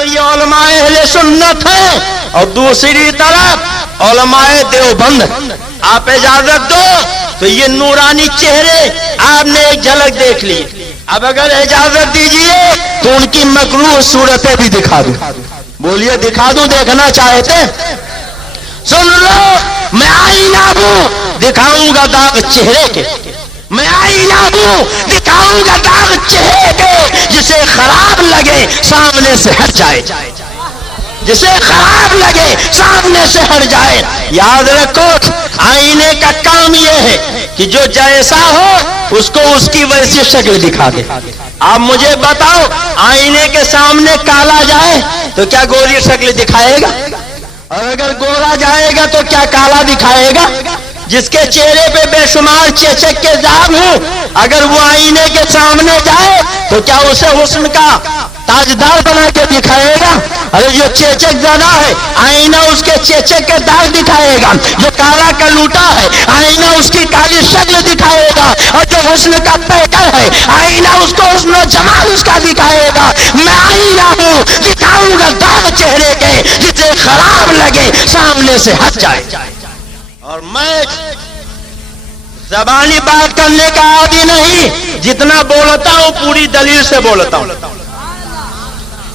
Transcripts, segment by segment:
تو یہ علماء اہل سنت ہیں اور دوسری طرف علماء دیوبند. آپ اجازت دو تو یہ نورانی چہرے آپ نے ایک جھلک دیکھ لی. اب اگر اجازت دیجئے تو ان کی مکروہ صورتیں بھی دکھا دوں. بولیے دکھا دوں, دیکھنا چاہتے سن لو. میں آئینہ ہوں, دکھاؤں گا داغ چہرے کے. میں آئینہ ہوں, دکھاؤں گا داغ چہرے کے. جسے خراب لگے سامنے سے ہٹ جائے, جسے خراب لگے سامنے سے ہٹ جائے. یاد رکھو آئینے کا کام یہ ہے کہ جو جیسا ہو اس کو اس کی ویسی شکل دکھا دے. آپ مجھے بتاؤ آئینے کے سامنے کالا جائے تو کیا گوری شکل دکھائے گا؟ اور اگر گورا جائے گا تو کیا کالا دکھائے گا؟ جس کے چہرے پہ بے شمار چیچک کے داغ ہوں, اگر وہ آئینے کے سامنے جائے تو کیا اسے حسن کا تاجدار بنا کے دکھائے گا؟ ارے جو چیچک زدہ ہے آئینہ اس کے چیچک کے داغ دکھائے گا. جو کالا کا لوٹا ہے آئینہ اس کی کالی شکل دکھائے گا. اور جو حسن کا پیکر ہے آئینہ اس کو حسن و جمال اس کا دکھائے گا. میں آئینہ ہوں, دکھاؤں گا داغ چہرے کے. جسے خراب لگے سامنے سے ہٹ جائے. اور میں زبانی بات کرنے کا عادی نہیں, جتنا بولتا ہوں پوری دلیل سے بولتا ہوں.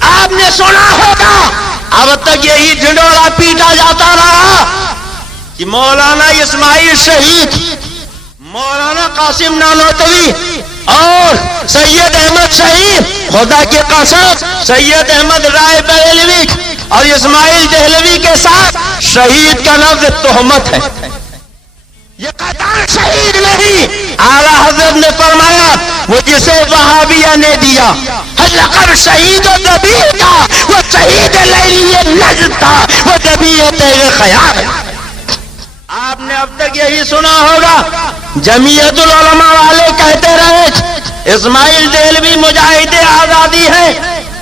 آپ نے سنا ہوگا اب تک یہی ڈھنڈورا پیٹا جاتا رہا کہ مولانا اسماعیل شہید, مولانا قاسم نانوتوی اور سید احمد شہید, خدا کی قسم سید احمد رائے بریلوی اور اسماعیل دہلوی کے ساتھ شہید کا لفظ تہمت ہے. یہ قطعاً شہید نہیں. اعلیٰ حضرت نے فرمایا وہ جسے وہابیہ نے دیا لقب شہید و نبی کا, وہ شہید لیلی نجد تھا, وہ نبیت خیال. آپ نے اب تک یہی سنا ہوگا جمعیت العلماء والے کہتے رہے اسماعیل دہلوی مجاہد آزادی ہے,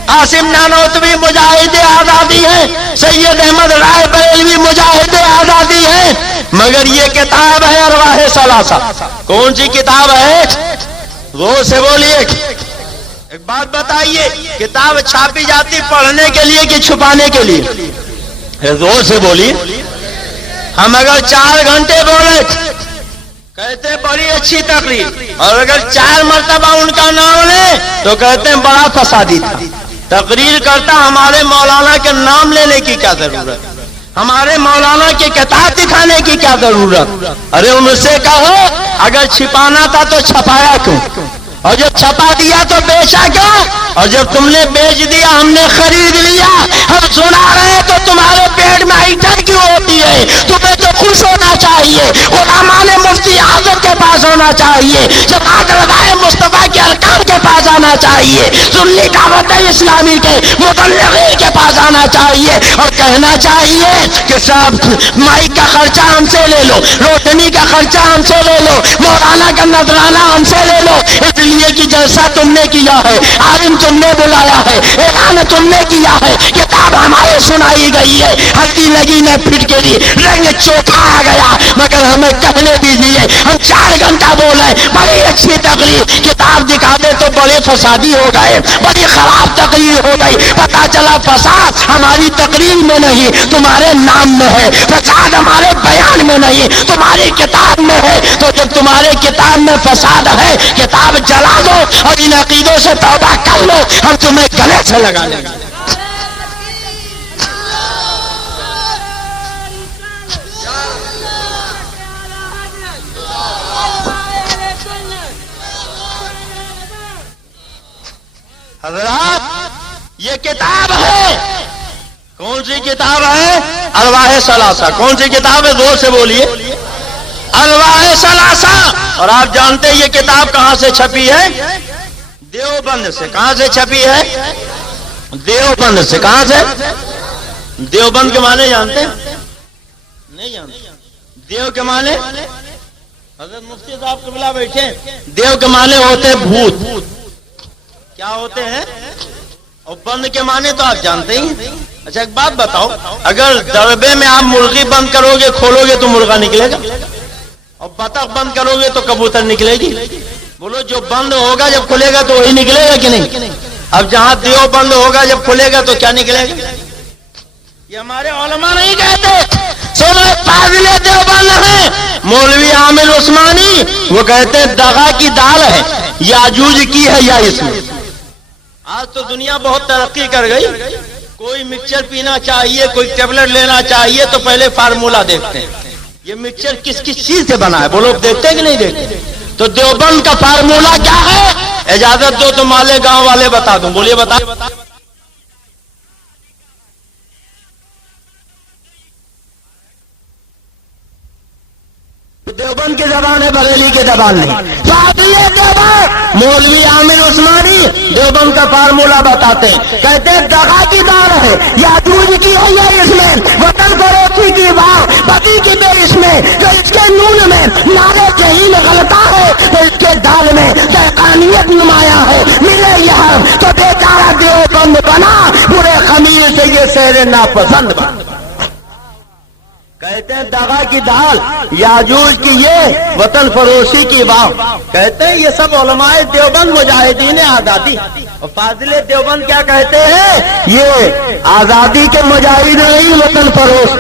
قاسم نانوتوی مجاہد آزادی ہے, سید احمد رائے بریلوی مجاہد آزادی ہے. مگر یہ کتاب ہے ارواح ثلاثہ. کون سی کتاب ہے؟ غور سے بولیے. ایک بات بتائیے, کتاب چھاپی جاتی پڑھنے کے لیے کہ چھپانے کے لیے؟ زور سے بولیے. ہم اگر 4 گھنٹے بولے کہتے بڑی اچھی تقریر, اور اگر 4 مرتبہ ان کا نام لیں تو کہتے ہیں بڑا فسادی تھا. تقریر کرتا ہمارے مولانا کے نام لینے کی کیا ضرورت, ہمارے مولانا کی کتاب دکھانے کی کیا ضرورت؟ ارے ان سے کہو اگر چھپانا تھا تو چھپایا کیوں, اور جب چھپا دیا تو بیچا کیوں, اور جب تم نے بیچ دیا ہم نے خرید لیا. ہم سنا رہے تو تمہارے پیٹ میں ایٹھن کیوں ہوتی ہے؟ تمہیں تو خوش ہونا چاہیے, علماء مفتی اعظم کے پاس ہونا چاہیے, جماعت علماء مصطفیٰ کے ارکان کے پاس آنا چاہیے, سنی دعوت اسلامی کے مبلغین کے پاس آنا چاہیے اور کہنا چاہیے کہ صاحب مائک کا خرچہ ہم سے لے لو, روشنی کا خرچہ ہم سے لے لو, مولانا کا نذرانہ ہم سے لے لو, اس لیے کہ جیسا تم نے کیا ہے, عالم تم نے بلایا ہے, اعلان تم نے کیا ہے, کتاب ہمارے سنائی گئی ہے, ہلکی لگی نہ پھٹ کے لیے رنگ چوکھا آ گیا. مگر ہمیں کہنے دیجیے, ہم 4 گھنٹہ بولے بڑی اچھی تقریر, کتاب دکھا دے تو بڑے فسادی ہو گئے, بڑی خراب تقریر ہو گئی. پتا چلا فساد ہماری تقریر میں نہیں تمہارے نام میں ہے, فساد ہمارے بیان میں نہیں تمہاری کتاب میں ہے. تو جب تمہارے کتاب میں فساد ہے کتاب جلا دو اور ان عقیدوں سے توبہ کر لو, ہم تمہیں گلے سے لگا لیں گے. حضرات یہ کتاب ہے, کون سی کتاب ہے؟ ارواح ثلاثہ. کون سی کتاب ہے؟ زور سے بولیے. ارواح ثلاثہ. اور آپ جانتے ہیں یہ کتاب کہاں سے چھپی ہے؟ دیوبند سے. کہاں سے چھپی ہے؟ دیوبند سے. کہاں سے؟ دیوبند کے معنی جانتے ہیں؟ نہیں جانتے. دیو کے معنی حضرت مفتی صاحب قبلہ بیٹھے. دیو کے معنی ہوتے ہیں بھوت. کیا ہوتے ہیں؟ اور بند کے معنی تو آپ جانتے ہی. اچھا ایک بات بتاؤ, اگر دربے میں آپ مرغی بند کرو گے کھولو گے تو مرغا نکلے گا, اور بطخ بند کرو گے تو کبوتر نکلے گی. بولو جو بند ہوگا جب کھلے گا تو وہی نکلے گا کہ نہیں؟ اب جہاں دیوبند ہوگا جب کھلے گا تو کیا نکلے گا؟ یہ ہمارے علماء نہیں کہتے. سنو فاضل دیوبند ہیں مولوی عامر عثمانی، وہ کہتے ہیں دغا کی دال ہے، یاجوج کی ہے یا اس میں. آج تو دنیا بہت ترقی کر گئی، کوئی مکسچر پینا چاہیے، کوئی ٹیبلٹ لینا چاہیے تو پہلے فارمولا دیکھتے ہیں یہ مکسچر کس کس چیز سے بنا ہے. وہ لوگ دیکھتے ہیں کہ نہیں دیکھتے؟ تو دیوبند کا فارمولا کیا ہے؟ اجازت دو تو مالے گاؤں والے بتا دوں. بولیے بتا. دیوبند کی زبان ہے، بریلی کی زبان نہیں. فاضل دیوبند مولوی عامر عثمانی دیوبند کا فارمولا بتاتے ہیں، کہتے ہیں دغا کی دار ہے، یاجوج کی ہے یا اس میں، وطن فروخی کی واہ بدی کی بے اس میں، جو اس کے نون میں نارے جہین غلطہ ہے تو اس کے دال میں دہقانیت نمایاں ہے. ملے یہاں تو بیچارہ دیوبند بنا، برے خمیر سے یہ شہر ناپسند بنا. کہتے ہیں دغا کی دال، یاجوج کی یہ، وطن فروشی کی واہ. کہتے ہیں یہ سب علماء دیوبند مجاہدین آزادی. اور فاضل دیوبند کیا کہتے ہیں؟ یہ آزادی کے مجاہد نہیں، وطن فروش.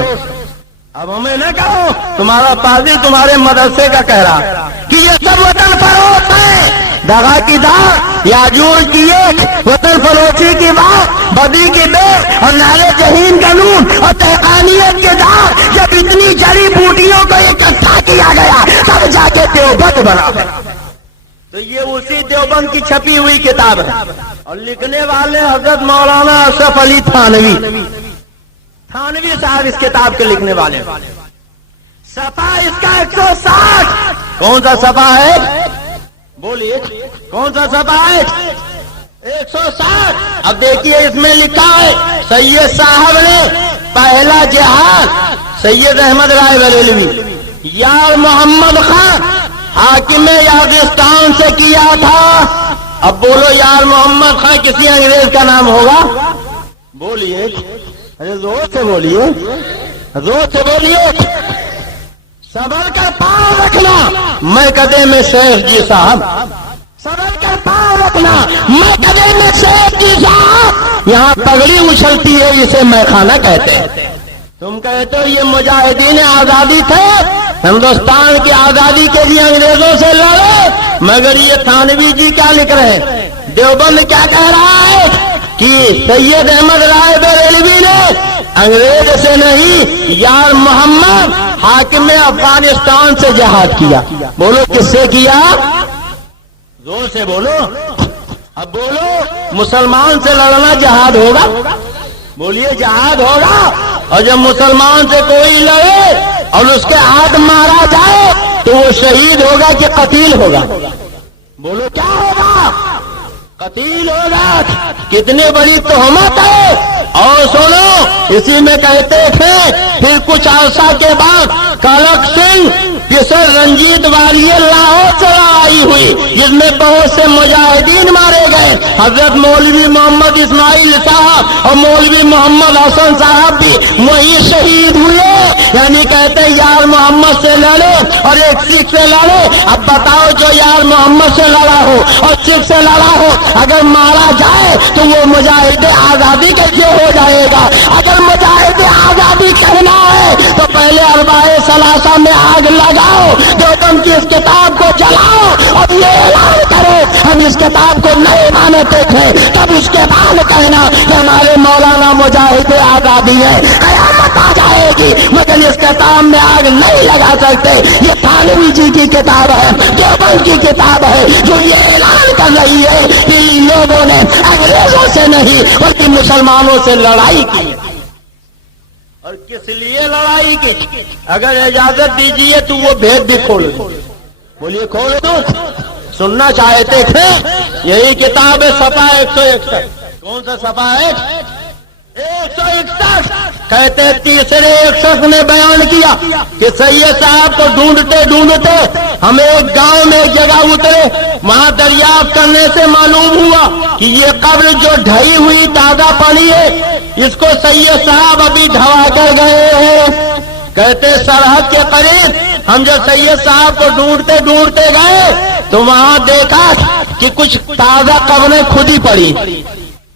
اب ہمیں نہ کہو تمہارا فاضل تمہارے مدرسے کا کہہ رہا کہ یہ سب وطن فروش ہے. دغا کی دال، یاجوج کی ایک، وطن فروشی کی واہ بدی کی بے اور نارے جہین کا نون اور دہقانیت کے دار. جب اتنی جڑی بوٹیوں کو اکٹھا کیا گیا تب جا کے دیوبند بنا. تو یہ اسی دیوبند کی چھپی ہوئی کتاب ہے اور لکھنے والے حضرت مولانا اشرف علی تھانوی صاحب اس کتاب کے لکھنے والے. صفحہ اس کا 160. کون سا صفحہ ہے؟ بولیے کون سا صفحہ ہے؟ 160. اب دیکھیے اس میں لکھا ہے سید صاحب نے پہلا جہاد سید احمد رائے بریلوی یار محمد خان حاکم یاغستان سے کیا تھا. اب بولو یار محمد خان کسی انگریز کا نام ہوگا؟ بولیے ارے زور سے بولیے، زور سے بولیے. صبر کا پاؤں رکھنا میں قدے میں شیخ جی صاحب، صبر کا پاؤں رکھنا میں قدے میں شیخ جی صاحب. یہاں پگڑی اچھلتی ہے اسے میں خانہ کہتے ہیں. تم کہتے ہو یہ مجاہدین آزادی تھے، ہندوستان کی آزادی کے لیے انگریزوں سے لڑے. مگر یہ تھانوی جی کیا لکھ رہے ہیں؟ دیوبند کیا کہہ رہا ہے کہ سید احمد رائے بریلوی نے انگریز سے نہیں یار محمد حاکم افغانستان سے جہاد کیا. بولو کس سے کیا؟ زور سے بولو. اب بولو مسلمان سے لڑنا جہاد ہوگا؟ بولیے جہاد ہوگا. اور جب مسلمان سے کوئی لڑے اور اس کے ہاتھ مارا جائے تو وہ شہید ہوگا کہ قتیل ہوگا؟ بولو کیا ہوگا؟ قتیل ہوگا. کتنی بڑی تہمت ہے. اور سنو اسی میں کہتے تھے پھر کچھ عرصہ کے بعد کالک سنگھ کسر رنجیت والیہ لاہور سے آئی ہوئی جس میں بہت سے مجاہدین مارے گئے. حضرت مولوی محمد اسماعیل صاحب اور مولوی محمد حسن صاحب بھی وہی شہید ہوئے. یعنی کہتے یار محمد سے لڑے اور ایک سکھ سے لڑے. اب بتاؤ جو یار محمد سے لڑا ہو اور سکھ سے لڑا ہو اگر مارا جائے تو وہ مجاہد آزادی کیسے ہو جائے گا؟ اگر مجاہد آزادی کہنا ہے تو پہلے اربعہ ثلاثہ میں آگ لگاؤ، دیوبند کی اس کتاب کو جلاؤ اور یہ اعلان کرو ہم اس کتاب کو نہیں مانتے تھے، تب اس کے بعد کہنا کہ ہمارے مولانا مجاہد آزادی ہے. قیامت آ جائے گی مگر اس کتاب میں آگ نہیں لگا سکتے. یہ تھانوی جی کی کتاب ہے، دیوبند کی کتاب ہے جو یہ اعلان کر رہی ہے کہ ان لوگوں نے انگریزوں سے نہیں بلکہ مسلمانوں سے لڑائی کی. اور کس لیے لڑائی کی؟ اگر اجازت دیجیے تو وہ بھید بھی کھول دو. بولیے کھول دو. سننا چاہتے تھے یہی کتاب ہے صفحہ 161. کون سا صفحہ ہے؟ 161. کہتے تیسرے ایک شخص نے بیان کیا کہ سید صاحب کو ڈھونڈتے ڈھونڈتے ہم ایک گاؤں میں ایک جگہ اترے. وہاں دریافت کرنے سے معلوم ہوا کہ یہ قبر جو ڈھائی ہوئی تازہ پڑی ہے اس کو سید صاحب ابھی ڈھوا کر گئے ہیں. کہتے سرحد کے قریب ہم جو سید صاحب کو ڈھونڈتے ڈھونڈتے گئے تو وہاں دیکھا کہ کچھ تازہ قبریں خود ہی پڑی.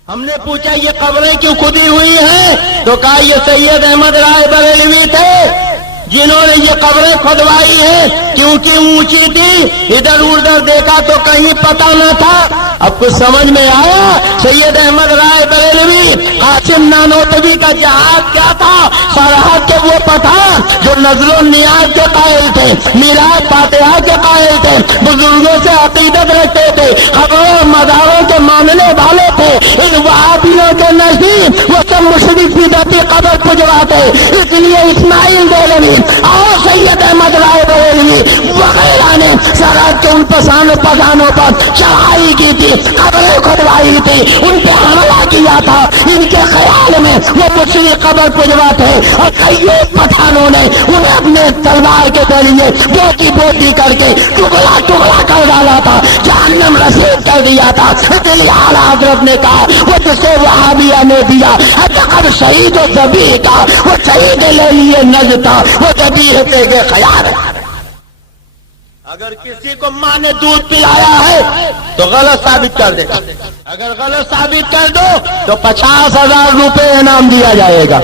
ہم نے پوچھا یہ قبریں کیوں کھدی ہوئی ہیں؟ تو کہا یہ سید احمد رائے بریلوی تھے جنہوں نے یہ قبریں کھدوائی ہیں، کیونکہ اونچی تھی، ادھر ادھر دیکھا تو کہیں پتہ نہ تھا۔ اب کچھ سمجھ میں آیا؟ سید احمد رائے بریلوی قاسم نانوتوی کا جہاد کیا تھا؟ سرحد کے وہ پٹھان جو نظر و نیاز کے قائل تھے، میراث فاتحہ کے قائل تھے، بزرگوں سے عقیدت رکھتے تھے، قبروں اور مزاروں کے ماننے والے تھے، ان وہابیوں کے نزدیک وہ سب مشرک بدعتی قبر پجواتے، اس لیے اسماعیل دہلوی اور سید احمد رائے بریلوی وغیرہ نے سرحد کے ان پٹھانوں پر چڑھائی کی تھی، قبریں کھدوائی تھی، ان پہ حملہ کیا تھا۔ ان کے خیال میں وہ مشرک قبر پجوا تھے، اور کئی پٹھانوں نے انہیں اپنے تلوار کے ذریعے بوٹی بوٹی کر کے ٹکڑا ٹکڑا کر ڈالا تھا، جہنم رسید کر دیا تھا۔ دلی اعلیٰ حضرت نے کہا وہ جسے وہابیہ نے دیا حقیقت شہید و ذبیح کا، وہ شہید لے لیے نجد تھا، وہ ذبیح تے کے خیال ہے۔ اگر کسی کو ماں نے دودھ پلایا ہے تو غلط ثابت کر دے گا، اگر غلط ثابت کر دو تو 50,000 روپے انعام دیا جائے گا۔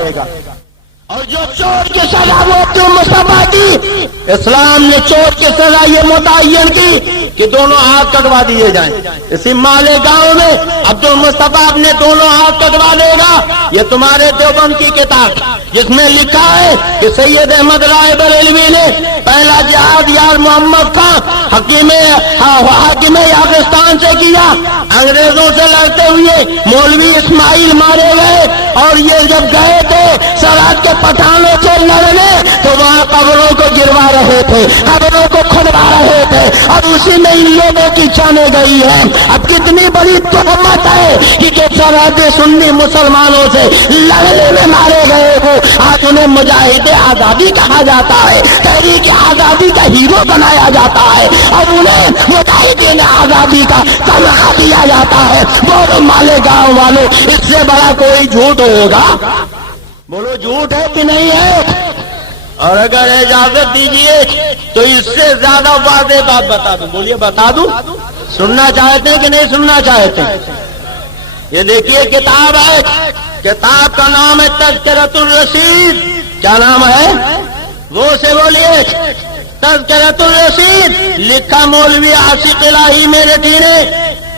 اور جو چور کی سزا وہ مصطفیٰ کی، اسلام نے چور کی سزا یہ متعین کی کہ دونوں ہاتھ کٹوا دیے جائیں۔ اسی مالیگاؤں میں عبد المصطفیٰ اپنے دونوں ہاتھ کٹوا دے گا۔ یہ تمہارے دیوبند کی کتاب جس میں لکھا ہے کہ سید احمد رائے بریلوی نے پہلا جہاد یار محمد خان حاکم یاغستان سے کیا، انگریزوں سے لڑتے ہوئے مولوی اسماعیل مارے گئے، اور یہ جب گئے تھے سرحد کے پٹھانوں سے لڑنے تو وہاں قبروں کو گروا رہے تھے، قبروں کو کھدوا رہے تھے، اور اسی میں ان لوگوں کی جانیں گئی ہیں۔ اب کتنی بڑی تہمت ہے کہ سرحد سنی مسلمانوں سے لڑنے میں مارے گئے ہو، آج انہیں مجاہد آزادی کہا جاتا ہے، تحریک آزادی کا ہیرو بنایا جاتا ہے، اور انہیں مجاہدین آزادی کا تمغہ دیا جاتا ہے۔ بولو مالیگاؤں والوں، اس سے بڑا کوئی جھوٹ ہوگا؟ بولو جھوٹ ہے کہ نہیں ہے؟ اور اگر اجازت دیجیے تو اس سے زیادہ واضح بات بتا دوں۔ بولیے بتا دوں؟ سننا چاہتے ہیں کہ نہیں سننا چاہتے ہیں؟ یہ دیکھیے کتاب ہے، کتاب کا نام ہے تذکرۃ الرشید۔ کیا نام ہے؟ وہ سے بولیے۔ تذکرۃ الرشید لکھا مولوی عاشق الہی میرٹھی نے،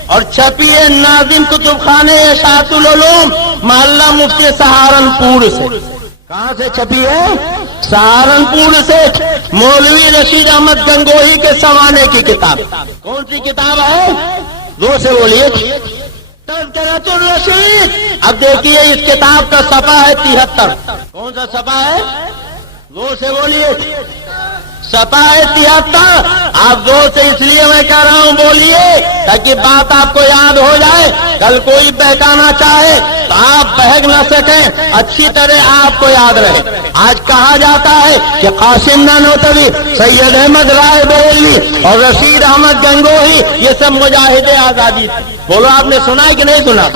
اور چھپی ہے ناظم کتب خانے اشاعت العلوم محلہ مفتی سہارنپور سے۔ کہاں سے چھپی ہے؟ سہارنپور سے۔ مولوی رشید احمد گنگوہی کے سوانے کی کتاب۔ کون سی کتاب ہے؟ دو سے بولیے۔ تذکرۃ الرشید۔ اب دیکھیے اس کتاب کا صفحہ ہے 73۔ کون سا صفحہ ہے؟ دو سے بولیے۔ صفحہ ہے 73۔ آپ دو سے اس لیے میں کہہ رہا ہوں بولیے تاکہ بات آپ کو یاد ہو جائے، کل کوئی بہکانا چاہے تو آپ بہک نہ سکیں، اچھی طرح آپ کو یاد رہے۔ آج کہا جاتا ہے کہ قاسم نانوتوی، سید احمد رائے بریلوی اور رشید احمد گنگوہی یہ سب مجاہد آزادی تھے۔ بولو آپ نے سنا ہے کہ نہیں سنا؟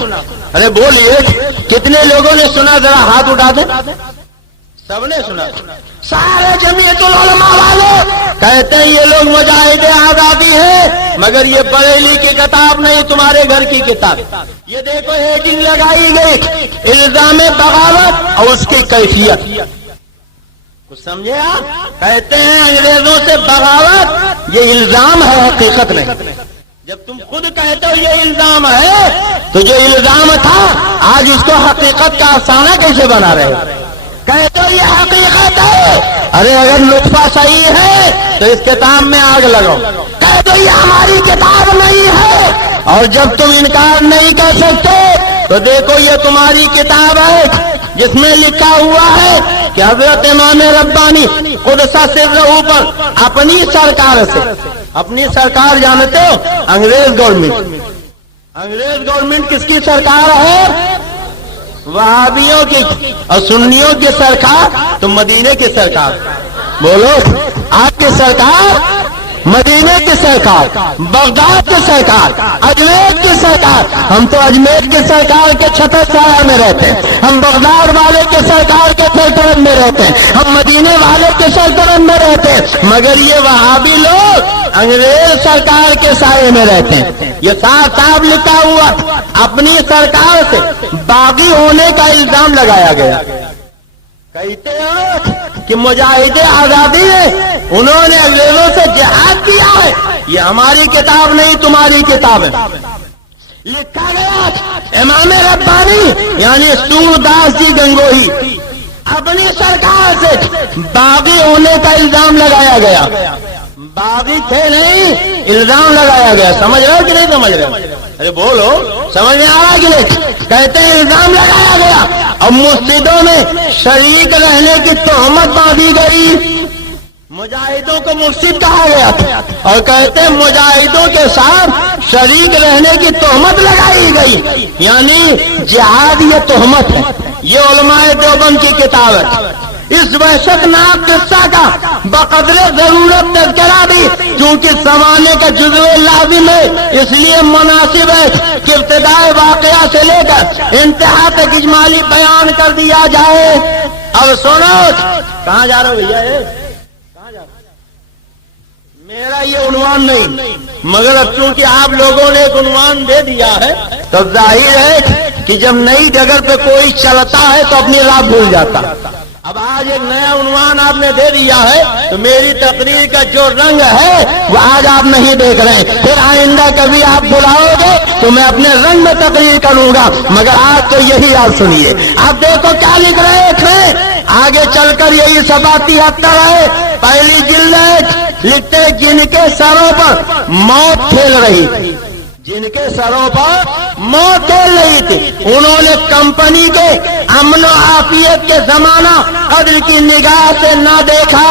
ارے بولیے کتنے لوگوں نے سنا؟ ذرا ہاتھ اٹھا دیں۔ سب نے سنا؟ سارے جمعیت العلماء والے کہتے ہیں یہ لوگ مجاہد آزادی ہیں، مگر یہ بریلی کی کتاب نہیں، تمہارے گھر کی کتاب۔ یہ دیکھو ہیڈنگ لگائی گئی الزام بغاوت اور اس کی کیفیت۔ کچھ سمجھے آپ؟ کہتے ہیں انگریزوں سے بغاوت، یہ الزام ہے، حقیقت نہیں۔ جب تم خود کہتے ہو یہ الزام ہے تو جو الزام تھا آج اس کو حقیقت کا افسانہ کیسے بنا رہے ہو؟ کہتے ہو یہ حقیقت ہے، ارے اگر لطفہ صحیح ہے تو اس کتاب میں آگ لگاؤ۔ کہتے ہو یہ ہماری کتاب نہیں ہے، اور جب تم انکار نہیں کر سکتے تو دیکھو یہ تمہاری کتاب ہے جس میں لکھا ہوا ہے کہ حضرت امام ربانی قدس سرہ پر اپنی سرکار سے، اپنی سرکار جانتے ہو؟ انگریز گورنمنٹ۔ انگریز گورنمنٹ کس کی سرکار ہے؟ وہابیوں کی اور سنیوں کی سرکار، تو مدینے کی سرکار۔ بولو آپ کی سرکار، مدینے کی سرکار، بغداد کی سرکار، اجمیر کی سرکار۔ ہم تو اجمیر کی سرکار کے چھتر سایہ میں رہتے ہیں، ہم بغداد والے کے سرکار کے سلطنت میں رہتے ہیں, ہم مدینے والے کے سلطنت میں رہتے ہیں, مگر یہ وہابی لوگ انگریز سرکار کے سائے میں رہتے ہیں. یہ صاحب لکھا ہوا اپنی سرکار سے باغی ہونے کا الزام لگایا گیا. کہتے ہیں کہ مجاہد آزادی ہے, انہوں نے انگریزوں سے جہاد کیا ہے. یہ ہماری کتاب نہیں, تمہاری کتاب ہے. لکھا گیا امام ربانی یعنی سورداس جی گنگوہی اپنی سرکار سے باغی ہونے کا الزام لگایا گیا. باغی تھے نہیں, الزام لگایا گیا. سمجھ رہے ہو کہ نہیں سمجھ رہے؟ ارے بولو, سمجھ میں آ رہا کہ نہیں؟ کہتے ہیں الزام لگایا گیا اور مسجدوں میں شریک رہنے کی تہمت باندھی گئی. مجاہدوں کو مفسد کہا گیا تھا اور کہتے ہیں مجاہدوں کے ساتھ شریک رہنے کی تہمت لگائی گئی. یعنی جہاد یہ تہمت ہے. یہ علماء دیوبند کی کتاب ہے. اس وحشت ناک قصہ کا بقدر ضرورت تذکرہ دی کیونکہ زمانے کا جزو لازم ہے, اس لیے مناسب ہے کہ ابتدائے واقعہ سے لے کر انتہا تک اجمالی بیان کر دیا جائے. اب سنو, کہاں جا رہے ہو بھیا؟ کہاں جا رہے؟ میرا یہ عنوان نہیں, مگر اب چونکہ آپ لوگوں نے ایک عنوان دے دیا ہے تو ظاہر ہے کہ جب نئی جگہ پہ کوئی چلتا ہے تو اپنی راہ بھول جاتا. اب آج ایک نیا عنوان آپ نے دے دیا ہے تو میری تقریر کا جو رنگ ہے وہ آج آپ نہیں دیکھ رہے ہیں. پھر آئندہ کبھی آپ بلاؤ گے تو میں اپنے رنگ میں تقریر کروں گا, مگر آج تو یہی آپ سنیے. آپ دیکھو کیا لکھ رہے تھے, آگے چل کر یہی سبا 73 ہے, پہلی جلد لکھتے جن کے سروں پر موت کھیل رہی تھی. جن کے سروں پر موت کھیل رہی تھی انہوں نے کمپنی کے امن و عافیت کے زمانہ قدر کی نگاہ سے نہ دیکھا.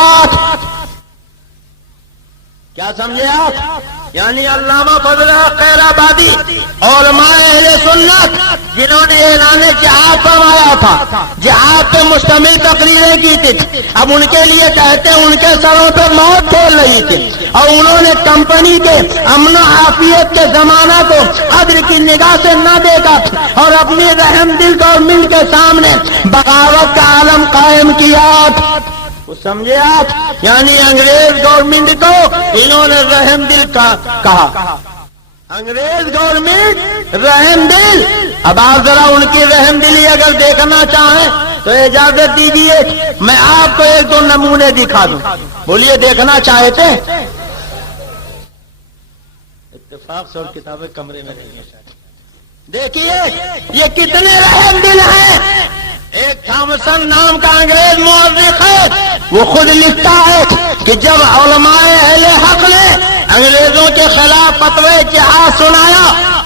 کیا سمجھے آپ؟ یعنی علامہ فضل خیر آبادی علماء اہل سنت جنہوں نے اعلان جہاد فرمایا تھا, جہاد پہ مشتمل تقریریں کی تھی, اب ان کے لیے کہتے ہیں ان کے سروں پہ موت کھیل رہی تھی اور انہوں نے کمپنی کے امن و عافیت کے زمانہ کو قدر کی نگاہ سے نہ دیکھا اور اپنی رحم دل گورنمنٹ کے سامنے بغاوت کا عالم قائم کیا. سمجھے آپ؟ یعنی انگریز گورنمنٹ کو انہوں نے رحم دل کہا. انگریز گورنمنٹ رحم دل. اب آپ ذرا ان کی رحم دلی اگر دیکھنا چاہیں تو اجازت دیجیے میں آپ کو ایک دو نمونے دکھا دوں. بولیے, دیکھنا چاہتے ہیں؟ اتفاق سے اور کتابیں کمرے میں نہیں ہیں. دیکھیے یہ کتنے رحم دل ہیں. ایک تھامسن نام کا انگریز مورخ ہے, وہ خود لکھتا ہے کہ جب علماء اہل حق نے انگریزوں کے خلاف فتوی جہاد سنایا,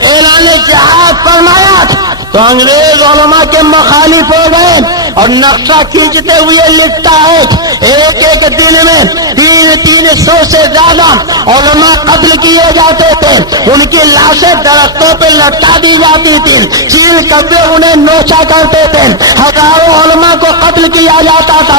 اعلان جہاد فرمایا تو انگریز علماء کے مخالف ہو گئے اور نقشہ کھینچتے ہوئے لکھتا ہے ایک ایک دن میں 300 سے زیادہ علماء قتل کیے جاتے تھے. ان کی لاشیں درختوں پہ لٹکا دی جاتی تھی, چیل کبے انہیں نوچا کرتے تھے. ہزاروں علماء کو قتل کیا جاتا تھا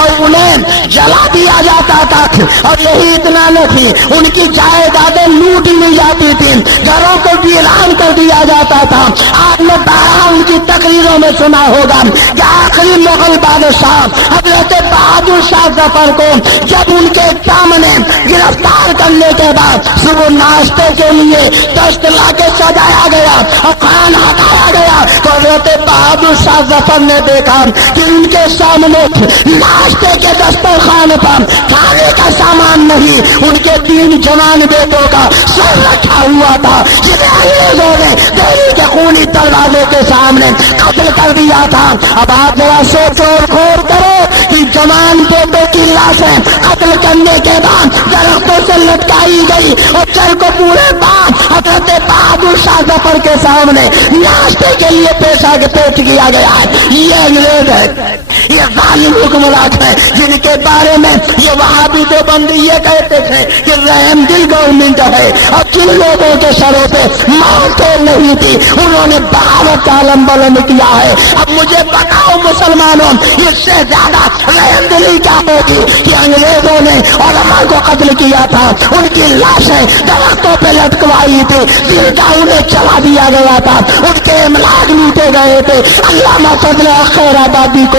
اور انہیں جلا دیا جاتا تھا. اور یہی اتنا نہیں, ان کی جائیدادیں لوٹ لی جاتی تھیں, گھروں کو ویران کر دیا جاتا تھا. آپ نے ان کی تقریروں میں سنا ہوگا کہ آخری مغل بادشاہ حضرت بہادر شاہ ظفر کو جب ان کے سامنے گرفتار کرنے کے بعد صبح ناشتے کے لیے دست لا کے سجایا گیا اور کھانا کھایا گیا تو حضرت بہادر شاہ ظفر نے دیکھا کہ ان کے سامنے ناشتے کے دسترخوان پر کھانے کا سامان نہیں, ان کے 3 جوان بیٹوں کا سر رکھا ہوا تھا جنہیں انگریزوں نے دہلی کے خونی دروازے کے سامنے قتل کر دیا تھا. اب آپ ذرا سوچو اور غور کرو کہ جوان بیٹوں کی لاشیں قتل کرنے کے بعد درختوں سے لٹکائی گئی اور چل کو پورے بعد حضرت بہادر شاہ ظفر کے سامنے ناشتے کے لیے پیش کیا گیا ہے. یہ انگریز ہے, یہ ظالم حکمران ہے جن کے بارے میں یہ وہابی دیوبندی یہ کہتے تھے کہ رحم دل گورنمنٹ ہے اور جن لوگوں کے سروں پہ موت نہیں تھی انہوں نے بغاوت کا علم بلند کیا ہے. اب مجھے بتاؤ مسلمانوں, اس سے زیادہ رحم دلی کیا ہوگی کہ انگریزوں نے علماء کو قتل کیا تھا, ان کی لاشیں درختوں پہ لٹکوائی تھی, دل کا انہیں چلا دیا گیا تھا, ان کے املاک لوٹے گئے تھے. علامہ فضل خیر آبادی کو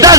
10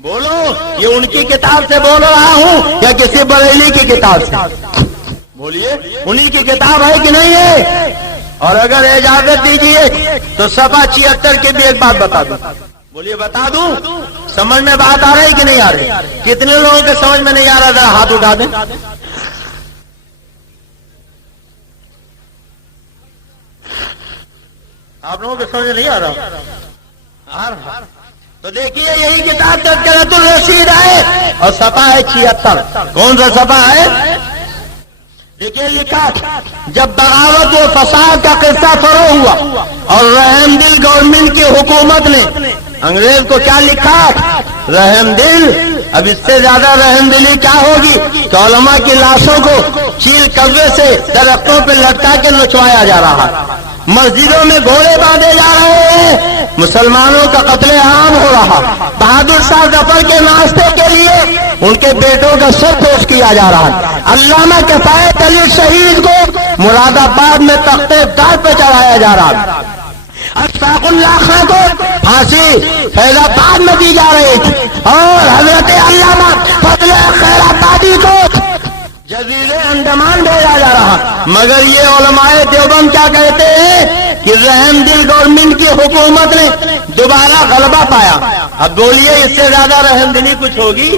بولو یہ ان کی کتاب سے بول رہا ہوں یا کسی بریلی کی کتاب سے؟ بولیے انہی کی کتاب ہے کہ نہیں ہے؟ اور اگر اجازت دیجیے تو صفحہ 76 کی بھی ایک بات بتا دوں. بولیے بتا دوں؟ سمجھ میں بات آ رہی کہ نہیں آ رہی؟ کتنے لوگوں کے سمجھ میں نہیں آ رہا ذرا ہاتھ اٹھا دیں. آپ لوگوں کے سمجھ میں نہیں آ رہا؟ تو دیکھیے یہی کتاب تذکرۃ الرشید ہے اور صفحہ ہے 76. کون سا صفحہ ہے؟ دیکھیے لکھا جب بغاوت و فساد کا قصہ شروع ہوا اور رحم دل گورنمنٹ کی حکومت نے انگریز کو کیا لکھا؟ رحم دل. اب اس سے زیادہ رحم دلی کیا ہوگی کہ علماء کی لاشوں کو چیل کوے سے درختوں پہ لٹکا کے نچوایا جا رہا ہے، مسجدوں میں گھوڑے باندھے جا رہے ہیں، مسلمانوں کا قتل عام ہو رہا. بہادر شاہ ظفر کے ناشتے کے لیے ان کے بیٹوں کا سر پیش کیا جا رہا ہے. علامہ کفایت علی شہید کو مراد آباد میں تختے دار پہ چڑھایا جا رہا ہے. اشفاق اللہ خان کو پھانسی فیض آباد میں دی جا رہی تھی اور حضرت علامہ فضل خیر آبادی کو جزیرے انڈمان بھیجا جا رہا. مگر یہ علماء دیوبند کیا کہتے ہیں کہ رحم دل گورنمنٹ کی حکومت نے دوبارہ غلبہ پایا. اب بولیے اس سے زیادہ رحم دلی کچھ ہوگی؟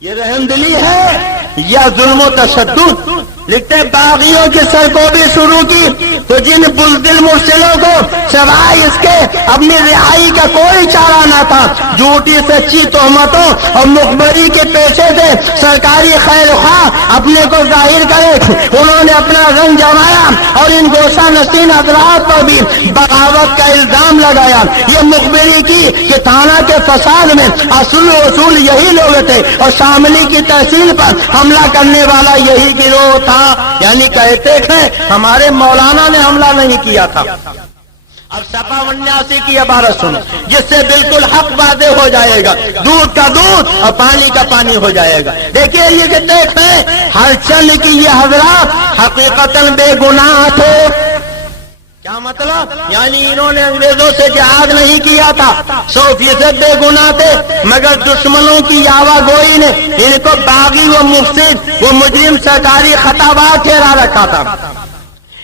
یہ رحم دلی ہے یا ظلم و تشدد؟ لکھتے باغیوں کی سرکوبی شروع کی تو جن بزدل مرسلوں کو سوائے اس کے اپنی رہائی کا کوئی چارہ نہ تھا، جھوٹی سچی تہمتوں اور مخبری کے پیشے سے سرکاری خیر خواہ اپنے کو ظاہر کرے، انہوں نے اپنا رنگ جمایا اور ان گوشہ نشین حضرات پر بھی بغاوت کا الزام لگایا. یہ مخبری کی کہ تھانہ کے فساد میں اصل و اصول یہی لوگ تھے اور شاملی کی تحصیل پر حملہ کرنے والا یہی گروہ تھا. یعنی کہتے ہیں ہمارے مولانا نے حملہ نہیں کیا تھا. اب صفحہ 79 کی عبارت سنو جس سے بالکل حق واضح ہو جائے گا، دودھ کا دودھ اور پانی کا پانی ہو جائے گا. دیکھیے یہ کہتے ہیں ہر چل کی یہ حضرات حقیقتاً بے گناہ تھے. کیا مطلب؟ یعنی انہوں نے انگریزوں سے جہاد نہیں کیا تھا، 100% بے گناہ تھے، مگر دشمنوں کی آوا گوئی نے ان کو باغی و مفسد و مجرم سرکاری خطابات ٹھہرا رکھا تھا.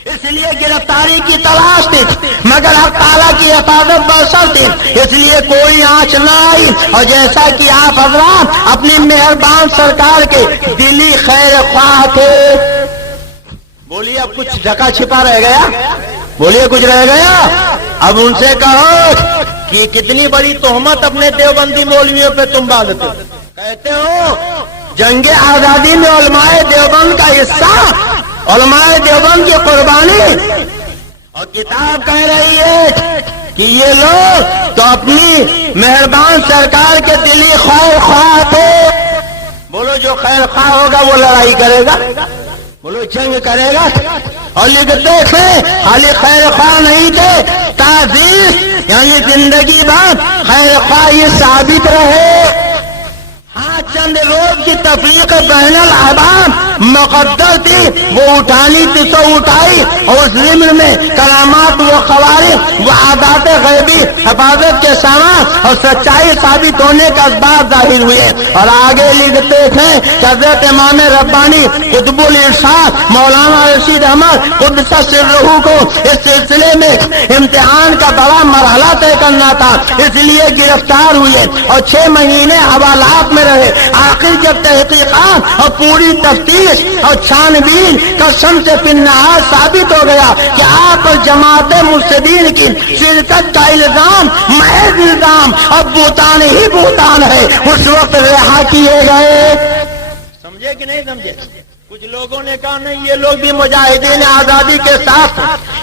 اس لیے گرفتاری کی تلاش تھی مگر حق تعالیٰ کی حفاظت برسر تھی، اس لیے کوئی آنچ نہ آئی. اور جیسا کہ آپ حضرات اپنی مہربان سرکار کے دلی خیر خواہ تھے. بولیے اب کچھ ڈھکا چھپا رہ گیا؟ بولیے کچھ رہ گیا؟ اب ان سے کہو کہ کتنی بڑی تہمت اپنے دیوبندی مولویوں پہ تم باندھتے ہو. کہتے ہو جنگ آزادی میں علماء دیوبند کا حصہ، علماء دیوبند کی قربانی، اور کتاب کہہ رہی ہے کہ یہ لوگ تو اپنی مہربان سرکار کے دلی خیر خواہ تھے. بولو جو خیر خواہ ہوگا وہ لڑائی کرے گا، بولو جنگ کرے گا. اور لکھتے ہیں خالی خیر خواہ نہیں تھے، تعزیز یعنی زندگی بھر خیر خواہ یہ ثابت رہے. ہاں چند روز کی تفریق بین الاحباب مقدر تھی، وہ اٹھانی تھی تو اٹھائی، اور اس ضمن میں کرامات و خوارق و عادات غیبی حفاظت کے سامان اور سچائی ثابت ہونے کا اسباب ظاہر ہوئے. اور آگے لکھتے ہیں حضرت امام ربانی قطب الارشاد مولانا رشید احمد قدس سرہ کو اس سلسلے میں امتحان کا بڑا مرحلہ طے کرنا تھا، اس لیے گرفتار ہوئے اور 6 مہینے حوالات میں رہے. آخر جب تحقیقات اور پوری تفتیش اور چھان بین کا شمس فی النہار ثابت ہو گیا کہ آپ جماعت مفسدین کی شرکت کا الزام محض الزام اور بہتان ہی بہتان ہے، اس وقت رہا کیے گئے. سمجھے کہ نہیں سمجھے؟ کچھ لوگوں نے کہا نہیں یہ لوگ بھی مجاہدین آزادی کے ساتھ،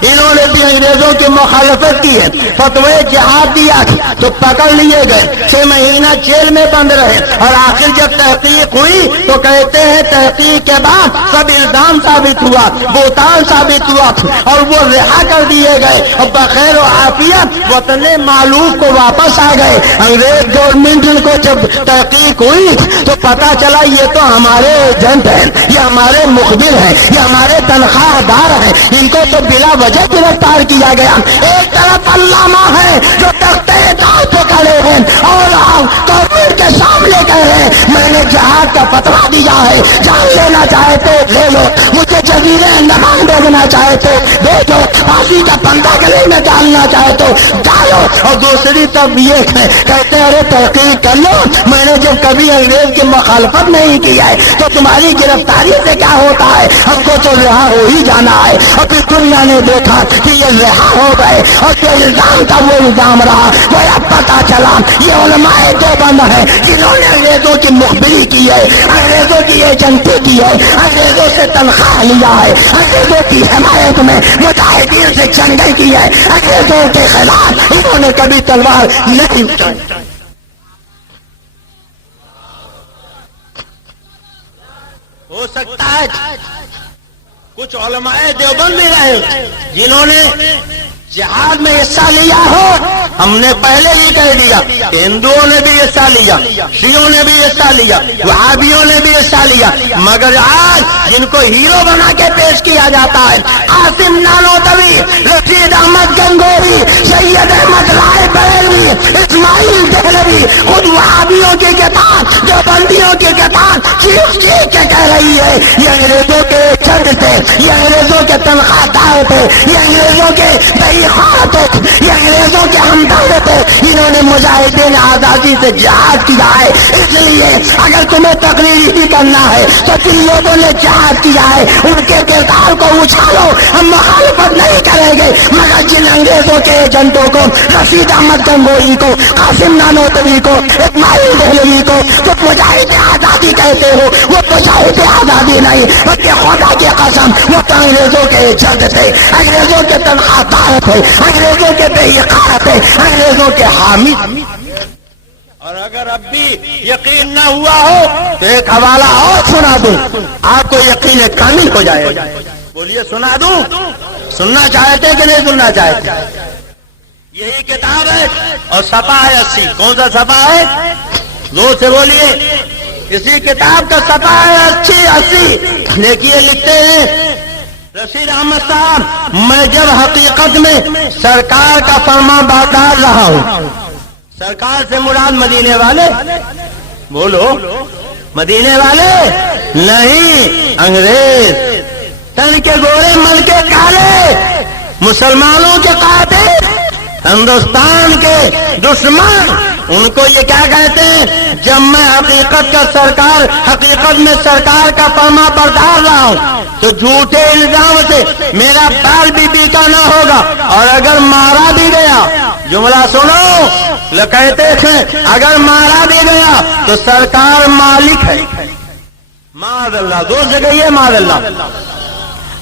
انہوں نے بھی انگریزوں کی مخالفت کی ہے، فتوی جہاد دیا تو پکڑ لیے گئے، 6 مہینہ جیل میں بند رہے. اور آخر جب تحقیق ہوئی تو کہتے ہیں تحقیق کے بعد سب الزام ثابت ہوا، بہتان ثابت ہوا اور وہ رہا کر دیے گئے اور بخیر و عافیت وطن معلوم کو واپس آ گئے. انگریز گورنمنٹ کو جب تحقیق ہوئی تو پتا چلا یہ تو ہمارے ایجنٹ ہیں، یہ ہمارے مخبر ہیں، یہ ہمارے تنخواہ دار ہیں، ان کو تو بلا وجہ گرفتار کیا گیا. ایک طرف علامہ ہے جو تختے دار پہ کھڑے ہیں اور کا فتوا دیا ہے، جان لینا چاہے تو لے لو، مجھے جزیرے انڈمان بھیجنا چاہے تو بھیجو، پھانسی کا پنکھا گلے میں ڈالنا چاہے تو ڈالو۔ اور دوسری طرف یہ ہے کہتے ارے تحقیق کر لو، میں نے جب کبھی انگریز کی مخالفت نہیں کی ہے تو تمہاری گرفتاری سے کیا ہوتا ہے، ہم کو تو رہا ہو ہی جانا ہے۔ اور پھر دنیا نے دیکھا کہ یہ رہا ہو گئے اور جو الزام تھا وہ الزام رہا، وہ اب پتا چلا یہ علماء دیوبند ہے جنہوں نے انگریزوں کی مخبری کی ہے، انگریزوں کی ایجنٹی کی ہے، انگریزوں سے تنخواہ لیا ہے، انگریزوں کی حمایت میں مجاہدین سے جنگیں کی ہے، انگریزوں کے خلاف انہوں نے کبھی تلوار نہیں اٹھائی۔ ہو سکتا ہے کچھ علماء دیوبند بھی رہے جنہوں نے جہاد میں حصہ لیا ہو، ہم نے پہلے ہی کہہ دیا کہ ہندوؤں نے بھی حصہ لیا، شیعوں نے بھی حصہ لیا، وہابیوں نے بھی حصہ لیا، مگر آج جن کو ہیرو بنا کے پیش کیا جاتا ہے، قاسم نانوتوی، رشید احمد گنگوہی، سید احمد رائے بریلوی، اسماعیل دہلوی، خود وہابیوں کی کتاب، دیوبندیوں کی کتاب چیخ چیخ کے کہہ رہی ہے یہ انگریزوں کے چھت تھے، یہ انگریزوں کے تنخواہ دار تھے، یہ انگریزوں کے یہ انگریزوں کے ہمدرد تھے، انہوں نے مجاہدین آزادی سے جہاد کیا ہے۔ اس لیے اگر تمہیں تقریر ہی کرنا ہے تو جن لوگوں نے جہاد کیا ہے ان کے کردار کو اچھالو، ہم مخالفت نہیں کریں گے، مگر جن انگریزوں کے ایجنٹوں کو، رشید احمد گنگوہی کو، قاسم نانوتوی کو، اسماعیل دہلوی کو تو مجاہد آزادی کہتے ہو، وہ مجاہد آزادی نہیں بلکہ خدا کی قسم وہ تو انگریزوں کے ایجنٹ تھے، انگریزوں کے تنخواہ دار تھے، انگریزوں کے بے اقرار تھے، انگریزوں کے حامی۔ اور اگر اب بھی یقین نہ ہوا ہو تو ایک حوالہ اور سنا دوں، آپ کو یقین کامل ہو جائے گا۔ بولیے سنا دوں؟ سننا چاہتے کہ نہیں سننا چاہتے؟ یہی کتاب ہے اور صفحہ ہے 80۔ کون سا صفحہ ہے؟ زور سے بولیے۔ اسی کتاب کا صفحہ ہے 80۔ دیکھیے لکھتے ہیں رشید احمد صاحب، میں جب حقیقت میں سرکار کا فرما بردار رہا ہوں، سرکار سے مراد مدینے والے، بولو مدینے والے نہیں، انگریز، تن کے گورے مل کے کالے، مسلمانوں کے قاتل، ہندوستان کے دشمن، ان کو یہ کیا کہتے ہیں؟ جب میں حقیقت میں سرکار کا فرما بردار رہا ہوں تو جھوٹے الزام سے میرا بال بھی بیکا نہ ہوگا، اور اگر مارا بھی گیا، جملہ سنو، کہتے تھے اگر مارا بھی گیا تو سرکار مالک ہے، معاذ اللہ، دو جگہ یہ معاذ اللہ،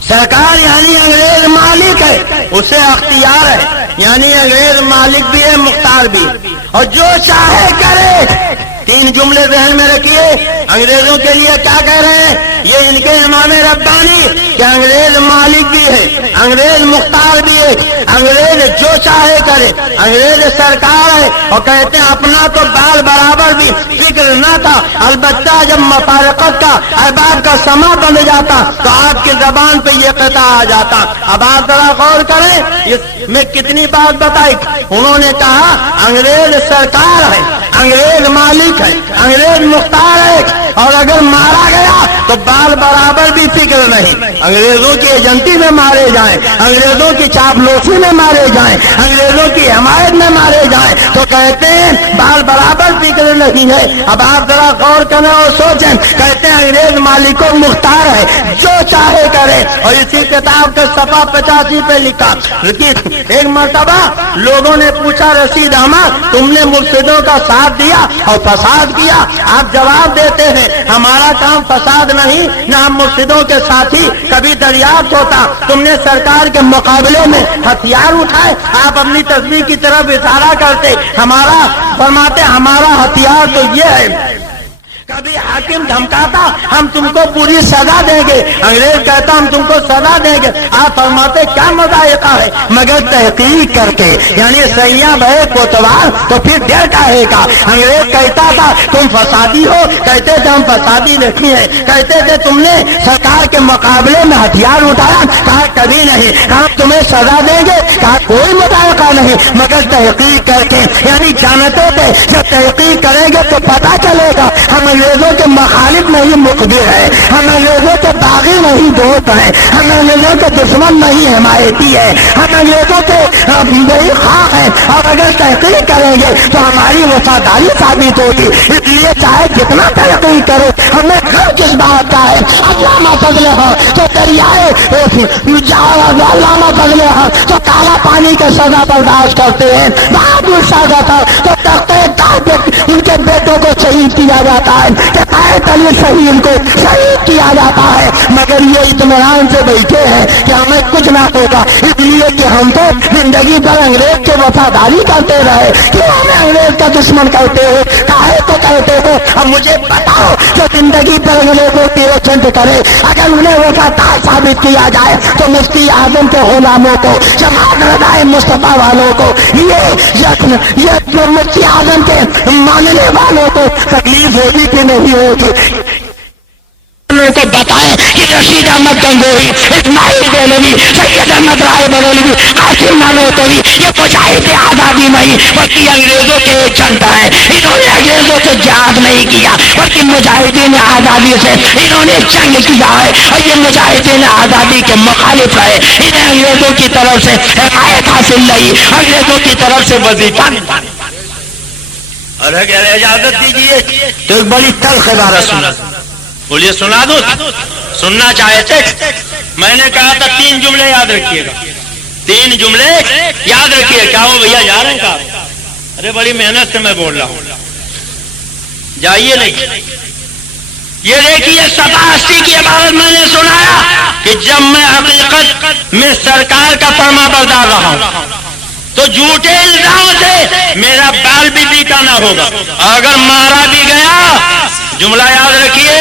سرکار یعنی انگریز مالک ہے، اسے اختیار ہے، یعنی انگریز مالک بھی ہے، مختار بھی ہے، اور جو چاہے کرے۔ تین جملے ذہن میں رکھیے، انگریزوں کے لیے کیا کہہ رہے ہیں؟ یہ ان کے امام ربانی کہ انگریز مالک بھی ہے، انگریز مختار بھی ہے، انگریز جو چاہے کرے، انگریز سرکار ہے، اور کہتے ہیں اپنا تو بال برابر بھی فکر نہ تھا، البتہ جب مفارقت کا احباب کا سما بن جاتا تو آپ کی زبان پہ یہ قطع آ جاتا۔ اب آپ ذرا غور کریں، اس میں کتنی بات بتائی۔ انہوں نے کہا انگریز سرکار ہے، انگریز مالک ہے، انگریز مختار ہے، اور اگر مارا گیا تو بال برابر بھی فکر نہیں، انگریزوں کی ایجنٹی میں مارے جائیں، انگریزوں کی چاپلوسی میں مارے جائیں، انگریزوں کی حمایت میں مارے جائیں تو کہتے ہیں بال برابر فکر نہیں ہے۔ اب آپ ذرا غور کریں اور سوچیں، کہتے ہیں انگریز مالک و مختار ہے، جو چاہے کرے، اور اسی کتاب کا صفحہ 85 پہ لکھا۔ ایک مرتبہ لوگوں نے پوچھا رشید احمد تم نے مفسدوں کا ساتھ دیا اور فساد کیا؟ آپ جواب دیتے ہیں ہمارا کام فساد نہیں، نہ ہم مفسدوں کے ساتھی، کبھی دریافت ہوتا تم نے سرکار کے مقابلے میں ہتھیار اٹھائے؟ آپ اپنی تصویر کی طرف اشارہ کرتے، ہمارا فرماتے ہمارا ہتھیار تو یہ ہے، کبھی حاکم دھمکاتا ہم تم کو پوری سزا دیں گے، انگریز کہتا ہم تم کو سزا دیں گے، آپ فرماتے کیا مذائقہ ہے مگر تحقیق کر کے، یعنی سیاں بہے کوتوال تو پھر ڈر کاہے کا۔ انگریز کہتا تھا تم فسادی ہو، کہتے تھے ہم فسادی نہیں ہیں، کہتے تھے تم نے سرکار کے مقابلے میں ہتھیار اٹھایا، کہا کبھی نہیں، کہا تمہیں سزا دیں گے، کہا کوئی مذائقہ نہیں مگر تحقیق کر کے، یعنی جانتے تھے جب تحقیق کریں گے تو پتا چلے گا ہم انگریزوں کے مخالف نہیں مقبر ہے، ہم انگریزوں کے باغی نہیں دوست ہیں، ہم انگریزوں کے دشمن نہیں حمایتی ہے، ہم انگریزوں کے بڑی خواہ ہیں، اور اگر تحقیق کریں گے تو ہماری وفاداری ثابت ہوگی۔ اس لیے چاہے جتنا تحقیق کرو ہمیں غم کس بات کا ہے؟ علامہ فضل حق تو دریائے علامہ فضل حق تو کالا پانی کے سزا برداشت کرتے ہیں، بہادر شاہ تھا تو تختے ان کے بیٹوں کو شہید کیا جاتا ہے، کہ قائد علی شہید کو شہید کیا جاتا ہے، مگر یہ اطمینان سے بیٹھے ہیں کہ ہمیں کچھ نہ ہوگا، اس لیے کہ ہم تو زندگی بھر انگریز کے وفاداری کرتے رہے۔ کیوں ہمیں انگریز کا دشمن کہتے ہو؟ کاہے کو کہتے ہو؟ اب مجھے بتاؤ، جو زندگی بھر انگریزوں کی رچنٹ کرے، اگر انہیں وفادار ثابت کیا جائے تو مفتی اعظم کے غلاموں کو، جماعت رضائے مصطفیٰ والوں کو، یہ مفتی اعظم کے ماننے والوں کو تکلیف ہوگی کہ نہیں ہوگی؟ کو بتائیں کہ رشید احمد گنگوہی، اسماعیل دہلوی، سید احمد رائے بریلوی، قاسم نانوتوی یہ مجاہد آزادی نہیں بلکہ انگریزوں کے ایجنٹ ہیں۔ انہوں نے انگریزوں سے جہاد نہیں کیا بلکہ مجاہدین آزادی سے انہوں نے جنگ کیا ہے، اور یہ مجاہدین آزادی کے مخالف ہے۔ انہیں انگریزوں کی طرف سے حمایت حاصل نہیں، انگریزوں کی طرف سے وظیفہ اور اگر اجازت دیجیے تو ایک بڑی تلخ عبارت سنا۔ بولیے سنا دو، سننا چاہتے؟ میں نے کہا تھا 3 جملے یاد رکھیے گا، 3 جملے یاد رکھیے۔ کیا وہ بھیا جا رہے ہیں کہاں؟ ارے بڑی محنت سے میں بول رہا ہوں، جائیے نہیں۔ یہ دیکھیے 87 کی عبارت میں نے سنایا کہ جب میں حقیقت میں سرکار کا فرما بردار رہا ہوں تو جھوٹے الزام سے میرا بال بھی بیٹا نہ ہوگا، اگر مارا بھی گیا، جملہ یاد رکھیے،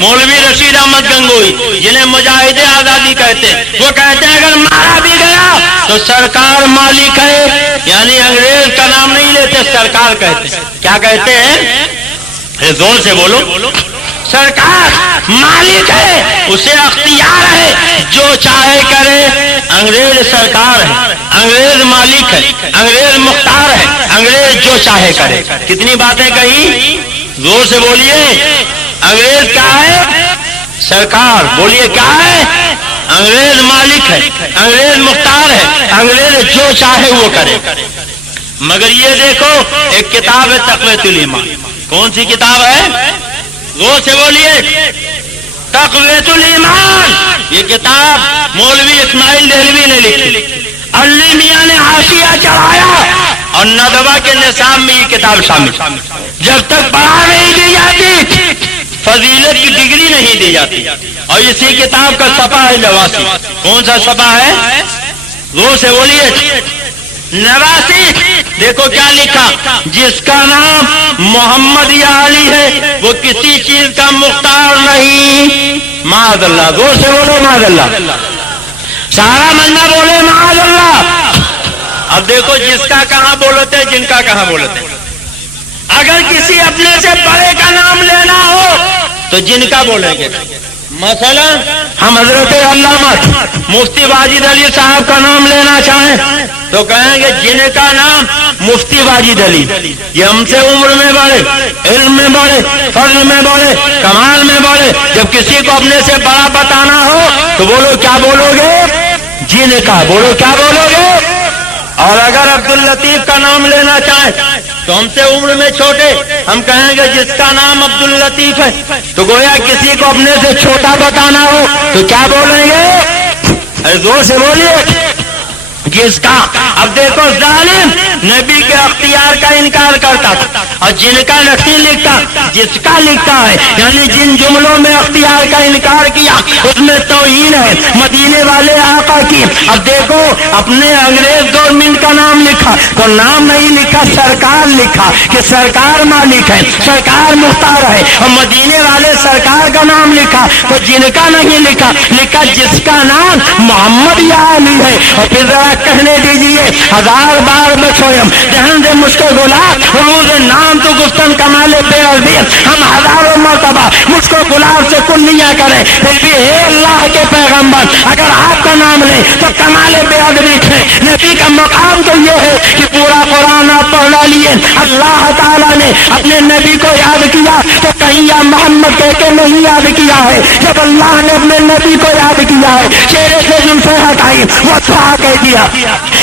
مولوی رشید احمد گنگوہی جنہیں مجاہد آزادی کہتے ہیں، وہ کہتے ہیں اگر مارا بھی گیا تو سرکار مالک ہے، یعنی انگریز کا نام نہیں لیتے، سرکار کہتے ہیں۔ کیا کہتے ہیں؟ زور سے بولو۔ سرکار مالک ہے، اسے اختیار ہے، جو چاہے کرے۔ انگریز سرکار ہے، انگریز مالک ہے، انگریز مختار ہے، انگریز جو چاہے کرے۔ کتنی باتیں کہی؟ زور سے بولیے۔ انگریز کیا ہے؟ سرکار۔ بولیے کیا ہے؟ انگریز مالک ہے، انگریز مختار ہے، انگریز جو چاہے وہ کرے۔ مگر یہ دیکھو، ایک کتاب ہے تقویۃ الایمان۔ کون سی کتاب ہے؟ غور سے بولیے۔ تقویۃ الایمان، یہ کتاب مولوی اسماعیل دہلوی نے لکھی، علی میاں نے حاشیہ چڑھایا، اور ندوہ کے نصاب میں یہ کتاب شامل۔ جب تک پڑھا نہیں دی جاتی فضیلت کی ڈگری نہیں دی جاتی۔ اور اسی کتاب کا صفحہ ہے 89۔ کون سا صفحہ ہے؟ غور سے بولیے۔ 89۔ دیکھو کیا لکھا، جس کا نام محمد یا علی ہے وہ کسی چیز کا مختار نہیں۔ معاذ اللہ، زور سے بولو معاذ اللہ، سارا منا بولے معاذ اللہ۔ اب دیکھو جس کا کہاں بولتے، جن کا کہاں بولتے۔ اگر کسی اپنے سے بڑے کا نام لینا ہو تو جن کا بولیں گے۔ مثلا ہم حضرت علامہ مفتی واجد علی صاحب کا نام لینا چاہیں تو کہیں گے جن کا نام مفتی واجد علی، یہ ہم سے عمر میں بڑے، علم میں بڑے، فضل میں بڑے، کمال میں بڑے۔ جب کسی کو اپنے سے بڑا بتانا ہو تو بولو کیا بولو گے؟ جن کا۔ بولو کیا بولو گے؟ اور اگر عبد اللطیف کا نام لینا چاہیں تو ہم سے عمر میں چھوٹے، ہم کہیں گے جس کا نام عبد اللطیف ہے۔ تو گویا کسی کو اپنے سے چھوٹا بتانا ہو تو کیا بولیں گے؟ زور سے بولیے۔ جس کا۔ اب دیکھو ظالم نبی کے اختیار کا انکار کرتا تھا، اور جن کا نہیں لکھتا، جس کا لکھتا ہے، یعنی جن جملوں میں اختیار کا انکار کیا اس میں توہین ہے مدینے والے آقا کی۔ اب دیکھو اپنے انگریز گورنمنٹ کا نام لکھا تو نام نہیں لکھا، سرکار لکھا کہ سرکار مالک ہے، سرکار مختار ہے، اور مدینے والے سرکار کا نام لکھا تو جن کا نہیں لکھا، لکھا جس کا نام محمد یا علی ہے۔ اور پھر ذرا کہنے دیجئے 1000 بار میں گویم دہن دے مشکل گلا روز نام تو گفتن کمال بے عربی ہم ہزاروں مرتبہ مجھ کو گلاب سے کنیاں کریں پھر بھی اے اللہ کے پیغمبر اگر آپ کا نام لیں تو کمال بے عربی تھے نبی کا مقام تو یہ ہے کہ پورا قرآن آپ پڑھا لیے اللہ تعالیٰ نے اپنے نبی کو یاد کیا تو کہیں یا محمد کہہ کے نہیں یاد کیا ہے جب اللہ نے اپنے نبی کو یاد کیا ہے چہرے سے زلفیں ہٹائی وہ دعا کہہ دیا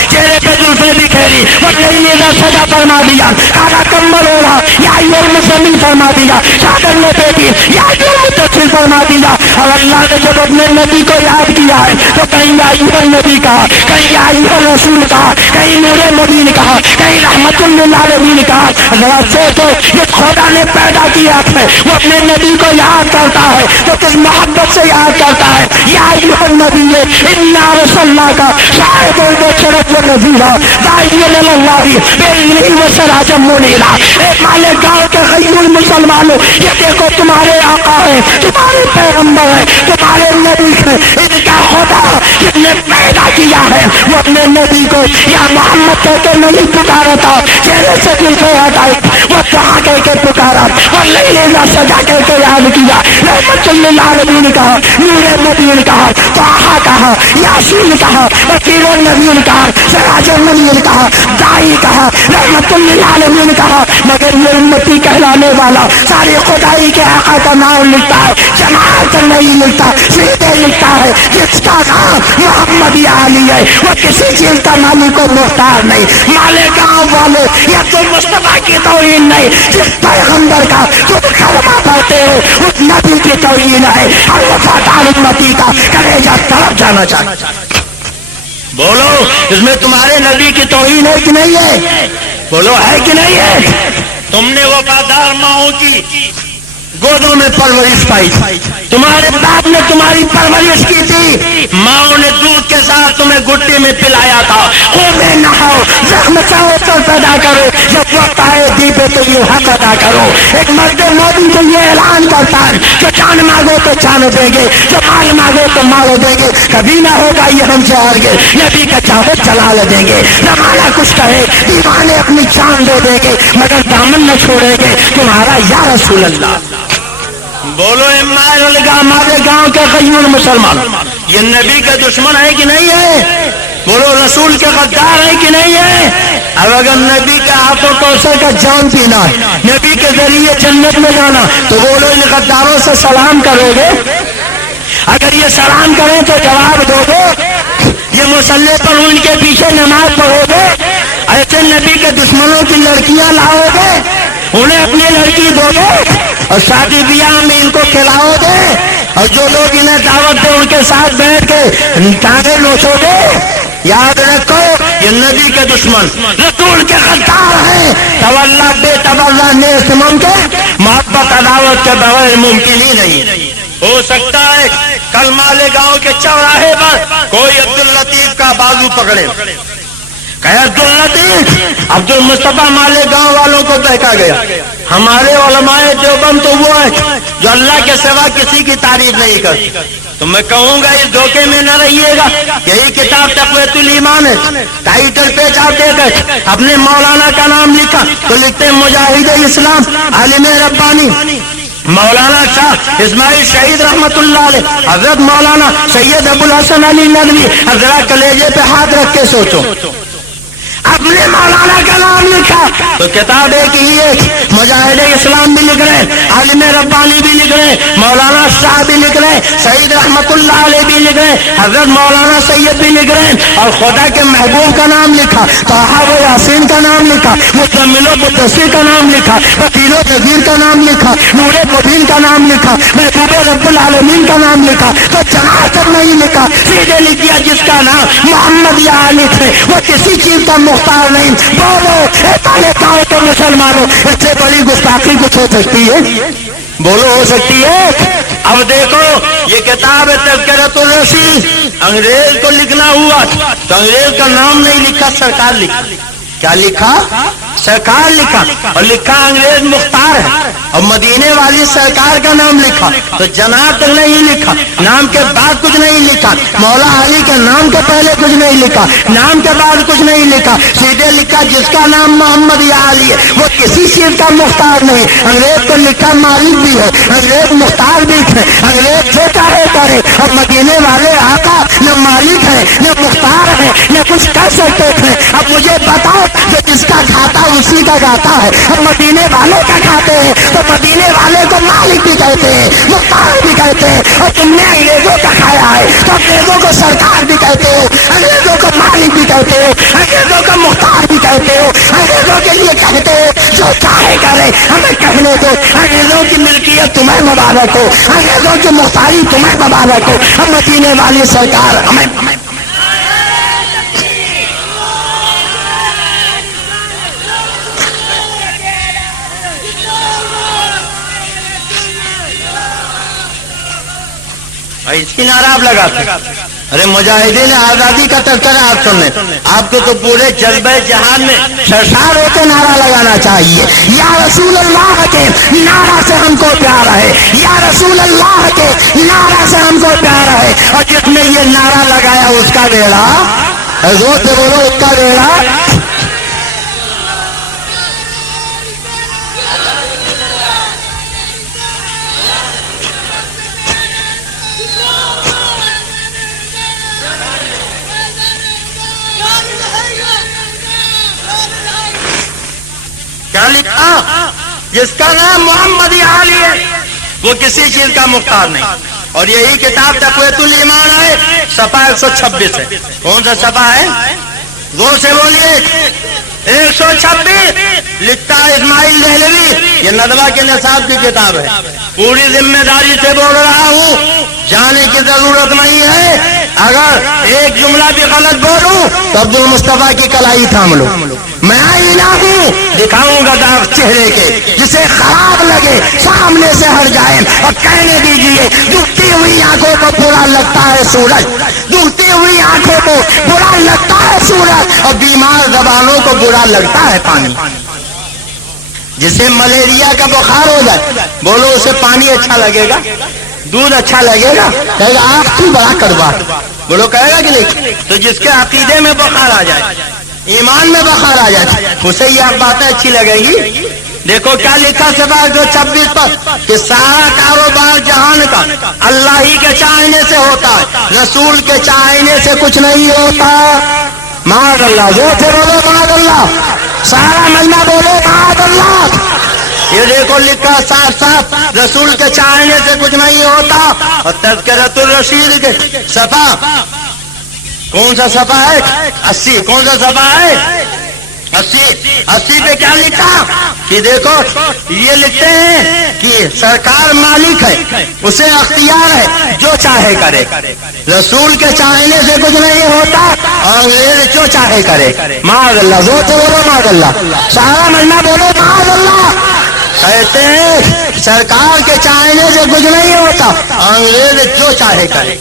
چہرے پہ زلفیں بکھیری وہ نہیں سجا فرما دیا کالا کمبل اوڑھا یا المسلمین فرما دیا چادر نے بیٹی یا المتصل فرما دیا اور اللہ نے جب اپنے نبی کو یاد کیا ہے تو کہیں یا نبی کہا کہیں یا رسول کہا کہیں نور مبین کہا کہیں رحمت للعالمین کہا ذرا سوچو یہ خدا نے پیدا کیا ہے وہ اپنے نبی کو یاد کرتا ہے تو کس محبت سے یاد کرتا ہے یا نبی انا رسولناک شاہد البشرۃ ونذیرا داعیا الی اللہ باذنہ وسراجا منیرا۔ اے مالے گاؤں کے غیور مسلمانوں یہ دیکھو تمہارے آقا ہے تمہارے پیغمبر ہے تمہارے نبی ہے ان کا خدا جس نے پیدا کیا ہے وہ اپنے نبی کو یا محمد کہہ کے نہیں پکارا تھا چہرے سے دل سے ہٹائے وہ دعا کہہ کے پکارا اور لیلا سجا کہہ کے یاد کیا رحمت للعالمین کہا نور مبین کہا طٰہٰ کہا یاسین کہا بشیر النذیر کہا سراج المنیر کہا داعی کہا رحمت للعالمین کہا مگر یہ امتی کہلانے والا ساری خدائی کے آقا کا نام لکھتا ہے جماعت نہیں لکھتا سیدھے لکھتا ہے جس کا نام محمد علی ہے وہ کسی چیز کا مالک و مختار نہیں مالے گاؤں والے یا تم مصطفیٰ کی توہین نہیں جس پیغمبر کا تم کلمہ پڑھتے ہو اس نبی کی توہین ہے اور وفادار امتی کا کلیجہ طرف جانا چاہتا بولو اس میں تمہارے نبی کی توہین ہے کہ نہیں ہے بولو ہے کہ نہیں ہے تم نے وفادار ماؤں کی گودوں میں پرورش پائی تمہارے باپ نے تمہاری پرورش کی تھی ماؤں نے دودھ کے ساتھ تمہیں گٹی میں پلایا تھا خون میں نہاؤ زخم چاہو تو پیدا کرو جب وقت آئے دیپے تو یہ حق ادا کرو ایک مرد مومن تو یہ اعلان کرتا ہے کہ جان مانگو تو جان دیں گے جو مال مانگو تو مال دیں گے کبھی نہ ہوگا یہ ہم سے ہار گے نبی کا چاہو جلال دیں گے زمانہ کچھ کہے دیوانے اپنی جان دے دیں گے مگر دامن نہ چھوڑیں گے تمہارا یا رسول اللہ بولو ہمارے گاؤں کے غیور مسلمان یہ نبی کا دشمن ہے کہ نہیں ہے بولو رسول کے غدار ہے کہ نہیں ہے اب اگر نبی کے ہاتھوں کوثر کا جام پینا ہے نبی کے ذریعے جنت میں جانا تو بولو ان غداروں سے سلام کرو گے اگر یہ سلام کریں تو جواب دو گے یہ مسلح پر ان کے پیچھے نماز پڑھو گے ایسے نبی کے دشمنوں کی لڑکیاں لاؤ گے انہیں اپنی لڑکی دو گے اور شادی بیاہ میں ان کو کھلاؤ گے اور جو لوگ انہیں دعوت دے ان کے ساتھ بیٹھ کے ٹانگیں نوچو گے یاد رکھو یہ نبی کے دشمن رسول کے غدار ہیں تولا بے تولا نیست ممکن محبت عداوت کے بغیر ممکن ہی نہیں ہو سکتا ہے کل مالے گاؤں کے چوراہے پر کوئی عبداللطیف کا بازو پکڑے کہ عبداللطیف عبد المصطفیٰ مالے گاؤں والوں کو بہکا گیا ہمارے علماء دیوبند تو وہ ہے جو اللہ کے سوا کسی کی تعریف نہیں کرتی تو میں کہوں گا اس دھوکے میں نہ رہیے گا یہی کتاب تقویت الایمان ہے ٹائٹل پہ آپ دیکھ اپنے مولانا کا نام لکھا تو لکھتے ہیں مجاہد اسلام عالم ربانی مولانا شاہ اسماعیل شہید رحمت اللہ علیہ حضرت مولانا سید ابو الحسن علی ندوی حضرت کلیجے پہ ہاتھ رکھ کے سوچو اپنے مولانا کا نام لکھا تو کتاب ایک ہی ہے مجاہد اسلام بھی لکھ رہے عالم ربانی بھی لکھ رہے مولانا شاہ بھی لکھ رہے سعید رحمت اللہ علیہ بھی لکھ رہے حضرت مولانا سید بھی لکھ رہے اور خدا کے محبوب کا نام لکھا طٰہٰ و یاسین کا نام لکھا مزمل و مدثر کا نام لکھا بشیر و نذیر کا نام لکھا نور مبین کا نام لکھا محبوب رب العالمین کا نام لکھا تو جماعت نہیں لکھا سیدھے لکھ دیا جس کا نام محمد یا علی تھے وہ کسی چیز کا مختار نہیں بولو پہلے گاؤں کے مسلمانوں اس سے بڑی گستاخی کچھ ہو سکتی ہے بولو ہو سکتی ہے اب دیکھو یہ کتاب ہے تذکرۃ الرشید انگریز کو لکھنا ہوا تو انگریز کا نام نہیں لکھا سرکار لکھا کیا لکھا سرکار لکھا اور لکھا انگریز مختار ہے اور مدینے والی سرکار کا نام لکھا تو جناب تک نہیں لکھا, نام کے بعد کچھ نہیں لکھا, مولا علی کے نام کے پہلے کچھ نہیں لکھا, نام کے بعد کچھ نہیں لکھا, سیدھے لکھا جس کا نام محمد یا علی ہے وہ کسی چیز کا مختار نہیں. انگریز کو لکھا مالک بھی ہے, انگریز مختار بھی ہے, انگریز جو چاہے کرے, اور مدینے والے آقا نہ مالک ہے نہ مختار ہے نہ کچھ کر سکتے تھے. اب مجھے بتاؤ جو جس کا کھاتا اسی کا گاتا ہے, ہم مدینے والے کا کھاتے ہیں تو مدینے والے کو مالک بھی کہتے ہیں مختار بھی کہتے ہیں, اور تم نے انگریزوں کا کھایا ہے تو انگریزوں کو سرکار بھی کہتے ہو, انگریزوں کو مالک بھی کہتے ہو, انگریزوں کو مختار بھی کہتے ہو, انگریزوں کے لیے کہتے ہو جو چاہے کرے ہمیں کہنے دو, انگریزوں کی ملکیت تمہیں مبارک ہو, انگریزوں کی مختاری تمہیں مبارک ہو, ہم مدینے والی سرکار ہمیں اس کی نعرہ آپ لگاتے. ارے مجاہدین آزادی کا تذکرہ آپ سن لیں, آپ کو تو پورے جذبہ جہان میں سرشار ہو کے نعرہ لگانا چاہیے. یا رسول اللہ کے نعرہ سے ہم کو پیار ہے, یا رسول اللہ کے نعرہ سے ہم کو پیار ہے, اور جس نے یہ نعرہ لگایا اس کا بیڑا, زور سے بولو اس کا بیڑا. کیا لکھا جس کا نام محمد علی ہے وہ کسی چیز کا مختار نہیں. اور یہی کتاب تقویت الایمان ہے, صفحہ 126 ہے. کون سا صفحہ ہے؟ زور سے بولیے. 126 لکھتا ہے اسماعیل دہلوی, یہ ندوہ کے نصاب کی کتاب ہے. پوری ذمہ داری سے بول رہا ہوں, جانے کی ضرورت نہیں ہے. اگر ایک جملہ بھی غلط بولوں تو عبد المصطفیٰ کی کلائی تھام لو. میں آئینہ ہوں, دکھاؤں گا داغ چہرے کے, جسے خراب لگے سامنے سے ہٹ جائے اور کہنے دیجیے ڈوبتی ہوئی آنکھوں کو برا لگتا ہے سورج, ڈوبتی ہوئی آنکھوں کو برا لگتا ہے سورج, اور بیمار زبانوں کو برا لگتا ہے پانی. جسے ملیریا کا بخار ہو جائے بولو اسے پانی اچھا لگے گا, دودھ اچھا لگے گا, کہے گا آپ کی بڑا کڑوا, بولو کہے گا کہ نہیں. تو جس کے عقیدے میں بخار آ جائے, ایمان میں بخار آ جائے, اسے یہ باتیں اچھی لگیں گی. دیکھو کیا لکھا صفحہ 126 پر کہ سارا کاروبار جہان کا اللہ ہی کے چاہنے سے ہوتا ہے, رسول کے چاہنے سے کچھ نہیں ہوتا. معاذ اللہ, زور سے بولو معاذ اللہ, سارا مجمع بولو معاذ اللہ. یہ دیکھو لکھا صاف صاف رسول کے چاہنے سے کچھ نہیں ہوتا. اور تذکرۃ الرشید کے صفحہ کون سا صفحہ ہے؟ 80. کون سا صفحہ ہے؟ 80 پہ کیا لکھا کہ دیکھو یہ لکھتے ہیں کہ سرکار مالک ہے, اسے اختیار ہے جو چاہے کرے, رسول کے چاہنے سے کچھ نہیں ہوتا, اور انگریز جو چاہے کرے. معاذ اللہ, زور سے بولو معاذ اللہ, سارا مجمع بولو معاذ اللہ. کہتے ہیں سرکار کے چاہنے سے کچھ نہیں ہوتا, انگریز جو چاہے کرے.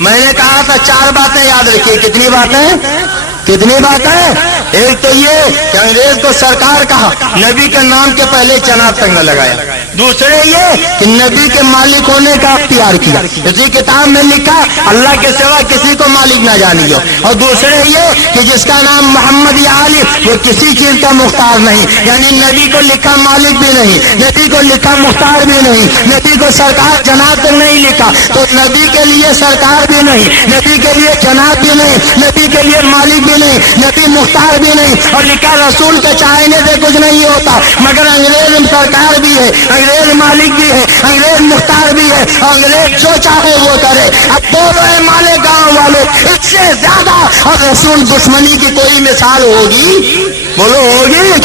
میں نے کہا تھا 4 باتیں یاد رکھیے. کتنی باتیں؟ ایک تو یہ کہ انگریز کو سرکار کہا, نبی کے نام کے پہلے چناب تک نہ لگایا. دوسرے یہ کہ نبی کے مالک ہونے کا اختیار کیا, اسی کتاب میں لکھا اللہ کے سوا کسی کو مالک نہ جانیو. اور دوسرے یہ کہ جس کا نام محمد یا علی وہ کسی چیز کا مختار نہیں, یعنی نبی کو لکھا مالک بھی نہیں, نبی کو لکھا مختار بھی نہیں, نبی کو سرکار جناب تک نہیں لکھا, تو نبی کے لیے سرکار بھی نہیں, نبی کے لیے جناب بھی نہیں, نبی کے لیے مالک بھی نہیں, نبی مختار بھی نہیں. اور لکھا رسول کے چاہنے سے کچھ نہیں ہوتا, مگر انگریز سرکار بھی ہے, انگریز مالک بھی ہے, انگریز مختار بھی ہے, انگریز جو چاہے وہ کرے. اب بولو اے مالے گاؤں والے, اس سے زیادہ اور رسول دشمنی کی کوئی مثال ہوگی؟ بولو ہوگی؟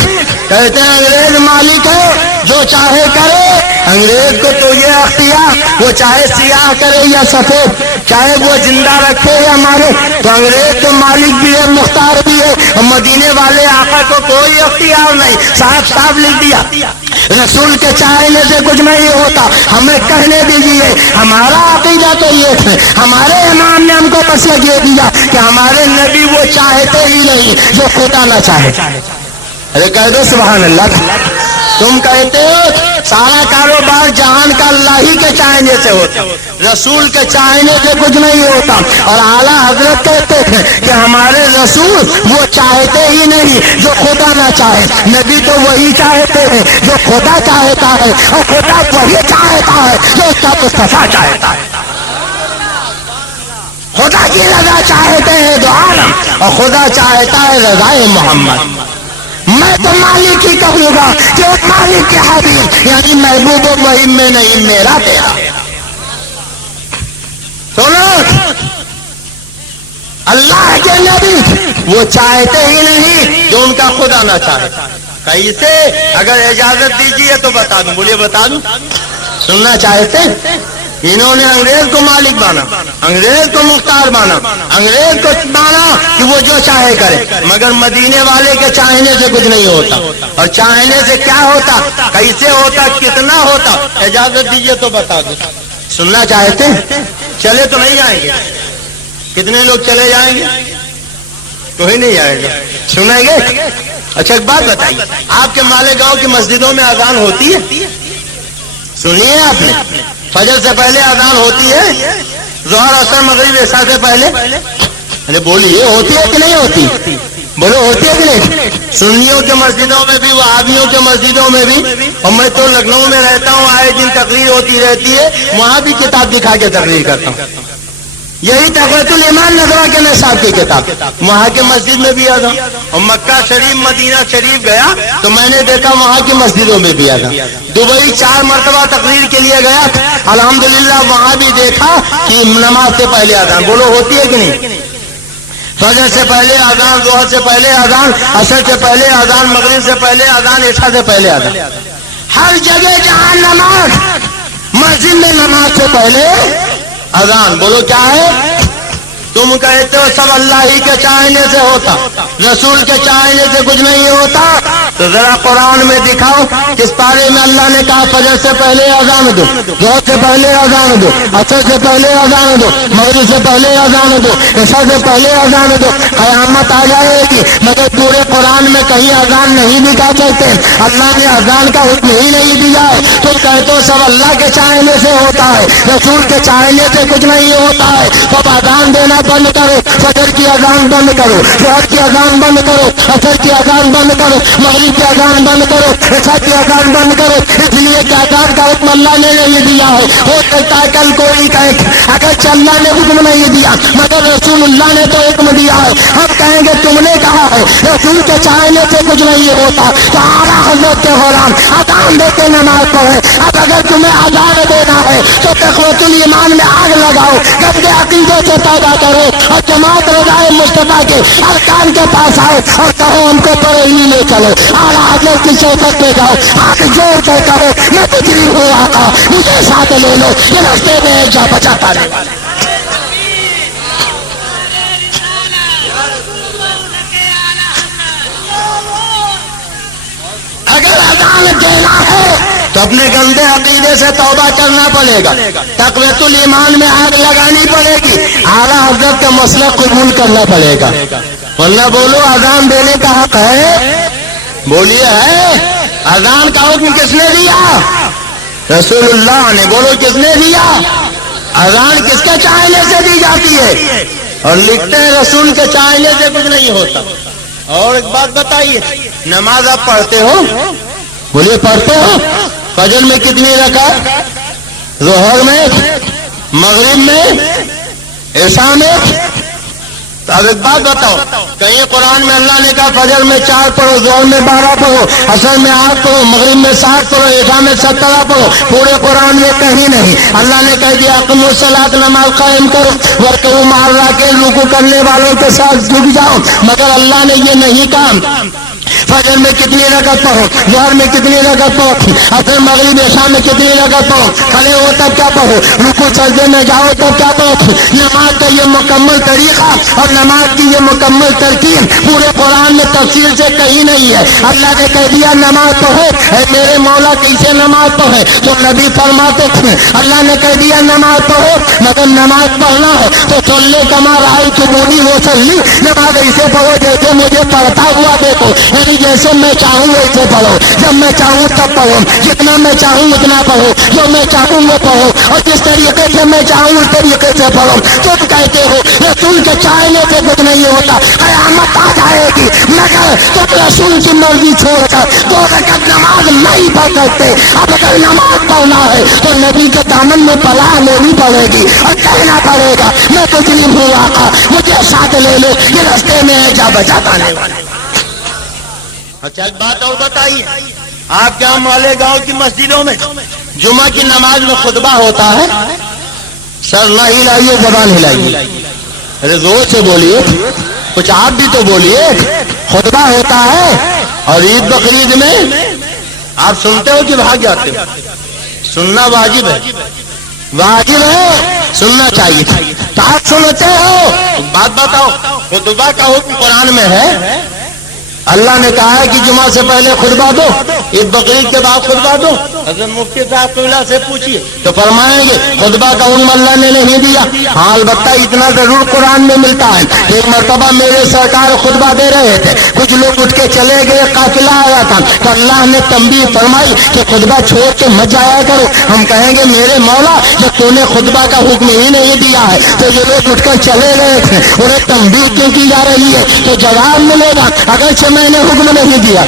کہتے ہیں انگریز مالک ہے جو چاہے کرے. انگریز کو تو یہ اختیار, وہ چاہے سیاہ کرے یا سفید, چاہے وہ زندہ رکھے یا مارے, تو انگریز تو مالک بھی ہے مختار بھی ہے. اور مدینے والے آقا کو کوئی اختیار نہیں, صاف صاف لکھ دیا رسول کے چاہنے سے کچھ نہیں ہوتا. ہمیں کہنے دیجیے, ہمارا عقیدہ تو یہ ہے, ہمارے امام نے ہم کو مسئلہ یہ دیا کہ ہمارے نبی وہ چاہتے ہی نہیں جو خدا نہ چاہے. ارے کہہ دو سبحان اللہ. تم کہتے ہو سارا کاروبار جہان کا اللہ ہی کے چاہنے سے ہوتا، رسول کے چاہنے سے کچھ نہیں ہوتا. اور اعلیٰ حضرت کہتے ہیں کہ ہمارے رسول وہ چاہتے ہی نہیں جو خدا نہ چاہے. نبی تو وہی چاہتے ہیں جو خدا چاہتا ہے، اور خدا وہی چاہتا ہے جو اس کا مصطفیٰ چاہتا ہے. خدا کی رضا چاہتے ہیں دو عالم، اور خدا چاہتا ہے رضائے محمد. میں تو مالک ہی کہوں گا کہ مالک کے حبیب یعنی محبوب و مہم میں نہیں میرا تیرا. سنو، اللہ کے نبی وہ چاہتے ہی نہیں جو ان کا خدا نہ چاہے. کیسے؟ اگر اجازت دیجیے تو بتا دوں. بولیے بتا دوں. سننا چاہتے؟ انہوں نے انگریز کو مالک مانا، انگریز کو مختار مانا، انگریز کو مانا کہ وہ جو چاہے کرے. مگر مدینے والے کے چاہنے سے کچھ نہیں ہوتا. اور چاہنے سے کیا ہوتا، کیسے ہوتا، کتنا ہوتا؟ اجازت دیجیے تو بتا دوں. سننا چاہتے؟ چلے تو نہیں جائیں گے. کتنے لوگ چلے جائیں گے؟ کوئی نہیں آئے گا. سنیں گے؟ اچھا ایک بات بتائیے، آپ کے مالیگاؤں کی مسجدوں میں اذان ہوتی ہے؟ سنیے آپ نے، فجر سے پہلے اذان ہوتی ہے، ظہر اثر مغرب عشاء سے پہلے. ارے بولیے ہوتی ہے کہ نہیں ہوتی؟ بولو ہوتی ہے کہ نہیں؟ سنیوں کے مسجدوں میں بھی، وہابیوں کے مسجدوں میں بھی. اور میں تو لکھنؤ میں رہتا ہوں، آئے دن تقریر ہوتی رہتی ہے، وہاں بھی کتاب دکھا کے تقریر کرتا ہوں. یہی تقویت الایمان نظرہ کے نصاب کی کتاب، وہاں کے مسجد میں بھی آتا. اور مکہ شریف مدینہ شریف گیا تو میں نے دیکھا وہاں کی مسجدوں میں بھی آتا. دبئی 4 مرتبہ تقریر کے لیے گیا، الحمدللہ وہاں بھی دیکھا کہ نماز سے پہلے اذان. بولو ہوتی ہے کہ نہیں؟ فجر سے پہلے اذان، ظہر سے پہلے اذان، عصر سے پہلے اذان، مغرب سے پہلے اذان، عشاء سے پہلے اذان. ہر جگہ جہاں نماز، مسجد میں نماز سے پہلے اذان. بولو کیا ہے؟ تم کہتے ہو سب اللہ ہی کے چاہنے سے ہوتا، رسول کے چاہنے سے کچھ نہیں ہوتا. تو ذرا قرآن میں دکھاؤ کس پارے میں اللہ نے کہا فجر سے پہلے اذان دو، ظہر سے پہلے اذان دو، عصر سے پہلے اذان دو، مغرب سے پہلے اذان دو، عشاء سے پہلے اذان دو. قیامت آ جائے گی مگر پورے قرآن میں کہیں اذان نہیں دکھا سکتے. اللہ نے اذان کا حکم ہی نہیں دیا ہے. تم کہتے ہو سب اللہ کے چاہنے سے ہوتا ہے، رسول کے چاہنے سے کچھ نہیں ہوتا ہے. تو اذان دینا بند کرو، فجر کی اذان بند کرو، ظہر کی اذان بند کرو، عصر کی اذان بند کرو، مغرب کی اذان بند کرو، عشاء کی اذان بند کرو. اس لیے کہ اذان کا حکم اللہ نے نہیں دیا ہے. ہو سکتا ہے کل کوئی کہے اگر اللہ نے حکم نہیں دیا مگر رسول اللہ نے تو حکم دیا ہے. ہم کہیں گے تم نے کہا ہے رسول کے چاہنے سے کچھ نہیں ہوتا. تو اعلیٰ حضرت کے غلام اذان دے کے نماز پڑھے. اب اگر تمہیں اذان دینا ہے تو تقویت الایمان میں آگ لگاؤ، گندے عقیدے سے پیدا کرو اور جماعت رضائے مصطفیٰ کے ارکان کے پاس آؤ اور کہو ہم کو پڑھائی لے چلو. اعلیٰ حضرت کی صحبت میں جاؤ، ہاتھ جوڑ کر کرو میں بجری ہوں آقا مجھے ساتھ لے لو، یہ راستے میں ایک جا بچاتا رہے. اگر اذان دینا ہے تو اپنے گندے عقیدے سے توبہ کرنا پڑے گا، تقویت الایمان میں آگ لگانی پڑے گی، اعلیٰ حضرت کا مسئلہ قبول کرنا پڑے گا. ورنہ بولو اذان دینے کا حق ہے؟ بولیے ہے؟ اذان کا حکم کس نے دیا؟ رسول اللہ نے. بولو کس نے دیا؟ اذان کس کے چاہنے سے دی جاتی ہے؟ اور لکھتے ہیں رسول کے چاہنے سے کچھ نہیں ہوتا. اور ایک بات بتائیے، نماز آپ پڑھتے ہو؟ بولیے پڑھتے ہو؟ فجر میں کتنی رکعت، ظہر میں، مغرب میں، عشاء میں؟ تو اب ایک بات بتاؤ، کہیں قرآن میں اللہ نے کہا فجر میں 4 پڑھو، ظہر میں 12 پڑھو، عصر میں 8 پڑھو، مغرب میں 60 پڑھو، عشاء میں 17 پڑھو؟ پورے قرآن میں کہیں نہیں. اللہ نے کہہ دیا اقیموا الصلاۃ، نماز قائم کرو، وارکعوا مع الراکعین، رکوع کرنے والوں کے ساتھ جھک جاؤ. مگر اللہ نے یہ نہیں کہا فجر میں کتنی رکعت پڑھو، ظہر میں کتنی رکعت پڑھو، عصر مغرب عشاء میں کتنی رکعت پڑھو، کھڑے ہو تب کیا پڑھو، رکوع سجدے میں جاؤ تب کیا پڑھو. نماز کا یہ مکمل طریقہ اور نماز کی یہ مکمل ترتیب پورے قرآن میں تفصیل سے کہیں نہیں ہے. اللہ نے کہہ دیا نماز پڑھو. میرے مولا کیسے پیچھے نماز پڑھے تو نبی فرماتے تھے اللہ نے کہہ دیا نماز پڑھو، مگر نماز پڑھنا ہے تو صلی کما رأیتمونی وصلی، نماز ایسے پڑھو جیسے مجھے پڑھتا ہوا دیکھو، یعنی جیسے میں چاہوں ویسے پڑھو، جب میں چاہوں تب پڑھو، جتنا میں چاہوں اتنا پڑھو، جو میں چاہوں وہ پڑھو، اور جس طریقے سے میں چاہوں اس طریقے سے پڑھو۔ تم کہتے ہو رسول کے چاہنے سے کچھ نہیں ہوتا، قیامت آ جائے گی مگر تم رسول کی مرضی چھوڑ کر 2 رکعت نماز نہیں پڑھ سکتے۔ اب اگر نماز پڑھنا ہے تو نبی کے دامن میں پناہ لینی پڑے گی اور کہنا پڑے گا میں تسلیم ہوں آقا، مجھے ساتھ لے لو، یہ راستے میں ہے جا بچا پانے والے۔ اچھا ایک بات اور بتائیے، آپ کے مالیگاؤں کی مسجدوں میں جمعہ کی نماز میں خطبہ ہوتا ہے؟ سر نہ ہلائیے، زبان ہلائیے، ارے زور سے بولیے، کچھ آپ بھی تو بولیے۔ خطبہ ہوتا ہے اور عید بقرعید میں آپ سنتے ہو کہ بھاگ جاتے ہو؟ سننا واجب ہے، واجب ہے، سننا چاہیے۔ تو آپ سنتے ہو؟ بات بتاؤ، خطبہ کا حکم قرآن میں ہے؟ اللہ نے کہا ہے کہ جمعہ سے پہلے خطبہ دو، عید بقرعید کے بعد خطبہ دو۔ حضرت مفتی صاحب قبلہ سے پوچھیے تو فرمائیں گے خطبہ کا حکم اللہ نے نہیں دیا، ہاں البتہ اتنا ضرور قرآن میں ملتا ہے۔ ایک مرتبہ میرے سرکار خطبہ دے رہے تھے، کچھ لوگ اٹھ کے چلے گئے، قافلہ آیا تھا تو اللہ نے تنبیہ فرمائی کہ خطبہ چھوڑ کے مت جایا کرو۔ ہم کہیں گے میرے مولا جب تو نے خطبہ کا حکم ہی نہیں دیا ہے تو یہ لوگ اٹھ کر چلے گئے تھے، انہیں تنبیہ کیوں کی جا رہی ہے؟ تو جواب ملے گا اگرچہ میں نے حکم نہیں دیا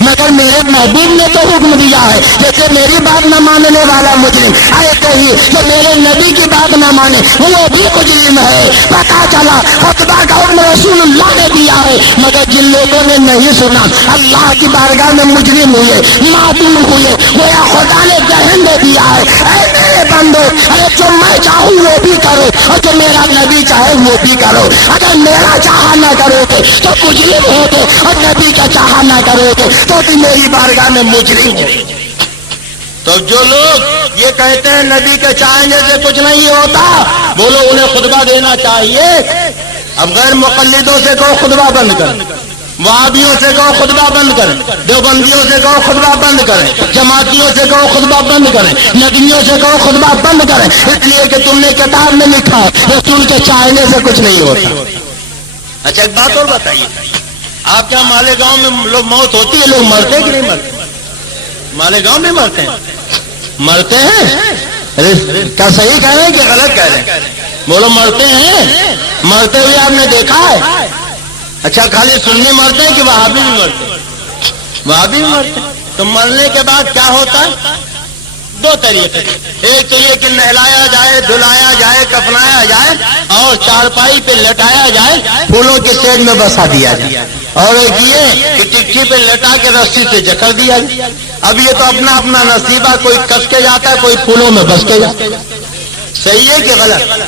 مگر میرے محبوب نے تو حکم دیا ہے، جیسے میری بات نہ ماننے والا مجرم آئے کہیں کہ میرے نبی کی بات نہ مانے وہ بھی مجرم ہے۔ پتا چلا خطبہ کا حکم رسول اللہ نے دیا ہے مگر جن لوگوں نے نہیں سنا اللہ کی بارگاہ میں مجرم ہوئے، معدوم ہوئے، گویا خدا نے ذہن دے دیا ہے اے میرے بندو، ارے جو میں چاہوں وہ بھی کرو اور جو میرا نبی چاہے وہ بھی کرو، اگر میرا چاہا نہ کرو گے تو مجرم ہو گے اور نبی کا چاہا نہ کرو گے تو بھی میری بارگاہ میں مجرم ہو۔ تو جو لوگ یہ کہتے ہیں نبی کے چاہنے سے کچھ نہیں ہوتا، بولو انہیں خطبہ دینا چاہیے۔ اب غیر مقلدوں سے کہو خطبہ بند کریں، وہابیوں سے کہو خطبہ بند کریں، دیوبندیوں سے کہو خطبہ بند کریں، جماعتیوں سے کہو خطبہ بند کریں، ندویوں سے کہو خطبہ بند کریں، اس لیے کہ تم نے کتاب میں لکھا رسول کے چاہنے سے کچھ نہیں ہوتا۔ اچھا ایک بات اور بتائیے، آپ کے مالیگاؤں میں لوگ موت ہوتی ہے، لوگ مرتے کہ نہیں مرتے؟ مالیگاؤں میں مرتے ہیں، مرتے ہیں؟ کیا صحیح کہہ رہے ہیں کہ غلط کہہ رہے ہیں؟ بولو مرتے ہیں، مرتے ہوئے آپ نے دیکھا ہے؟ اچھا خالی سنی مرتے ہیں کہ وہابی بھی مرتے ہیں؟ وہابی بھی مرتے ہیں۔ تو مرنے کے بعد کیا ہوتا ہے؟ 2 طریقے، ایک تو یہ کہ نہلایا جائے، دھلایا جائے، کفنایا جائے اور چارپائی پہ لٹایا جائے، پھولوں کے سیج میں بسا دیا جائے، اور ایک یہ کہ ٹکی پہ لٹا کے رسی سے جکڑ دیا جائے۔ اب یہ تو اپنا اپنا نصیبہ، کوئی کس کے جاتا ہے، کوئی پھولوں میں بس کے جاتا ہے۔ صحیح ہے کہ غلط؟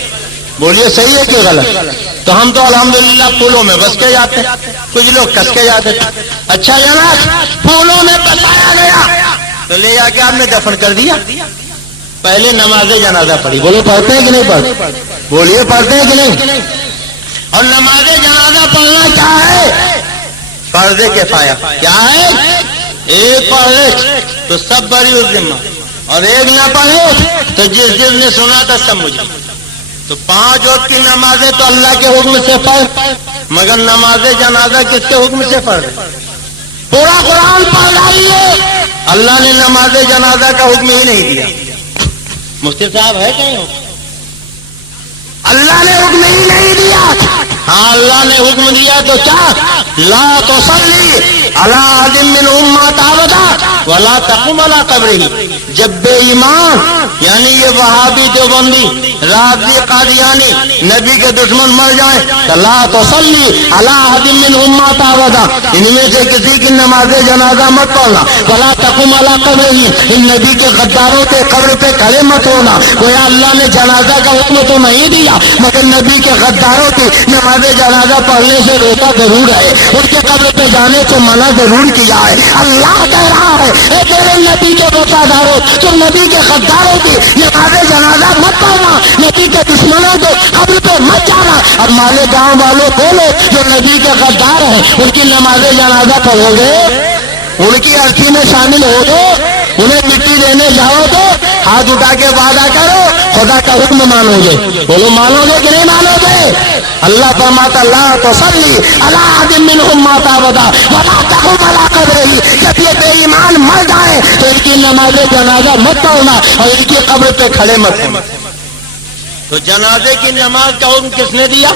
بولیے صحیح ہے کہ غلط؟ تو ہم تو الحمدللہ پھولوں میں بس کے جاتے ہیں، کچھ لوگ کس کے جاتے ہیں۔ اچھا جناب پھولوں میں بسایا گیا تو لے جا کے آپ نے دفن کر دیا، پہلے نماز جنازہ پڑھی، بولو پڑھتے ہیں کہ نہیں پڑھتے؟ بولیے پڑھتے ہیں کہ نہیں؟ اور نماز جنازہ پڑھنا کیا ہے؟ فرض کفایہ کیا ہے؟ ایک پڑھے تو سب بری ذمہ، اور ایک نہ پڑھے تو جس دل نے سنا تھا سب مجھے۔ تو 5 وقت کی نمازیں تو اللہ کے حکم سے پڑھ، مگر نماز جنازہ کس کے حکم سے پڑھ؟ پورا قرآن پڑھ ڈالیے، اللہ نے نماز جنازہ کا حکم ہی نہیں دیا۔ مفتی صاحب ہے کہیں؟ اللہ نے حکم ہی نہیں دیا۔ ہاں اللہ نے حکم دیا تو کیا؟ لا تصلی علی احد منهم مات ابدا ولا تقم علی قبرہ۔ جب بے ایمان یعنی یہ وہابی دیوبندی رافضی قادیانی نبی کے دشمن مر جائیں تو لا تصلی علی احد منهم مات ابدا، ان میں سے کسی کی نماز جنازہ مت پڑھنا، ولا تقم علی قبرہ، ان نبی کے غداروں کے قبر پہ کھڑے مت ہونا۔ گویا اللہ نے جنازہ کا حکم تو نہیں دیا مگر نبی کے غداروں کی نماز جنازہ پڑھنے سے روکا ضرور ہے، ان کے قبر پہ جانے کو منع ضرور کیا ہے۔ اللہ کہہ رہا ہے اے تیرے نبی کے وفاداروں، تم نبی کے غداروں کی نماز جنازہ مت پڑھنا، نبی کے دشمنوں کے قبر پہ مت جانا۔ اب مالیگاؤں والوں بولو جو نبی کے غدار ہیں ان کی نماز جنازہ پڑھو گے، ان کی ارتھی میں شامل ہو گے، انہیں دینے جاؤ تو ہاتھ اٹھا کے وعدہ کرو خدا کا حکم مانو گے. بولو مانو گے کہ نہیں مانو گے؟ اللہ فرماتا لا تصلی علی احد منهم مات ابدا ولا تقم علی قبره. جب یہ بے ایمان مر جائیں تو ان کی نماز جنازہ مت پڑھنا اور ان کی قبر پہ کھڑے مت ہونا. تو جنازے کی نماز کا حکم کس نے دیا؟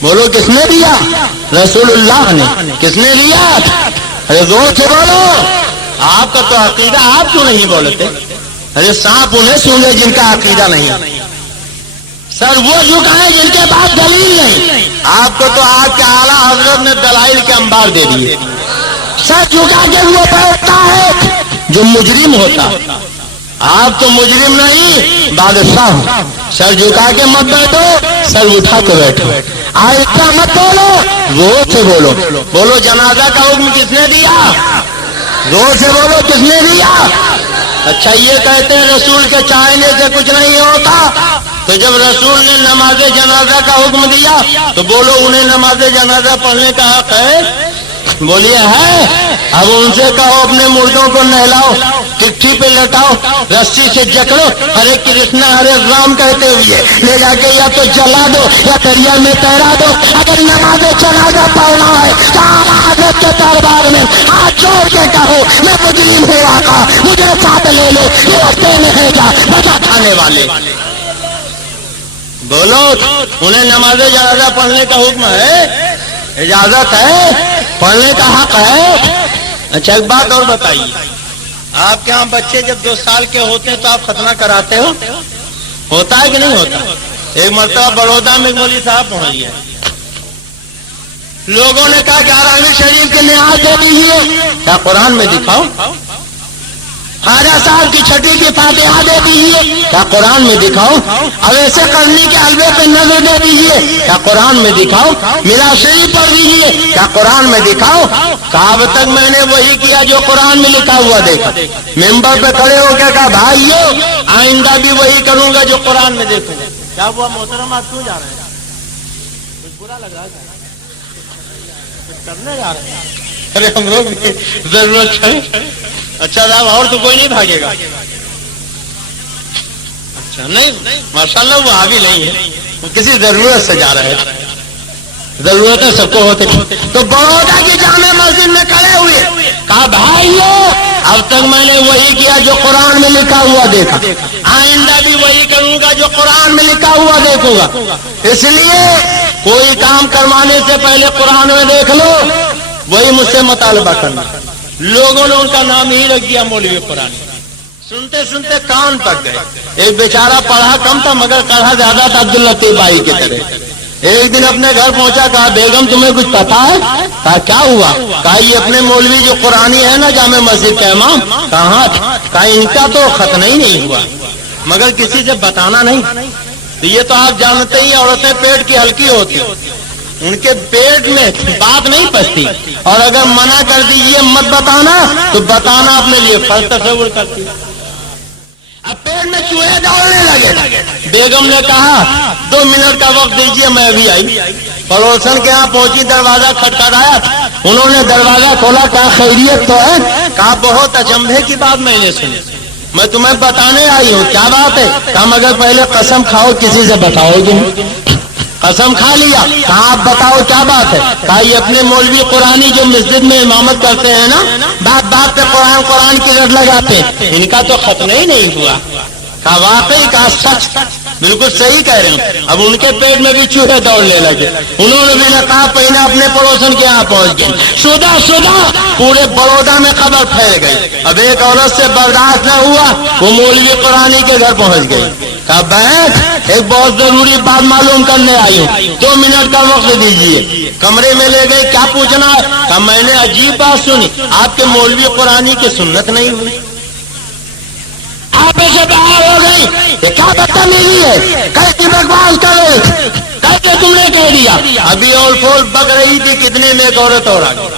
بولو کس نے دیا؟ رسول اللہ نے. کس نے دیا؟ ارے زور سے بولو. آپ کا تو عقیدہ آپ کیوں نہیں بولتے؟ ارے سانپ انہیں سونگے جن کا عقیدہ نہیں. سر وہ جھکائیں جن کے پاس دلیل نہیں. آپ کو تو آپ کے اعلیٰ حضرت نے دلائل کے انبار دے دیے. سر جھکا کے وہ بیٹھتا ہے جو مجرم ہوتا. آپ تو مجرم نہیں بادشاہ ہو. سر جھکا کے مت بیٹھو, سر اٹھا کے بیٹھو. آہستہ مت بولو, زور سے بولو. بولو جنازہ کا حکم کس نے دیا؟ زور سے بولو کس نے دیا؟ اچھا یہ کہتے ہیں رسول کے چاہنے سے کچھ نہیں ہوتا. تو جب رسول نے نماز جنازہ کا حکم دیا تو بولو انہیں نماز جنازہ پڑھنے کا حق ہے؟ بولیے ہے. اب ان سے کہو اپنے مردوں کو نہلاؤ, چٹھی پہ لٹاؤ, رسی سے جکڑو, ہرے کرشنا ہرے رام کہتے ہوئے لے جا کے یا تو جلا دو یا دریا میں تیرا دو. اگر نماز جنازہ پڑھنا ہے تو حضرت کے دربار میں ہاتھ جوڑ کے کہو میں مجرم ہوں آقا, مجھے ساتھ لے لو. یہ رستے میں ہے کیا بچا کھانے والے. بولو انہیں نماز جنازہ پڑھنے کا حکم ہے, اجازت ہے, پڑھنے کا حق ہے. اچھا ایک بات اور بتائیے, آپ کے ہاں بچے جب 2 سال کے ہوتے ہیں تو آپ ختنہ کراتے ہو؟ ہوتا ہے کہ نہیں ہوتا؟ ایک مرتبہ بڑودہ میں مولوی صاحب پہنچ گیا, لوگوں نے کہا 11ویں شریف کے نماز دے دیجیے. کیا قرآن میں دکھاؤ. خواجہ صاحب کی چھٹی کی فاتحہ دے دیجیے. کیا قرآن میں دکھاؤ. اویس قرنی کے حلوے پہ نظر دے دیجیے. کیا قرآن میں دکھاؤ. میرا شریف پڑھ دیجیے. کیا قرآن میں دکھاؤ. کہا اب تک میں نے وہی کیا جو قرآن میں لکھا ہوا دیکھا. ممبر پہ کھڑے ہو کے کہا بھائیو آئندہ بھی وہی کروں گا جو قرآن میں دیکھوں گا. کیا ہوا محترم, آپ کیوں جا رہے ہیں؟ کچھ برا لگ رہا ہے کچھ کرنے جا رہے ہیں؟ ارے ہم لوگ بھی ضرورت ہے. اچھا صاحب اور تو کوئی نہیں بھاگے گا؟ اچھا نہیں, ماشاءاللہ وہ آگے نہیں ہے, وہ کسی ضرورت سے جا رہے ہیں. ضرورتیں سب کو ہوتے. تو بڑودہ کی جامع مسجد میں کھڑے ہوئے کہا بھائیو اب تک میں نے وہی کیا جو قرآن میں لکھا ہوا دیکھا, آئندہ بھی وہی کروں گا جو قرآن میں لکھا ہوا دیکھوں گا. اس لیے کوئی کام کروانے سے پہلے قرآن میں دیکھ لو. وہی مجھ سے مطالبہ کرنا. لوگوں نے ان کا نام ہی رکھ دیا مولوی قرآن. سنتے سنتے کان تک گئے. ایک بیچارہ پڑھا کم تھا مگر پڑھا زیادہ تھا, عبداللطیف بھائی کی طرح. ایک دن اپنے گھر پہنچا, کہا بیگم تمہیں کچھ پتا ہے؟ کہا کیا ہوا؟ کہا یہ اپنے مولوی جو قرآنی ہے نا جامع مسجد کا امام, کہاں؟ کہا ان کا تو ختنہ ہی نہیں ہوا مگر کسی سے بتانا نہیں. تو یہ تو آپ جانتے ہی عورتیں پیٹ کی ہلکی ہوتی, ان کے پیٹ میں بات نہیں پچتی, اور اگر منع کر دیجیے مت بتانا تو بتانا اپنے لیے فرض تصور کرتی. اب پیٹ میں چوہے دوڑنے لگے. بیگم نے کہا 2 منٹ کا وقت دیجیے, میں بھی آئی. پڑوسن کے یہاں پہنچی, دروازہ کھٹکھٹایا. انہوں نے دروازہ کھولا, کہا خیریت تو ہے؟ کہا بہت اچنبھے کی بات میں نے سنی, میں تمہیں بتانے آئی ہوں. کیا بات ہے؟ کہا مگر پہلے قسم کھاؤ کسی سے بتاؤ گی. قسم کھا لیا. کہا آپ بتاؤ کیا بات ہے؟ کہا یہ اپنے مولوی قرآنی جو مسجد میں امامت کرتے ہیں نا, بات بات پہ قرآن کی رٹ لگاتے ہیں, ان کا تو ختنہ ہی نہیں ہوا. کہا واقعی؟ کہا سچ, بالکل صحیح کہہ رہے ہیں. اب ان کے پیٹ میں بھی چوہے دوڑنے لگے. انہوں نے بھی نقاب پہنا, اپنے پڑوسن کے یہاں پہنچ گئے. شدہ پورے بڑودہ میں خبر پھیل گئی. اب ایک عورت سے برداشت نہ ہوا, وہ مولوی قرآنی کے گھر پہنچ گئی. کہا بیٹھ, ایک بہت ضروری بات معلوم کرنے آئی ہوں, 2 منٹ کا وقت دیجیے. کمرے میں لے گئی. کیا پوچھنا ہے؟ کہا میں نے عجیب بات سنی, آپ کے مولوی قرآنی کی سنت نہیں ہوئی. آپ سے باہر ہو گئی. یہ کیا بدتمیزی ہے؟ کیسی بکواس کرو, کیسے تم نے کہہ دیا؟ ابھی اور پھول بک رہی تھی, کتنے میں ایک عورت اور آ گئی.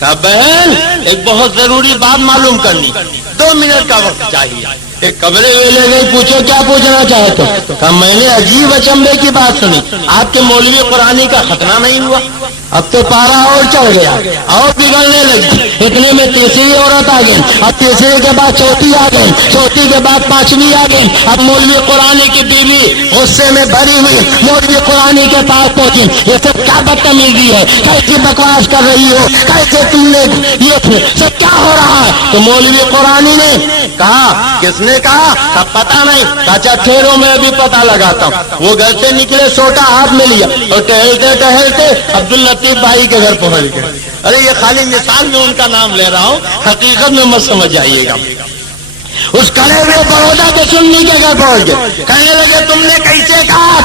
کہا بہن ایک بہت ضروری بات معلوم کرنی, 2 منٹ کا وقت چاہیے. ایک کمرے میں لے گئی. پوچھو کیا پوچھنا چاہتے ہو؟ کہا میں نے عجیب اچنبھے کی بات سنی, آپ کے مولوی قرآنی کا ختنہ نہیں ہوا. اب تو پارا اور چڑھ گیا اور بگڑنے لگی. اتنے میں تیسری عورت آ گئی. اب تیسرے کے بعد چوتھی آ گئی. چوتھی کے بعد پانچویں آ گئی. اب مولوی قرآنی کی بیوی غصے میں بھری ہوئی مولوی قرآنی کے پاس پہنچی. یہ سب کیا بدتمیزی ہے, کیسی بکواس کر رہی ہو, کیسے تم نے یہ سب کیا ہو رہا ہے؟ تو مولوی قرآنی نے کہا, کس نے کہا؟ اب پتا نہیں. اچھا ٹھہرو میں ابھی پتا لگاتا ہوں. وہ گھر سے نکلے, سوٹا ہاتھ میں لیا اور ٹہلتے ٹہلتے عبداللطیف بھائی کے گھر پہنچ گئے. ارے یہ خالی مثال میں ان کا نام لے رہا ہوں, حقیقت میں مت سمجھ جائیے گا. اس کڑے ہوئے بڑودا کے سنی کے گھر پہنچ گئے. کہنے لگے تم نے کیسے کہا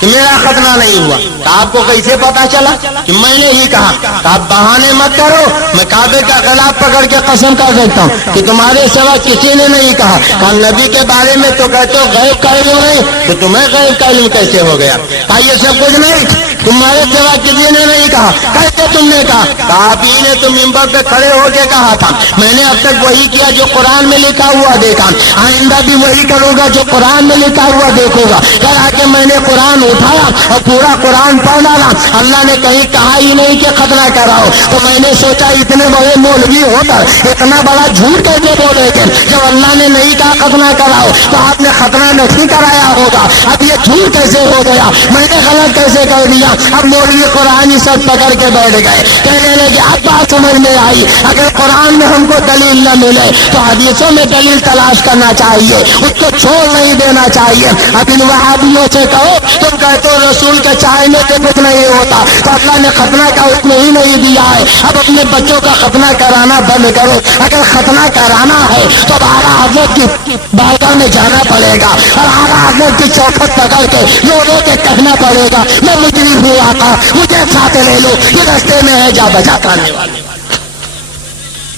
کہ میرا ختنہ نہیں ہوا؟ آپ کو کیسے پتا چلا کہ میں نے ہی کہا؟ آپ بہانے مت کرو, میں کعبے کا خلاف پکڑ کے قسم کر دیتا ہوں کہ تمہارے سوا کسی نے نہیں کہا. ہم نبی کے بارے میں تو کہتے ہو غیب کا علم نہیں, تو تمہیں غیب کا علم کیسے ہو گیا؟ یہ سب کچھ نہیں, تمہارے سوا کسی نے نہیں کہا. کیسے تم نے کہا؟ آپ ہی نے تو ممبر پہ کھڑے ہو کے کہا تھا. میں نے اب تک وہی کیا جو قرآن میں لکھا ہوا دیکھا, آئندہ بھی وہی کروں گا جو قرآن میں لکھا ہوا دیکھوں گا. کرا کے میں نے قرآن اٹھایا اور پورا قرآن پڑھ ڈالا. اللہ نے کہیں کہا ہی نہیں کہ ختنہ کراؤ. تو میں نے سوچا اتنے بڑے مولوی ہو کر اتنا بڑا جھوٹ کیسے بولے گے؟ جب اللہ نے نہیں کہا ختنہ کراؤ تو آپ نے ختنہ نہیں کرایا ہوگا. اب یہ جھوٹ کیسے ہو گیا؟ میں نے غلط کیسے کر دیا؟ اب مولوی قرآن سب پکڑ کے بیٹھ گئے. کہنے لگے اب بات سمجھ میں آئی, اگر قرآن میں ہم کو دلیل نہ ملے تو حدیثوں میں دلیل تلاش کرنا چاہیے, اس کو چھوڑ نہیں دینا چاہیے. اب ان وہابیوں سے کہو تم کہتے ہو رسول کے چاہنے سے کچھ نہیں ہوتا, تو اللہ نے ختنہ کا حکم ہی نہیں دیا ہے. اب اپنے بچوں کا ختنہ کرانا بند کرو. اگر ختنہ کرانا ہے تو اعلیٰ حضرت کی بارگاہ میں جانا پڑے گا اور اعلیٰ حضرت کی چوکھٹ پکڑ کے رو رو کے کہنا پڑے گا میں مجرم ہوں آقا, مجھے ساتھ لے لو, یہ رستے میں ہے جا بجا کھانے والے.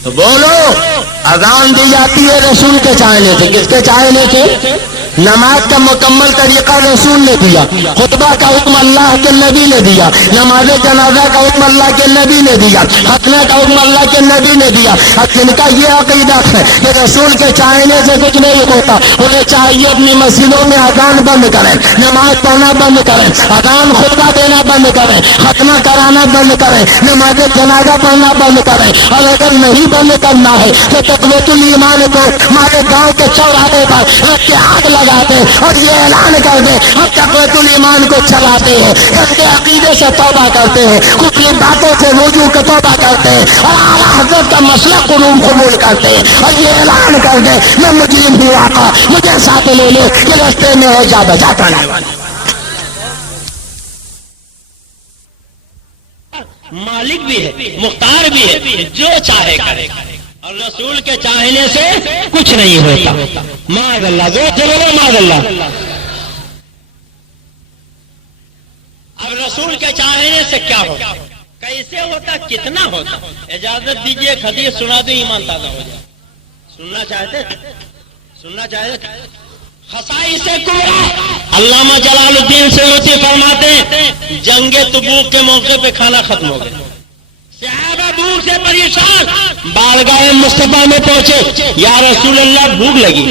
تو بولو, اذان دی جاتی ہے رسول کے چاہنے سے. کس کے چاہنے سے؟ نماز کا مکمل طریقہ رسول نے دیا, خطبہ کا حکم اللہ کے نبی نے دیا, نماز جنازہ کا حکم اللہ کے نبی نے دیا, ختنہ کا حکم اللہ کے نبی نے دیا. اب جن کا یہ عقیدہ ہے کہ رسول کے چاہنے سے کچھ نہیں ہوتا, انہیں چاہیے اپنی مسجدوں میں اذان بند کریں, نماز پڑھنا بند کریں, اذان خطبہ دینا بند کریں, ختنہ کرانا بند کریں, نماز جنازہ پڑھنا بند کریں. اور اگر نہیں بند کرنا ہے تو تقویت الایمان کو ہمارے گاؤں کے چوراہے پر رکھ کے آگ لگاتے اور یہ اعلان کر دیں ہم تقویت الایمان کو چلاتے ہیں, گندے عقیدے سے توبہ کرتے ہیں, کفری باتوں سے رجوع کا توبہ کرتے ہیں اور اعلیٰ حضرت کا مسئلہ قبول کرتے ہیں, اور یہ اعلان کر دیں میں مجرم ہوں آقا, مجھے ساتھ لے لو, یہ رستے میں ہے جا بجا کرنے والے. مالک بھی ہے, مختار بھی ہے, جو چاہے کرے, اور رسول کے چاہنے سے کچھ نہیں ہوتا. معاذ اللہ, جو بولو معاذ اللہ. اب رسول کے چاہنے سے کیا ہوتا, کیسے ہوتا, کتنا ہوتا؟ اجازت دیجیے ایک حدیث سنا دوں, ایمان تازہ ہو جائے. سننا چاہتے خصائص کبریٰ علامہ جلال الدین سیوطی فرماتے ہیں جنگ تبوک کے موقع پہ کھانا ختم ہو گیا, صحابہ بھوک سے پریشان بارگاہ مصطفیٰ میں پہنچے, یا رسول اللہ بھوک لگی.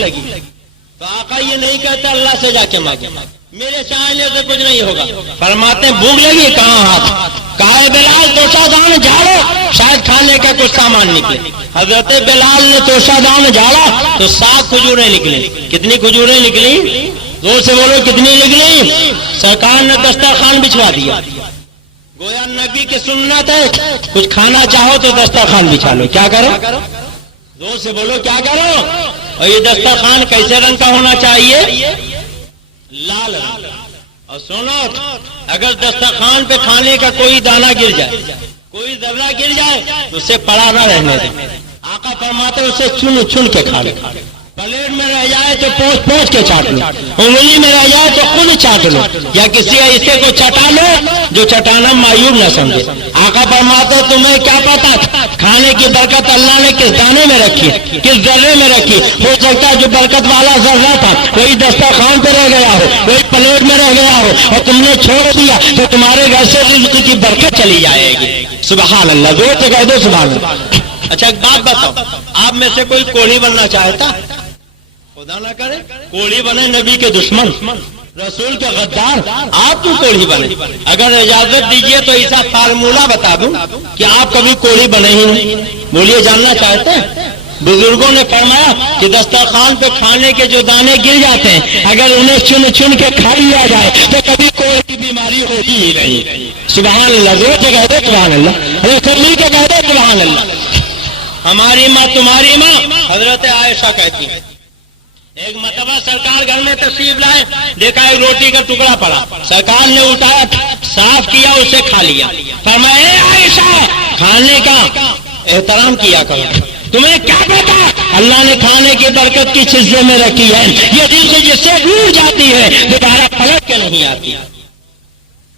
تو آقا یہ نہیں کہتا اللہ سے جا کے مانگے, میرے چاہنے سے کچھ نہیں ہوگا. فرماتے بھوک لگی, کہاں ہاتھ, کہا بلال توشہ دان جھاڑو, شاید کھانے کا کچھ سامان نکلے. حضرت بلال نے توشہ دان جھاڑا تو 7 کھجوریں نکلی. کتنی کھجوریں نکلی؟ زور سے بولو کتنی نکلی؟ سرکار نے دسترخوان بچھوا دیا. گویا نبی کی سنت ہے, کچھ کھانا چاہو تو دسترخوان بچھا لو. کیا کرو؟ زور سے بولو کیا کرو. اور یہ دسترخوان کیسے رنگ کا ہونا چاہیے؟ لال رنگ. اور سنو, اگر دسترخوان پہ کھانے کا کوئی دانہ گر جائے, کوئی ذرہ گر جائے تو اسے پڑا نہ رہنے دیں. آقا فرماتے اسے چن کے کھا لو. پلیٹ میں رہ جائے تو پوچھ کے چاٹ لو, انگلی میں رہ جائے تو خود چاٹ لو, یا کسی ایسے کو چٹا لو جو چٹانا معیوب نہ سمجھے. آقا فرماتے تمہیں کیا پتا کھانے کی برکت اللہ نے کس دانے میں رکھی, کس ذرے میں رکھی. ہو سکتا ہے جو برکت والا ذرہ تھا کوئی دسترخوان پہ رہ گیا ہو, کوئی پلیٹ میں رہ گیا ہو, اور تم نے چھوڑ دیا تو تمہارے گھر سے رزق کی برکت چلی جائے گی. سبحان اللہ, زور سے کہہ دو سبحان اللہ. اچھا ایک بات بتاؤ, آپ میں سے کوئی کوڑی بننا چاہتا؟ خدا نہ کرے کوڑی بنے نبی کے دشمن, رسول کے غدار آپ کیوں کوڑھی بنے؟ اگر اجازت دیجیے تو ایسا فارمولہ بتا دوں کہ آپ کبھی کوڑھی بنے ہی نہیں. بولیے جاننا چاہتے ہیں؟ بزرگوں نے فرمایا کہ دسترخوان پہ کھانے کے جو دانے گر جاتے ہیں اگر انہیں چن چن کے کھا لیا جائے تو کبھی کوئی کی بیماری ہوتی ہی نہیں. سبحان اللہ. زور سے کہہ دے سبحان اللہ. مل کے کہہ دے سبحان اللہ. ہماری ماں تمہاری ماں حضرت عائشہ کہتی ہے ایک مرتبہ سرکار گھر میں تشریف لائے, دیکھا ایک روٹی کا ٹکڑا پڑا, سرکار نے اٹھایا, صاف کیا, اسے کھا لیا. فرمایا اے عائشہ کھانے کا احترام کیا کرو, تمہیں کیا پتا اللہ نے کھانے کی برکت کس حصے میں رکھی ہے, یہ دل سے جس سے ڈوب جاتی ہے دوبارہ پلٹ کے نہیں آتی.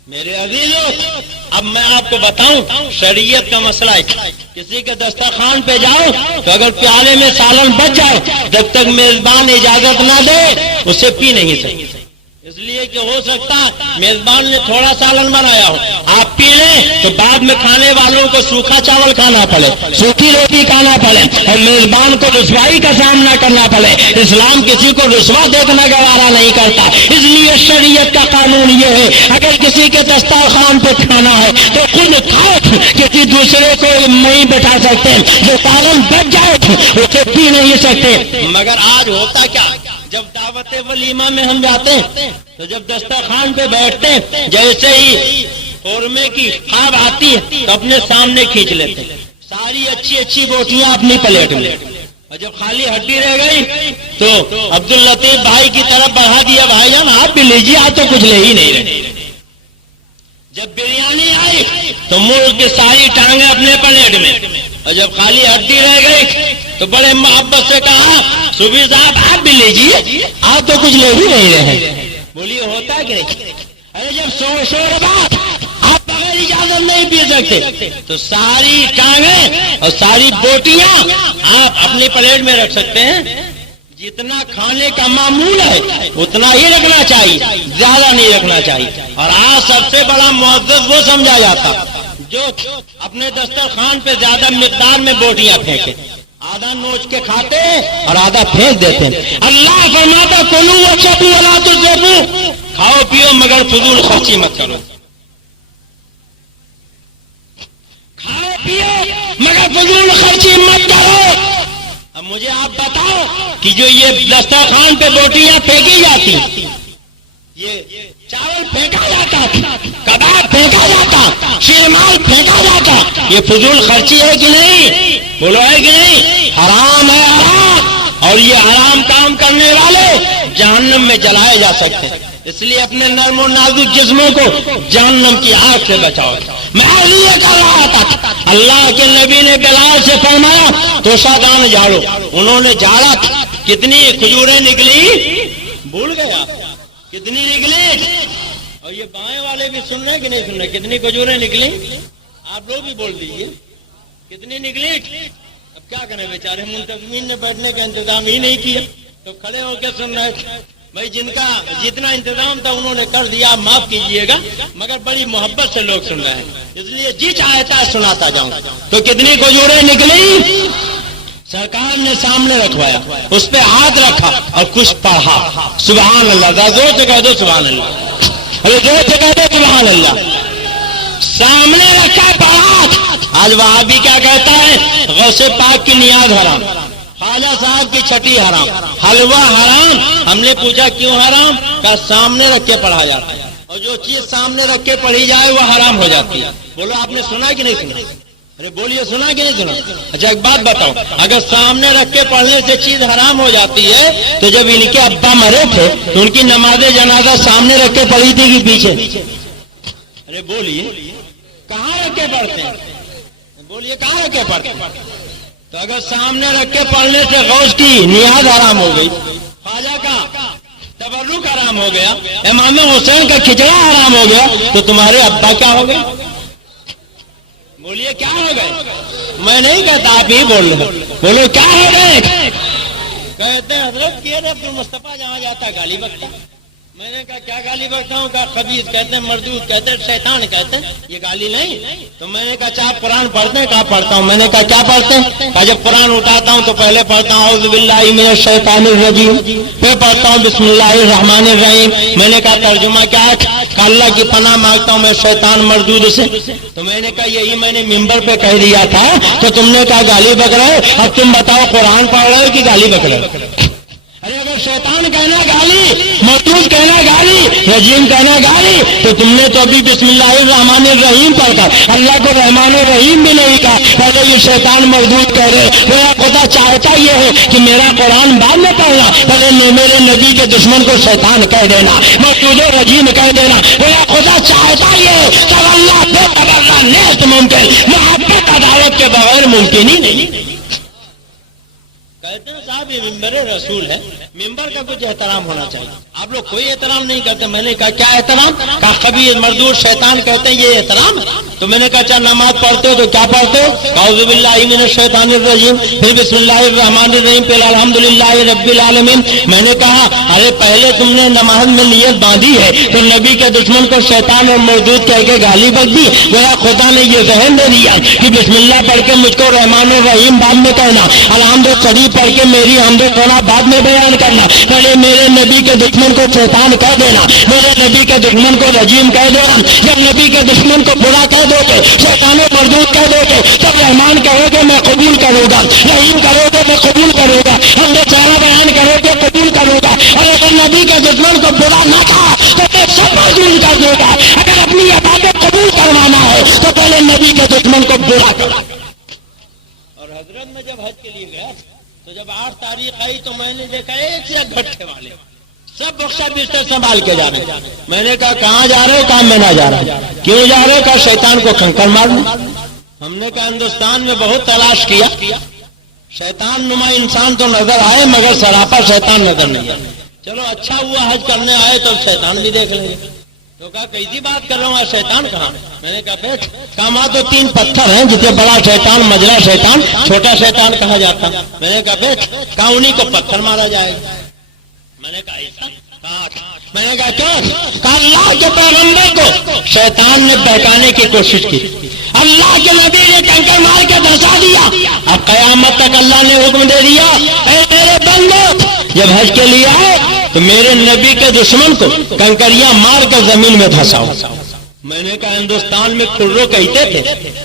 میرے عزیزوں اب میں آپ کو بتاؤں شریعت کا مسئلہ ہے. کسی کے دسترخوان پہ جاؤ تو اگر پیالے میں سالن بچ جائے جب تک میزبان اجازت نہ دے اسے پی نہیں سکتے, اس لیے کہ ہو سکتا میزبان نے تھوڑا سالن بنایا ہو, آپ پی لیں تو بعد میں کھانے والوں کو سوکھا چاول کھانا پڑے, سوکھی روٹی کھانا پڑے اور میزبان کو رسوائی کا سامنا کرنا پڑے. اسلام کسی کو رسوا دیکھنا گوارا نہیں کرتا, اس لیے شریعت کا قانون یہ ہے اگر کسی کے دسترخوان پہ کھانا ہے تو خود کھاؤ, کسی دوسرے کو نہیں بٹھا سکتے, جو سالن بچ جائے اسے پی نہیں سکتے. مگر آج ہوتا کیا, جب دعوت ولیمہ میں ہم جاتے ہیں تو جب دسترخوان پہ بیٹھتے ہیں جیسے ہی قورمے کی خواب آتی ہے تو اپنے سامنے کھینچ لیتے ہیں ساری اچھی اچھی بوٹیاں اپنی پلیٹ میں, اور جب خالی ہڈی رہ گئی تو عبد اللطیف بھائی کی طرف بڑھا دیا, بھائی جان آپ بھی لیجیے, آپ تو کچھ لے ہی نہیں رہے. جب بریانی آئی تو منہ کی ساری ٹانگیں اپنے پلیٹ میں, اور جب خالی ہڈی رہ گئی تو بڑے محبت سے کہا صوفی صاحب آپ بھی لیجیے, آپ تو کچھ لے ہی نہیں رہے. بولیے ہوتا ہے کہ نہیں؟ ارے جب شور بات آپ بغیر اجازت نہیں پی سکتے تو ساری ٹانگیں اور ساری بوٹیاں آپ اپنی پلیٹ میں رکھ سکتے ہیں. جتنا کھانے کا معمول ہے اتنا ہی رکھنا چاہیے, زیادہ نہیں رکھنا چاہیے. اور آج سب سے بڑا معزز وہ سمجھا جاتا جو اپنے دسترخوان پہ زیادہ مقدار میں بوٹیاں پھینکے, آدھا نوچ کے کھاتے اور آدھا پھینک دیتے ہیں. اللہ فرماتا کلو واشربوا ولا تسرفوا, کھاؤ پیو مگر فضول خرچی مت کرو. کھاؤ پیو مگر فضول خرچی مت کرو. اب مجھے آپ بتاؤ کہ جو یہ دسترخوان پہ بوٹیاں پھینکی جاتی, یہ چاول پھینکا جاتا, کباب پھینکا جاتا, شیرمال پھینکا جاتا, یہ فضول خرچی ہے کہ نہیں؟ بولو ہے کہ نہیں؟ حرام ہے حرام. اور یہ حرام کام کرنے والے جہنم میں جلائے جا سکتے ہیں. اس لیے اپنے نرم و نازک جسموں کو جہنم کی آگ سے بچاؤ. میں یہ کر رہا تھا, اللہ کے نبی نے بلال سے فرمایا تو شادان جھاڑو, انہوں نے جھاڑا, کتنی کھجوریں نکلی بھول گیا, کتنی نکلی. اور یہ بائیں والے بھی سن رہے کہ نہیں سن رہے, کتنی کھجوریں نکلی آپ لوگ بھی بول دیجیے کتنی نکلی. اب کیا کریں بیچارے منتظمین نے بیٹھنے کا انتظام ہی نہیں کیا تو کھڑے ہو کے سن رہے. بھائی جن کا جتنا انتظام تھا انہوں نے کر دیا, معاف کیجئے گا, مگر بڑی محبت سے لوگ سن رہے ہیں اس لیے جی چاہتا ہے سناتا جاؤں. تو کتنی کھجوریں نکلی سرکار نے سامنے رکھوایا, اس پہ ہاتھ رکھا اور کچھ پڑھا. سبحان اللہ, زور سے کہہ دو سبحان اللہ, زور سے کہہ دو سبحان اللہ. سامنے رکھا پڑھا. آج وہابی کیا کہتا ہے, غوث پاک کی نیاز حرام, خواجہ صاحب کی چھٹی حرام, حلوہ حرام. ہم نے پوچھا کیوں حرام, کا سامنے رکھ کے پڑھا جاتا ہے اور جو چیز سامنے رکھ کے پڑھی جائے وہ حرام ہو جاتی ہے. بولو آپ نے سنا کہ نہیں سنا؟ ارے بولیے سنا کہ نہیں سنا؟ اچھا ایک بات بتاؤ, اگر سامنے رکھ کے پڑھنے سے چیز حرام ہو جاتی ہے تو جب ان کے ابا مرے تھے تو ان کی نماز جنازہ سامنے رکھ کے پڑھی تھی کہ پیچھے؟ ارے بولیے کہاں رکھ کے پڑھتے ہیں؟ بولیے کہاں رکھ کے پڑھتے ہیں؟ تو اگر سامنے رکھ کے پڑھنے سے غوث کی نیاز حرام ہو گئی, خواجہ کا تبرک حرام ہو گیا, امام حسین کا کھچڑا حرام ہو گیا, تو تمہارے ابا کیا ہو گئے؟ بولیے کیا ہو گئے؟ میں نہیں کہتا, آپ ہی بول رہے, بولو کیا ہو گئے؟ کہتے ہیں حضرت کی عبد المصطفیٰ جہاں جاتا گالی بکتا. میں نے کہا کیا گالی بکتا ہوں؟ کہا خبیث کہتے ہیں، مردود کہتے ہیں، شیطان کہتے ہیں، یہ گالی نہیں؟ تو میں نے کہا اچھا آپ قرآن پڑھتے ہیں؟ کہا پڑھتا ہوں۔ میں نے کہا کیا پڑھتے ہیں؟ کہا جب قرآن اٹھاتا ہوں تو پہلے پڑھتا ہوں اعوذ باللہ من الشیطان الرجیم، پھر پڑھتا ہوں بسم اللہ الرحمن الرحیم۔ میں نے کہا ترجمہ کیا ہے؟ کہا اللہ کی پناہ مانگتا ہوں میں شیطان مردود سے۔ تو میں نے کہا یہی میں نے ممبر پہ کہہ دیا تھا، تو تم نے کہا گالی بک رہے ہو، اب تم بتاؤ قرآن پڑھ رہے ہو کہ گالی بک رہے ہو؟ ارے اگر شیطان کہنا گالی، مردود کہنا گالی، رجیم کہنا گالی، تو تم نے تو ابھی بسم اللہ الرحمن الرحیم پڑھ کر اللہ کو رحمان الرحیم بھی نہیں کہا، پہلے یہ شیطان مردود کہہ رہے۔ میرا خدا چاہتا یہ ہے کہ میرا قرآن بعد میں پڑھنا، پہلے میرے نبی کے دشمن کو شیطان کہہ دینا، مردود و رجیم کہہ دینا۔ میرا خدا چاہتا یہ ہے کہ اللہ بے تبرہ نیست ممکن، محبت عدالت کے بغیر ممکن ہی نہیں۔ کہتے ہیں صاحب یہ ممبر رسول ہے، ممبر کا کچھ احترام ہونا چاہیے، آپ لوگ کوئی احترام نہیں کرتے۔ میں نے کہا کیا احترام؟ کہا خبیث مردود شیطان کہتے ہیں یہ احترام ہے؟ تو میں نے کہا اچھا نماز پڑھتے ہو تو کیا پڑھتے ہو؟ اعوذ باللہ من الشیطان الرجیم، پھر بسم اللہ الرحمن الرحیم، پھر الحمدللہ رب العالمین۔ میں نے کہا ارے پہلے تم نے نماز میں نیت باندھی ہے تو نبی کے دشمن کو شیطان اور مردود کہہ کے گالی بک دی، میرا خدا نے یہ ذہن دے دیا کہ بسم اللہ پڑھ کے مجھ کو رحمان الرحیم بعد میں کہنا، الحمد شریف پڑھ کے میری حمد و ثنا بعد میں بیان کرنا، پہلے میرے نبی کے دشمن کو شیطان کہہ دینا، میرے نبی کے دشمن کو رجیم کہہ دینا۔ جب نبی کے دشمن کو برا کہہ دو گے، شیطان و مردود کہہ دو گے، تب رحمان کہو گے میں قبول کروں گا، رحیم کرو گے میں قبول کروں گا، حمد و ثنا بیان کرو گے قبول کروں گا۔ اور اگر نبی کے دشمن کو برا نہ کہا تو میں سب قبول کر دوں گا۔ اگر اپنی عبادت قبول کروانا ہے تو پہلے نبی کے دشمن کو برا کرو۔ اور حضرت میں جب حج کے لیے گیا تو جب 8 تاریخ آئی تو میں نے دیکھا ایک سے گھٹے والے سب بخشا بستر سنبھال کے جا رہے ہیں۔ میں نے کہا کہاں جا رہے ہو؟ کام میں نہ جا رہا۔ کیوں جا رہے ہو؟ کہا شیطان کو کنکر مارنا۔ ہم نے کہا ہندوستان میں بہت تلاش کیا، شیطان نما انسان تو نظر آئے مگر سراپا شیطان نظر نہیں آئے۔ چلو اچھا ہوا حج کرنے آئے تو شیطان بھی دیکھ لیں گے۔ تو کہا کیسی بات کر رہا ہوں شیطان کہاں؟ میں نے کہا بیٹھ، کہا وہاں تو 3 پتھر ہیں، جتنے بڑا شیطان، مجرا شیطان، چھوٹا شیطان کہا جاتا۔ میں نے کہا بیٹھ، کہا انہیں کو پتھر مارا جائے گا۔ میں نے کہا ایسا؟ میں نے کہا کیوں؟ کہا اللہ کے پیغمبر کو شیطان نے بہکانے کی کوشش کی، اللہ کے نبی نے کنکر مار کے دھسا دیا، اب قیامت تک اللہ نے حکم دے دیا اے میرے بندو جب حج کے لیے آئے تو میرے نبی کے دشمن کو کنکریاں مار کر زمین میں دھساؤ۔ میں نے کہا ہندوستان میں کھرو کہتے تھے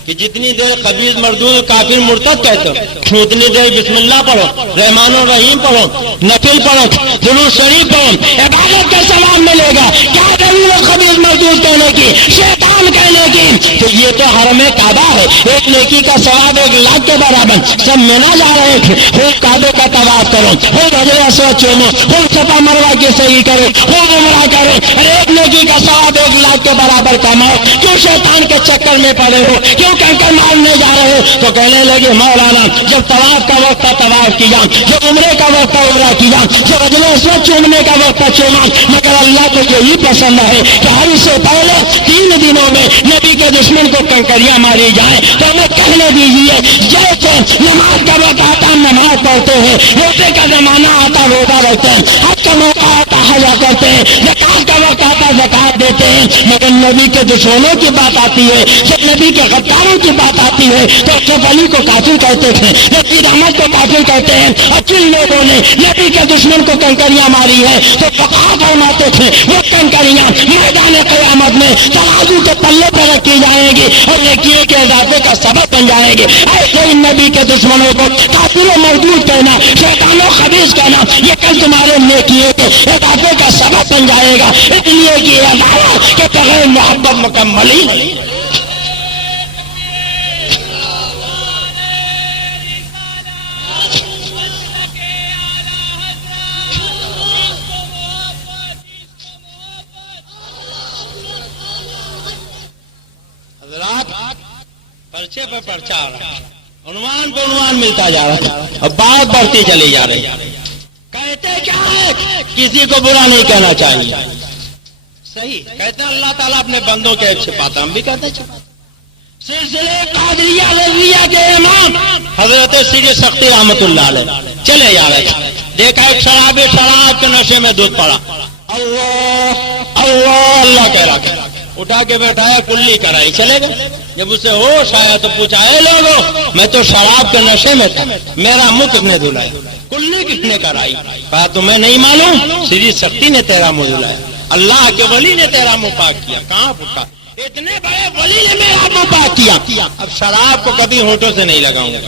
کہ جتنی دیر خبیث مردود کافر مرتد کہتے ہو اتنی دیر بسم اللہ پڑھو، رحمان الرحیم پڑھو، نفل پڑھو، درود شریف پڑھو، عبادت کا ثواب ملے گا۔ کیا ضرورت خبیث مردود کہنے کی، شیطان کہنے کی؟ تو یہ تو حرم کعبہ ہے، ایک نیکی کا ثواب 1 لاکھ کے برابر۔ سب مینا جا رہے تھے، خوب کعبے کا طواف کرو، خوب حجر اسود چومو، خوب صفا مروہ کی صحیح کرو، خوب عمرہ کرو، ایک نیکی کا ثواب 1 لاکھ کے برابر کماؤ۔ کیوں شیطان کے چکر میں پڑے ہو؟ کیوں کنکر مارنے جا رہے ہو؟ تو کہنے لگے مولانا جب طواف کا وقت تھا طواف کیا، جب عمرے کا وقت تھا عمرہ کیا، جب حجر اسود چومنے کا وقت تھا چوما، مگر اللہ کو یہی پسند ہے کہ حج سے پہلے 3 دنوں میں نبی کے دشمن کو کنکریاں ماری جائیں۔ تو ہمیں کہنے دیجیے جیسے نماز کا وقت آتا نماز پڑھتے ہیں، روزے کا زمانہ آتا روزہ رکھتے ہیں، حج کا موقع آتا حج کرتے ہیں، زکات کا وقت آتا زکات دیتے ہیں، مگر نبی کے دشمنوں کی بات آتی ہے، جب نبی کے غداروں کی بات آتی ہے تو اشرف علی کو کافر کہتے تھے، نذیر احمد کو کافر کہتے ہیں، اور جن لوگوں نے نبی کے دشمن کو کنکریاں ماری ہے تو فقہا فرماتے تھے وہ کنکریاں میدان قیامت میں ترازو کے پلے پر رکھی جائیں گی اور نیکیوں کے اضافے کا سبب بن جائیں گے۔ ایسے ان نبی کے دشمنوں کو کافر و مردود کہنا، شیطان و خبیث کہنا، یہ کل تمہارے نیکیوں کے اضافے کا سبب بن جائے گا۔ اس لیے کہ یہ عدالت کے بغیر محبت مکمل ہی نہیں۔ پرچے پہ پرچہ آ رہا ہے، عنوان پہ عنوان ملتا جا رہا ہے اور بات بڑھتی چلی جا رہی ہے۔ کہتے کیا ہے؟ کسی کو برا نہیں کہنا چاہیے، صحیح کہتے ہیں اللہ تعالیٰ اپنے بندوں کے چھپاتا، ہم بھی کہتے ہیں چھپاتا۔ سلسلے قادریہ رضویہ کے امام حضرت سیدی سختی رحمت اللہ علیہ چلے جا رہے، دیکھا ایک شراب کے نشے میں دودھ پڑا اللہ اللہ اللہ کہہ رہا تھا، اٹھا کے بیٹھایا، کلی کرائی، چلے گئے۔ جب اسے ہوش آیا تو پوچھا، اے لوگوں، میں تو شراب کے نشے میں تھا، میرا منہ کس نے دھلایا، کلی کس نے کرائی؟ کہا تمہیں نہیں معلوم، سری سختی نے تیرا منہ دھلایا، اللہ کے ولی نے تیرا منہ پاک کیا۔ کہاں پوچھا؟ اتنے بڑے ولی نے میرا منہ پاک کیا، اب شراب کو کبھی ہونٹوں سے نہیں لگاؤں گا،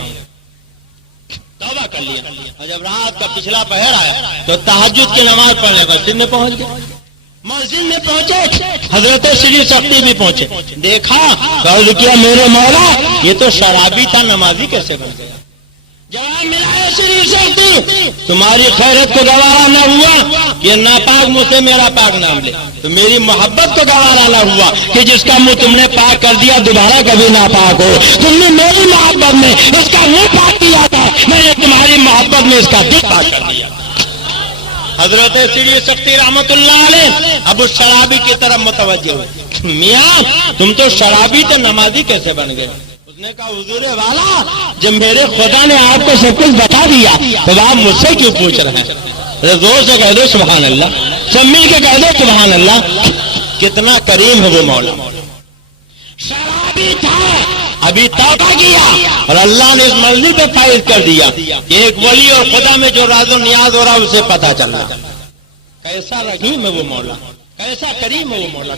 توبہ کر لیا۔ اور جب رات کا پچھلا پہر آیا تو تہجد کی نماز پڑھنے مسجد میں پہنچ گئے۔ مسجد میں پہنچے، حضرت سری سختی بھی پہنچے، دیکھا تو عرض کیا، میرے مولا یہ تو شرابی تھا، نمازی کیسے بن گیا؟ جواب ملا ہے سری سختی، تمہاری خیرت کو گوارا نہ ہوا کہ ناپاک منہ سے میرا پاک نام لے، تو میری محبت کو گوارا نہ ہوا کہ جس کا منہ تم نے پاک کر دیا دوبارہ کبھی ناپاک ہو۔ تم نے میری محبت میں اس کا منہ پاک کیا تھا، میں نے تمہاری محبت میں اس کا دل پاک کر دیا۔ حضرت سری سختی رحمت اللہ علیہ اب اس شرابی کی طرف متوجہ ہوئے، میاں تم تو شرابی تو نمازی کیسے بن گئے؟ اس نے کہا، حضور والا جب میرے خدا نے آپ کو سب کچھ بتا دیا تو آپ مجھ سے کیوں پوچھ رہے ہیں؟ زور سے کہہ دو سبحان اللہ، سب مل کے کہہ دو سبحان اللہ۔ کتنا کریم ہے وہ مولا، شرابی تھا، ابھی توبہ کیا اور اللہ نے اس مرضی پہ فائز کر دیا کہ ایک ولی اور خدا میں جو راز و نیاز ہو رہا اسے پتا چلا۔ کیسا رحیم ہے وہ مولا، کیسا کریم ہے وہ مولا۔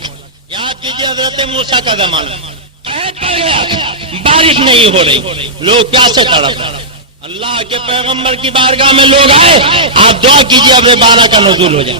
یاد کیجیے حضرت موسیٰ کا زمانہ، قحط پڑ گیا، بارش نہیں ہو رہی، لوگ پیاسے تڑپ رہے، اللہ کے پیغمبر کی بارگاہ میں لوگ آئے، آپ دعا کیجیے اب بارہ کا نزول ہو جائے۔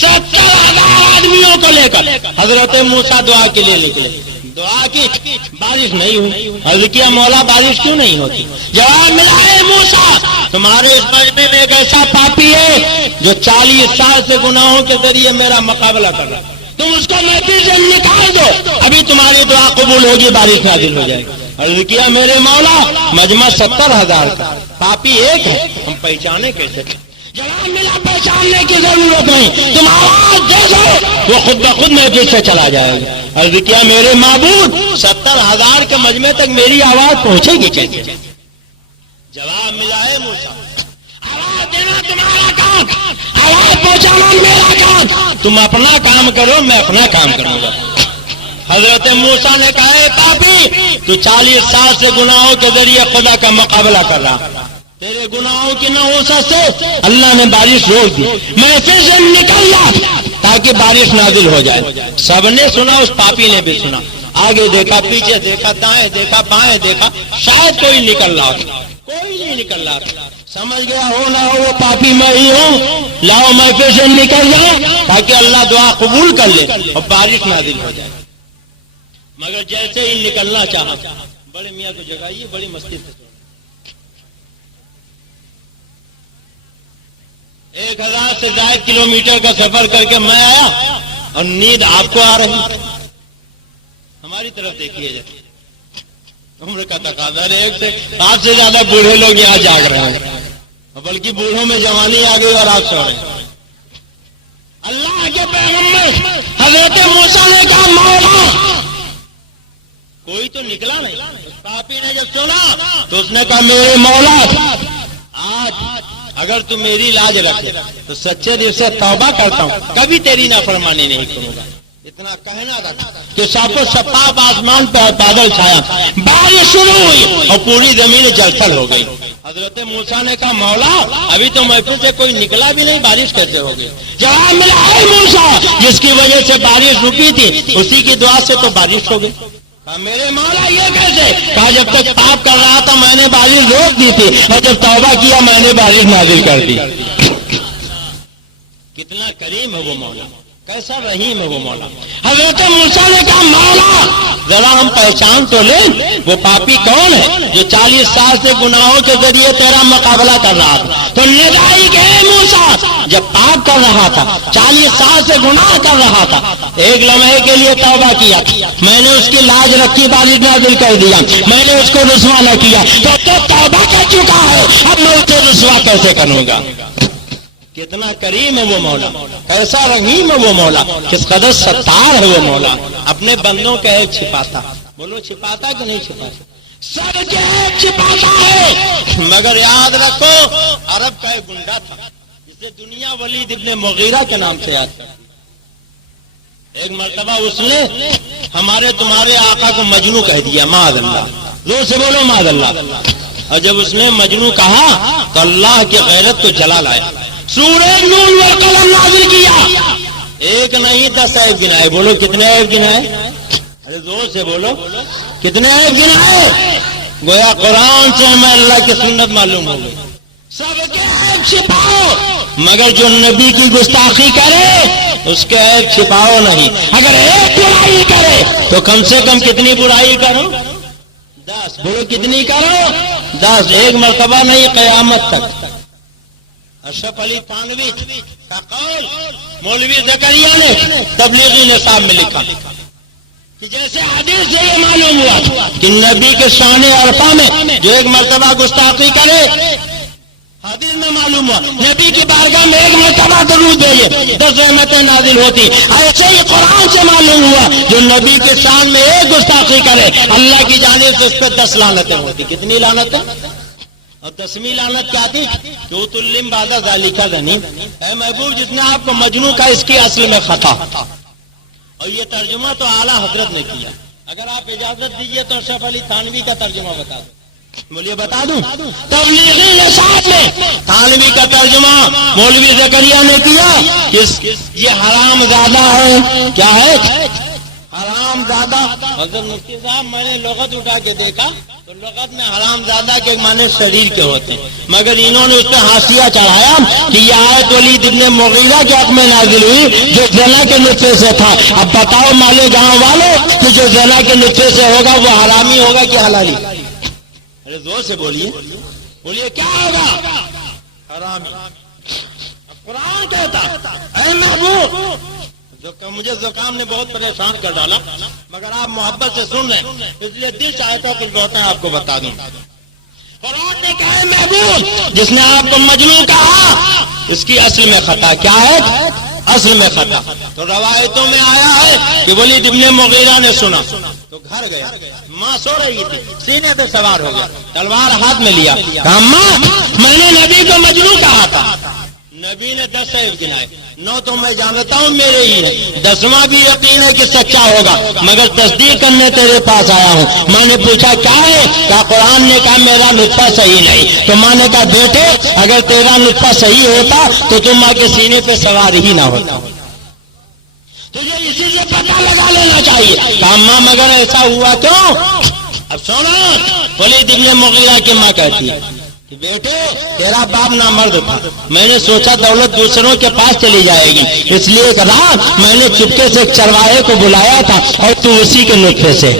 70,000 آدمیوں کو لے کر حضرت موسیٰ دعا کے لیے نکلے، دعا کی، بارش نہیں ہوئی، عرض کیا مولا بارش کیوں نہیں ہوتی؟ جواب ملا ہے موسیٰ تمہارے اس مجمع میں ایک ایسا پاپی ہے جو 40 سال سے گناہوں کے ذریعے میرا مقابلہ کر رہا ہے، تم اس کو محفل سے نکال دو، ابھی تمہاری دعا قبول ہوگی، بارش نازل ہو جائے گی۔ عرض کیا میرے مولا مجمع 70,000 کا، پاپی ایک ہے، ہم پہچانے کیسے؟ جواب ملا پہچاننے کی ضرورت نہیں، تم آواز دے دو، وہ خود بخود محفل سے چلا جائے گا۔ عرض کیا میرے معبود 70,000 کے مجمع تک میری آواز پہنچے گی کیسے؟ جواب ملا ہے موسیٰ آواز دینا تمہارا کام، آواز پہنچانا میرا کام، تم اپنا کام کرو میں اپنا کام کروں گا۔ حضرت موسیٰ نے کہا، اے پاپی تو 40 سال سے گناہوں کے ذریعے خدا کا مقابلہ کر رہا، تیرے گناہوں کی نحوست سے اللہ نے بارش روک دی، میں پھر سے نکل رہا تاکہ بارش نازل ہو جائے۔ سب نے سنا، اس پاپی نے بھی سنا، آگے دیکھا، پیچھے دیکھا، دائیں دیکھا، بائیں دیکھا، شاید کوئی نکل رہا تھا، کوئی نہیں نکل رہا تھا۔ سمجھ گیا ہو نہ ہو وہ پاپی میں ہی ہوں، لاؤ میں پھر سے نکل جاؤں تاکہ اللہ دعا قبول کر لے اور بارش نازل ہو جائے۔ مگر جیسے ہی نکلنا چاہا، بڑے میاں کو جگائیے، بڑی مستی سے 1000 سے زائد کلومیٹر کا سفر کر کے میں آیا اور نیند آپ کو آ رہی، ہماری طرف دیکھیے جائے، عمر کا تقاضا ہے، ایک سے 7 سے زیادہ بوڑھے لوگ یہاں جاگ رہے ہیں، بلکہ بوڑھوں میں جوانی آ گئی اور آپ سو رہے ہیں۔ اللہ کے پیغمبر حضرت موسیٰ نے کہا مولا کوئی تو نکلا نہیں، اس پاپی نے جب سنا تو اس نے کہا میرے مولا آج اگر تم میری لاج رکھے تو سچے دل سے توبہ کرتا ہوں، کبھی تیری نافرمانی نہیں کروں گا۔ اتنا کہنا تھا کہ صاف و شفاف آسمان پہ بادل چھایا، بارش شروع ہوئی اور پوری زمین جل تھل ہو گئی۔ حضرت موسیٰ نے کہا مولا ابھی تو محفل سے کوئی نکلا بھی نہیں، بارش کیسے ہو گئی؟ جواب ملا ہے موسیٰ جس کی وجہ سے بارش رکی تھی اسی کی دعا سے تو بارش ہو گئی۔ میرے مولا یہ کیسے؟ کہا جب تک پاپ کر رہا تھا میں نے بارش روک دی تھی اور جب توبہ کیا میں نے بارش نازل کر دی۔ کتنا کریم ہے وہ مولا، کیسا رحیم ہے وہ مولا۔ حضرت موسیٰ نے کہا مولا ذرا ہم پہچان تو لیں وہ پاپی کون ہے جو 40 سال سے گناہوں کے ذریعے تیرا مقابلہ کر رہا تھا؟ تو ندائی کہ موسیٰ جب پاپ کر رہا تھا 40 سال سے گناہ کر رہا تھا، ایک لمحے کے لیے توبہ کیا، میں نے اس کی لاج رکھی، بارش نازل کر دیا، میں نے اس کو رسوا نہ کیا، تو توبہ کر چکا ہے، اب میں اسے رسوا کیسے کروں گا؟ کتنا کریم ہے وہ مولا، کیسا رحیم ہے وہ مولا، کس قدر ستار ہے وہ مولا، اپنے بندوں کا ایک چھپاتا، بولو چھپاتا کہ نہیں چھپاتا؟ سب کے ایک چھپاتا ہے، مگر یاد رکھو عرب کا ایک گنڈا تھا جسے دنیا ولید ابن مغیرہ کے نام سے یاد کرتی، ایک مرتبہ اس نے ہمارے تمہارے آقا کو مجنو کہہ دیا، معاذ اللہ، زور سے بولو معاذ اللہ۔ اور جب اس نے مجنو کہا تو اللہ کی غیرت کو جلا لایا، سورہ نون والقلم نازل کیا، ایک نہیں 10 عیب گنائے۔ بولو کتنے عیب گنائے؟ ارے زور سے بولو، کتنے عیب گنائے؟ گویا قرآن سے ہمیں اللہ کی سنت معلوم ہو گئی، سب کے عیب چھپاؤ مگر جو نبی کی گستاخی کرے اس کے عیب چھپاؤ نہیں۔ اگر ایک برائی کرے تو کم سے کم کتنی برائی کرو؟ 10۔ بولو کتنی کرو؟ 10۔ ایک مرتبہ نہیں، قیامت تک۔ اشرف علی تھانوی کا قول مولوی زکریا نے تبلیغی نصاب میں لکھا کہ جیسے حدیث سے یہ معلوم ہوا کہ نبی کے شان عرفہ میں جو ایک مرتبہ گستاخی کرے، حدیث میں معلوم ہوا نبی کی بارگاہ میں ایک مرتبہ درود بھیجے 10 رحمتیں نازل ہوتی۔ ایسے ہی قرآن سے معلوم ہوا جو نبی کے شان میں ایک گستاخی کرے اللہ کی جانب سے اس پہ 10 لعنتیں ہوتی۔ کتنی لعنتیں؟ اور 10ویں لعنت کیا تھی؟ کہ اتلم بعد ذالک ذنیب، اے محبوب جس نے آپ کو مجنو کا اس کی اصل میں خطا۔ اور یہ ترجمہ تو اعلیٰ حضرت نے کیا۔ اگر آپ اجازت دیجئے تو اشرف علی تھانوی کا ترجمہ بتا دوں۔ بولیے بتا دوں؟ تبلیغی نصاب میں تھانوی کا ترجمہ مولوی زکریا نے کیا، یہ حرام زادہ ہے۔ کیا ہے؟ حرام زادہ۔ حضرت مفتی صاحب میں نے لغت اٹھا کے دیکھا تو لغت میں حرام زادہ کے معنی شریر کے ہوتے ہیں، مگر انہوں نے اس پہ حاشیہ چڑھایا کہ یہ آیت ولید ابن مغیرہ کے حق میں نازل ہوئی جو زنا کے نطفے سے تھا۔ اب بتاؤ مالے گاؤں والوں کہ جو زنا کے نطفے سے ہوگا وہ حرامی ہوگا کہ حلالی؟ ارے زور سے بولیے، بولیے کیا ہوگا؟ حرامی۔ قرآن کہتا اے محبوب، مجھے زکام نے بہت پریشان کر ڈالا مگر آپ محبت سے سن رہے ہیں اس لیے دل چاہتا کچھ بہت ہے آپ کو بتا دوں۔ قرآن نے کہا ہے محبوب جس نے آپ کو مجنون کہا اس کی اصل میں خطا۔ کیا ہے؟ اصل میں خطا۔ تو روایتوں میں آیا ہے کہ ولید ابن مغیرہ نے سنا تو گھر گیا، ماں سو رہی تھی، سینے پہ سوار ہو گیا، تلوار ہاتھ میں لیا، کہا ماں میں نے نبی کو مجنون کہا تھا۔ نبی نے 10 عیب گنائے، 9 تو میں جانتا ہوں میرے ہی ہے، 10واں بھی یقین ہے کہ سچا ہوگا مگر تصدیق کرنے تیرے پاس آیا ہوں۔ ماں نے پوچھا کیا ہے؟ کہا قرآن نے کہا میرا نطفہ صحیح نہیں۔ تو ماں نے کہا بیٹے اگر تیرا نطفہ صحیح ہوتا تو تم ماں کے سینے پہ سوار ہی نہ ہوتا، تجھے اسی سے پتہ لگا لینا چاہیے۔ کہا ماں مگر ایسا ہوا کیوں؟ اب سونا ولید ابن مغیرہ کی ماں کہتی ہے کہ بیٹے تیرا باپ نامرد تھا، میں نے سوچا دولت دوسروں کے پاس چلی جائے گی اس لیے کہا میں نے چپکے سے چرواہے کو بلایا تھا اور تو اسی کے نطفے سے۔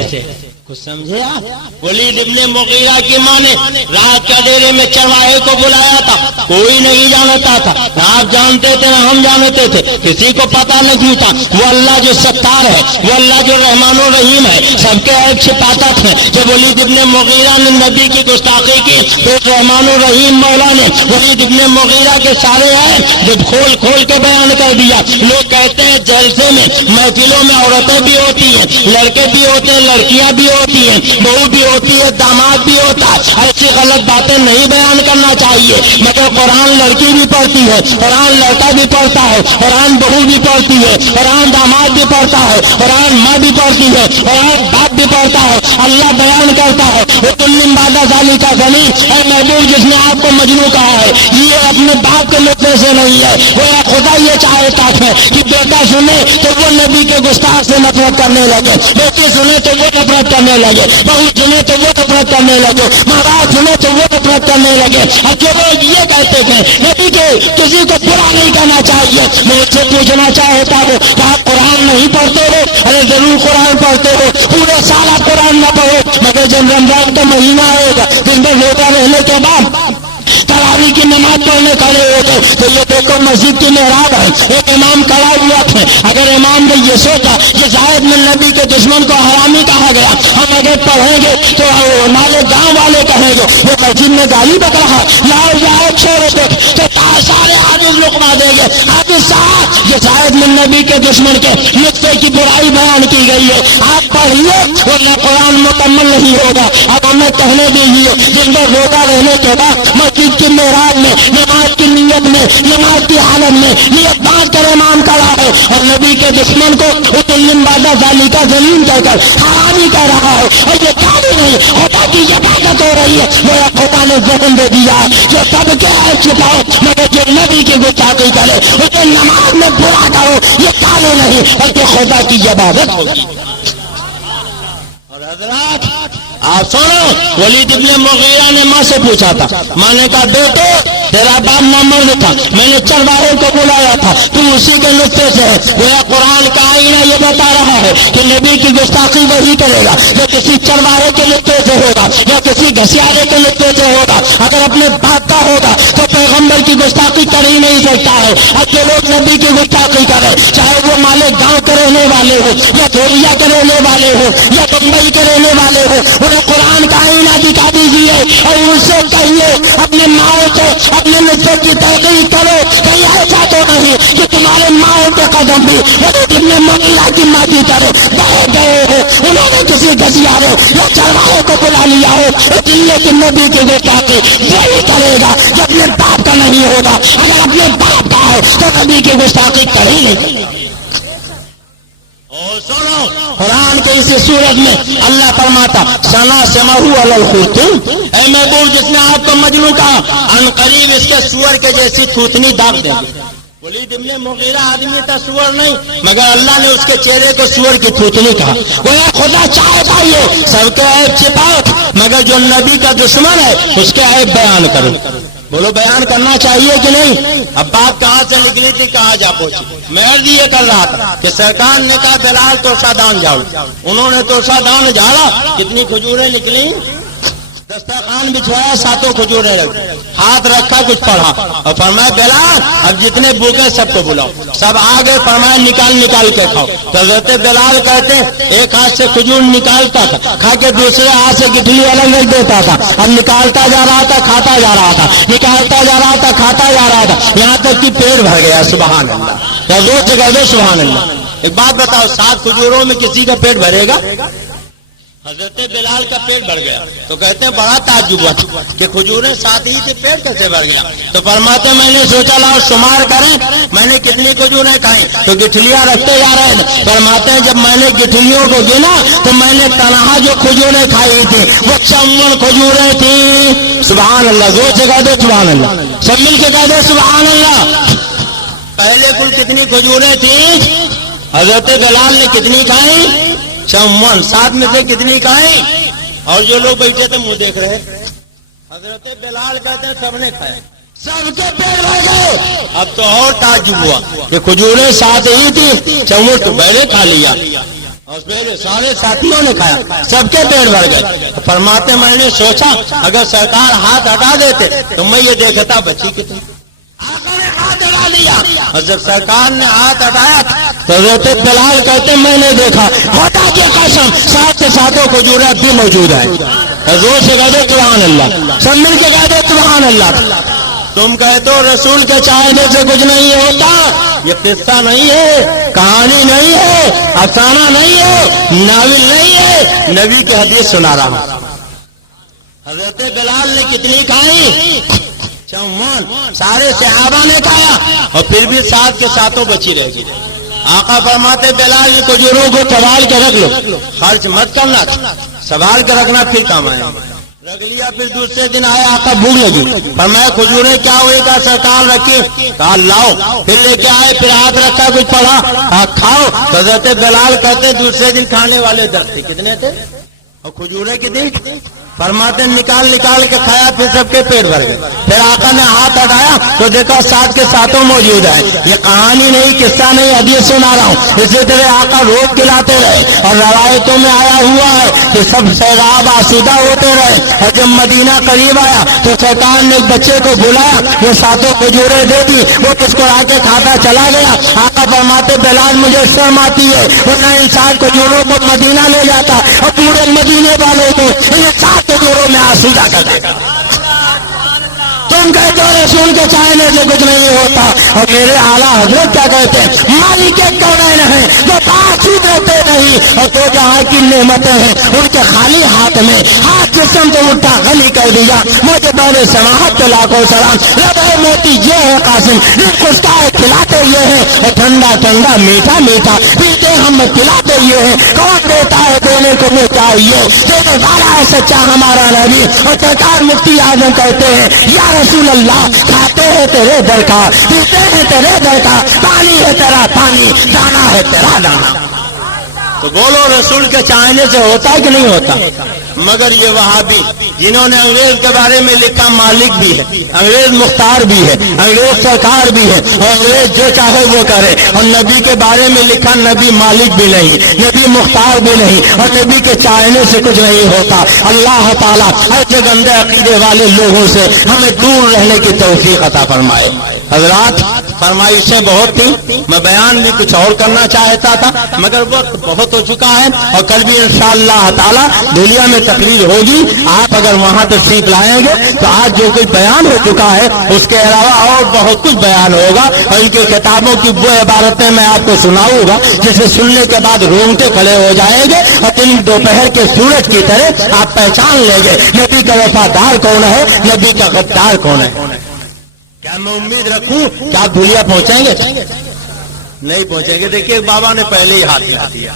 کچھ سمجھے آپ؟ ولید ابن مغیرہ کی ماں نے رات کے اندھیرے میں چرواہے کو بلایا تھا، کوئی نہیں جانتا تھا، نہ آپ جانتے تھے نہ ہم جانتے تھے، کسی کو پتہ نہیں تھا۔ وہ اللہ جو ستار ہے، وہ اللہ جو رحمان و رحیم ہے، سب کے عیب چھپاتا تھا۔ جب ولید ابن مغیرہ نے نبی کی گستاخی کی تو رحمان و رحیم مولا نے ولید ابن مغیرہ کے سارے عیب جب کھول کھول کے بیان کر دیا۔ لوگ کہتے ہیں جلسے میں محفلوں میں عورتیں بھی ہوتی ہیں، لڑکے بھی ہوتے ہیں، لڑکیاں بھی ہوتی ہیں، بہو بھی ہوتی ہے، داماد بھی ہوتا ہے۔ ایسی غلط باتیں نہیں بیان کرنا چاہیے، مگر قرآن لڑکی بھی پڑھتی ہے، قرآن لڑکا بھی پڑھتا ہے، قرآن بہو بھی پڑھتی ہے، قرآن داماد بھی پڑھتا ہے، قرآن ماں بھی پڑھتی ہے، قرآن باپ بھی پڑھتا ہے۔ اللہ بیان کرتا ہے وَتُلِّمْ بَعْدَ ذَلِكَ ذَنِيبٌ، اے محبوب جس نے آپ کو مجنون کہا ہے یہ اپنے باپ کے نطفے سے نہیں ہے۔ وہ خدا یہ چاہتا ہے کہ بیٹا سنے تو وہ نبی کے گستاخ سے نفرت کرنے لگے، بیٹی سنے تو وہ نفرت کرنے لگے، بہو سنے تو وہ نفرت کرنے لگے، ماں باپ سنے تو وہ نفرت کرنے لگے۔ اور جو لوگ یہ کہتے تھے نبی کے کسی کو برا نہیں کرنا چاہیے، میں اس سے پوچھنا چاہتا ہوں کہ آپ قرآن نہیں پڑھتے ہو؟ ارے ضرور قرآن پڑھتے ہو، پورے سال آپ قرآن نہ پڑھو مگر جب رمضان کا مہینہ آئے گا دن بھر روزہ رہنے کے بعد تراویح کی نماز پڑھنے کھڑے ہوتے تو یہ دیکھو مسجد کی محراب ہے، ایک امام کھڑا ہوا تھا۔ اگر امام نے یہ سوچا کہ زاہد میں نبی کے دشمن کو حرامی کہا گیا، ہم اگر پڑھیں گے تو ہمارے گاؤں والے کہیں گے وہ مسجد میں گالی بک رہا، لاؤ جاؤ چھوڑو تو سارے حافظ لقما دیں گے حافظ صاحب یہ زاہد میں نبی کے دشمن کے نطفے کی برائی بیان کی گئی ہے، آپ پڑھیے ورنہ قرآن مکمل نہیں ہوگا۔ اب ہمیں کہنے دیجیے دن بھر روزہ رہنے کے بعد مسجد کی محراب میں نماز کی نیت میں نماز کی حالت میں نیت 5 کا امام کھڑا ہے اور نبی کے دشمن کو اتلم بادہ ذالی کا زمین کہہ کر حرامی کہہ رہا ہے، اور یہ کہانی نہیں خدا کی عبادت ہو رہی ہے، وہ خدا نے ذہن دے دیا جو سب کے ہے چھپاؤ مگر جو نبی کی گستاخی کرے اسے نماز میں برا کرو، یہ کالے نہیں بلکہ خدا کی عبادت ہوگی۔ اور حضرات آپ سنو، ولید ابن مغیرہ نے ماں سے پوچھا تھا، ماں نے کہا بیٹو تیرا باپ نامرد تھا، میں نے چرواہوں کو بلایا تھا، تو اسی کے نقطے سے ہے، گویا قرآن کا آئینہ یہ بتا رہا ہے کہ نبی کی گستاخی وہی کرے گا جو کسی چرواہے کے نقطے سے ہوگا یا کسی گھسیارے کے نقطے سے ہوگا۔ اگر اپنے باپ کا ہوگا تو پیغمبر کی گستاخی کر ہی نہیں سکتا ہے۔ اب جو لوگ نبی کی گستاخی کرے چاہے وہ مالک گاؤں کے رہنے والے ہو یا دھولیا کے رہنے والے ہو یا بمبئی کے رہنے والے ہو، انہیں قرآن کا آئینہ دکھا دیجیے اور ان سے کہیے اپنے ماؤں کو اپنے نسبت کی تحقیق کرو، کہیں ایسا تو نہیں کہ تمہارے ماؤں کے قدم بھی ولید ابن مغیرہ کی ماں کی طرح بڑھے گئے ہو، انہوں نے کسی گھسیارے یا چرواہے کو بلا لیا ہو، اس لیے کہ نبی کی گستاخی وہی کرے گا جو اپنے باپ کا نہیں ہوگا، اگر اپنے باپ کا ہے تو نبی کی گستاخی کر ہی نہیں۔ اور سنو قرآن کے اسی صورت میں اللہ فرماتا سنا سمہو علی الخرطوم، اے محبوب جس نے آپ کو مجنون کہا ان قریب اس کے سور کے جیسی تھوتنی داغ دیں گے۔ ولید ابن مغیرہ آدمی تھا، سور نہیں، مگر اللہ نے اس کے چہرے کو سور کی تھوتنی کہا۔ وہ خدا چاہتا ہی سب کے عیب چھپاؤ مگر جو نبی کا دشمن ہے اس کے عیب بیان کرو۔ بولو بیان کرنا چاہیے کہ نہیں؟ اب بات کہاں سے نکلی تھی کہاں جا پہنچی؟ میں عرض یہ کر رہا تھا کہ سرکار نے کہا بلال توشہ دان جاؤ، انہوں نے توشہ دان جھاڑا، کتنی کھجوریں نکلی، دسترخوان بچھوایا، 7 کھجوریں رکھی، ہاتھ رکھا کچھ پڑھا اور فرمایا بلال اب جتنے بھوکے سب کو بلاؤ، سب آگے فرمایا نکال نکال کے کھاؤ۔ تو حضرت بلال کہتے ایک ہاتھ سے کھجور نکالتا تھا، کھا کے دوسرے ہاتھ سے گٹھلی الگ رکھ دیتا تھا، اب نکالتا جا رہا تھا کھاتا جا رہا تھا، نکالتا جا رہا تھا کھاتا جا رہا تھا، یہاں تک کہ پیٹ بھر گیا۔ سبحان اللہ، یا زور سے کہہ دو سبحان اللہ۔ ایک بات بتاؤ، 7 کھجوروں میں کسی کا پیٹ بھرے گا؟ حضرت بلال کا پیٹ بھر گیا تو کہتے ہیں بڑا تعجب ہوا کہ کھجوریں 7 ہی تھے، پیٹ کیسے بھر گیا؟ تو فرماتے میں نے سوچا لاؤ شمار کریں میں نے کتنی کھجوریں کھائیں، تو گٹھلیاں رکھتے جا رہے ہیں۔ فرماتے ہیں جب میں نے گٹھلیوں کو گنا تو میں نے تنہا جو کھجوریں کھائی تھی وہ 54 کھجوریں تھیں۔ سبحان اللہ، زور سے کہہ دو سبحان اللہ، سب مل کے کہہ دو سبحان اللہ۔ پہلے کل کتنی کھجوریں تھیں؟ حضرت بلال نے کتنی کھائیں؟ 54، 7 میں سے کتنی کھائیں؟ اور جو لوگ بیٹھے تھے منہ دیکھ رہے، حضرت بلال کہتے ہیں سب نے کھایا، سب کے پیٹ بھر گئے۔ اب تو اور تعجب ہوا کہ کھجوریں 7 ہی تھی، 54 تو پہلے کھا لیا اور پہلے سارے ساتھیوں نے کھایا، سب کے پیٹ بھر گئے۔ فرماتے میں نے سوچا اگر سرکار ہاتھ ہٹا دیتے تو میں یہ دیکھتا بچی کتنی۔ آقا نے ہاتھ ہٹا لیا اور جب سرکار نے ہاتھ ہٹایا تو حضرت بلال کہتے میں نے دیکھا خدا کی قسم 7 سے 7 کھجوریں بھی موجود ہیں۔ حضور سے کہہ دو سبحان اللہ، سب مل کے کہہ دو سبحان اللہ۔ تم کہتے ہو رسول کے چاہنے سے کچھ نہیں ہوتا، یہ قصہ نہیں ہے، کہانی نہیں ہے، افسانہ نہیں ہے، ناول نہیں ہے، نبی کی حدیث سنا رہا ہوں۔ حضرت بلال نے کتنی کھائی؟ 54، سارے صحابہ نے کھایا اور پھر بھی 7 کے 7 بچی رہ گئی۔ آقا فرماتے بلال یہ کھجوروں کو سنبھال کے رکھ لو، خرچ مت کرنا، سنبھال کے رکھنا پھر کام آئے۔ رکھ لیا، پھر دوسرے دن آیا آقا بھوک لگی، فرمایا کھجوریں کیا ہوئے گا سرکار رکھی، کہا لاؤ، پھر لے کے آئے، پھر ہاتھ رکھا کچھ پڑھا، کہا کھاؤ۔ حضرت بلال کہتے دوسرے دن کھانے والے 10 تھے، کتنے تھے اور کھجوریں کتنی؟ فرماتے نکال نکال کے کھایا، پھر سب کے پیٹ بھر گئے۔ پھر آقا نے ہاتھ ہٹایا تو دیکھا 7 کے 7 موجود ہیں۔ یہ کہانی نہیں، قصہ نہیں، حدیث سنا رہا ہوں۔ اسی طرح آقا روز کھلاتے رہے اور روایتوں میں آیا ہوا ہے کہ سب سیلاب آسودہ ہوتے رہے، اور جب مدینہ قریب آیا تو سرکار نے ایک بچے کو بلایا، وہ 7 کھجوریں دے دی، وہ مسکرا کے کھاتا چلا گیا۔ آقا فرماتے بلال مجھے شرم آتی ہے، ورنہ ان 7 کھجوروں کو مدینہ لے جاتا اور پورے مدینے والوں کو ان 7 کھجوروں میں آسودہ کر دے گا۔ تم کہتے ہو رسول کے چاہنے سے کچھ نہیں ہوتا، اور میرے اعلیٰ حضرت کیا کہتے ہیں؟ مالک کونین ہیں جو آسود رہتے نہیں اور دو جہاں کی نعمتیں ہیں ان کے خالی ہاتھ میں ہاتھ جسم سے اٹھا غلی کر دیا. مجھے بڑے سماحت کے لاکھوں سلام. لبے موتی یہ ہے قاسم خشکا ہے کھلاتے یہ ہیں ٹھنڈا ٹھنڈا میٹھا میٹھا پیتے ہم پلاتے یہ ہیں. کون دیتا ہے دینے کو وہ چاہیے دینے والا ہے سچا ہمارا نبی. اور سرکار مفتی اعظم کہتے ہیں یا رسول اللہ کھاتے ہیں تیرے در کا پیتے ہیں تیرے در کا پانی ہے تیرا پانی دانا ہے تیرا دانا. تو بولو رسول کے چاہنے سے ہوتا ہے کہ نہیں ہوتا؟ مگر یہ وہابی جنہوں نے انگریز کے بارے میں لکھا مالک بھی ہے انگریز مختار بھی ہے انگریز سرکار بھی ہے اور انگریز جو چاہے وہ کرے اور نبی کے بارے میں لکھا نبی مالک بھی نہیں نبی مختار بھی نہیں اور نبی کے چاہنے سے کچھ نہیں ہوتا. اللہ تعالیٰ ایسے گندے عقیدے والے لوگوں سے ہمیں دور رہنے کی توفیق عطا فرمائے. حضرات فرمائشیں بہت تھیں میں بیان بھی کچھ اور کرنا چاہتا تھا مگر وقت بہت ہو چکا ہے اور کل بھی انشاءاللہ تعالی دھولیا میں تقریر ہوگی. آپ اگر وہاں تشریف لائیں گے تو آج جو کوئی بیان ہو چکا ہے اس کے علاوہ اور بہت کچھ بیان ہوگا اور ان کی کتابوں کی وہ عبارتیں میں آپ کو سناؤں گا جسے سننے کے بعد رونگٹے کھڑے ہو جائیں گے اور دن دوپہر کے سورج کی طرح آپ پہچان لیں گے نبی کا وفادار کون ہے نبی کا غدار کون ہے. کیا میں امید رکھوں کہ آپ دھولیا پہنچیں گے؟ نہیں پہنچیں گے. دیکھیے بابا نے پہلے ہی ہاتھ لگا دیا.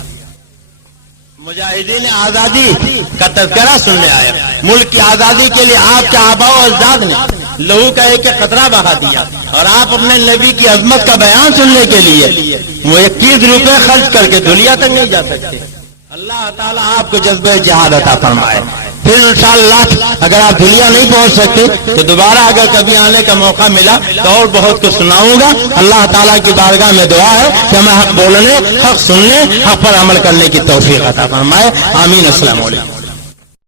مجاہدین آزادی کا تذکرہ سننے آیا. ملک کی آزادی کے لیے آپ کے آباء و اجداد نے لہو کا ایک قطرہ بہا دیا اور آپ اپنے نبی کی عظمت کا بیان سننے کے لیے وہ 21 روپے خرچ کر کے دھولیا تک نہیں جا سکتے. اللہ تعالیٰ آپ کو جذبہ جہاد عطا فرمائے. پھر انشاءاللہ اگر آپ دھولیا نہیں پہنچ سکتے تو دوبارہ اگر کبھی آنے کا موقع ملا تو اور بہت کچھ سناؤں گا. اللہ تعالیٰ کی بارگاہ میں دعا ہے کہ ہمیں حق بولنے حق سننے حق پر عمل کرنے کی توفیق عطا فرمائے. آمین. السلام علیکم.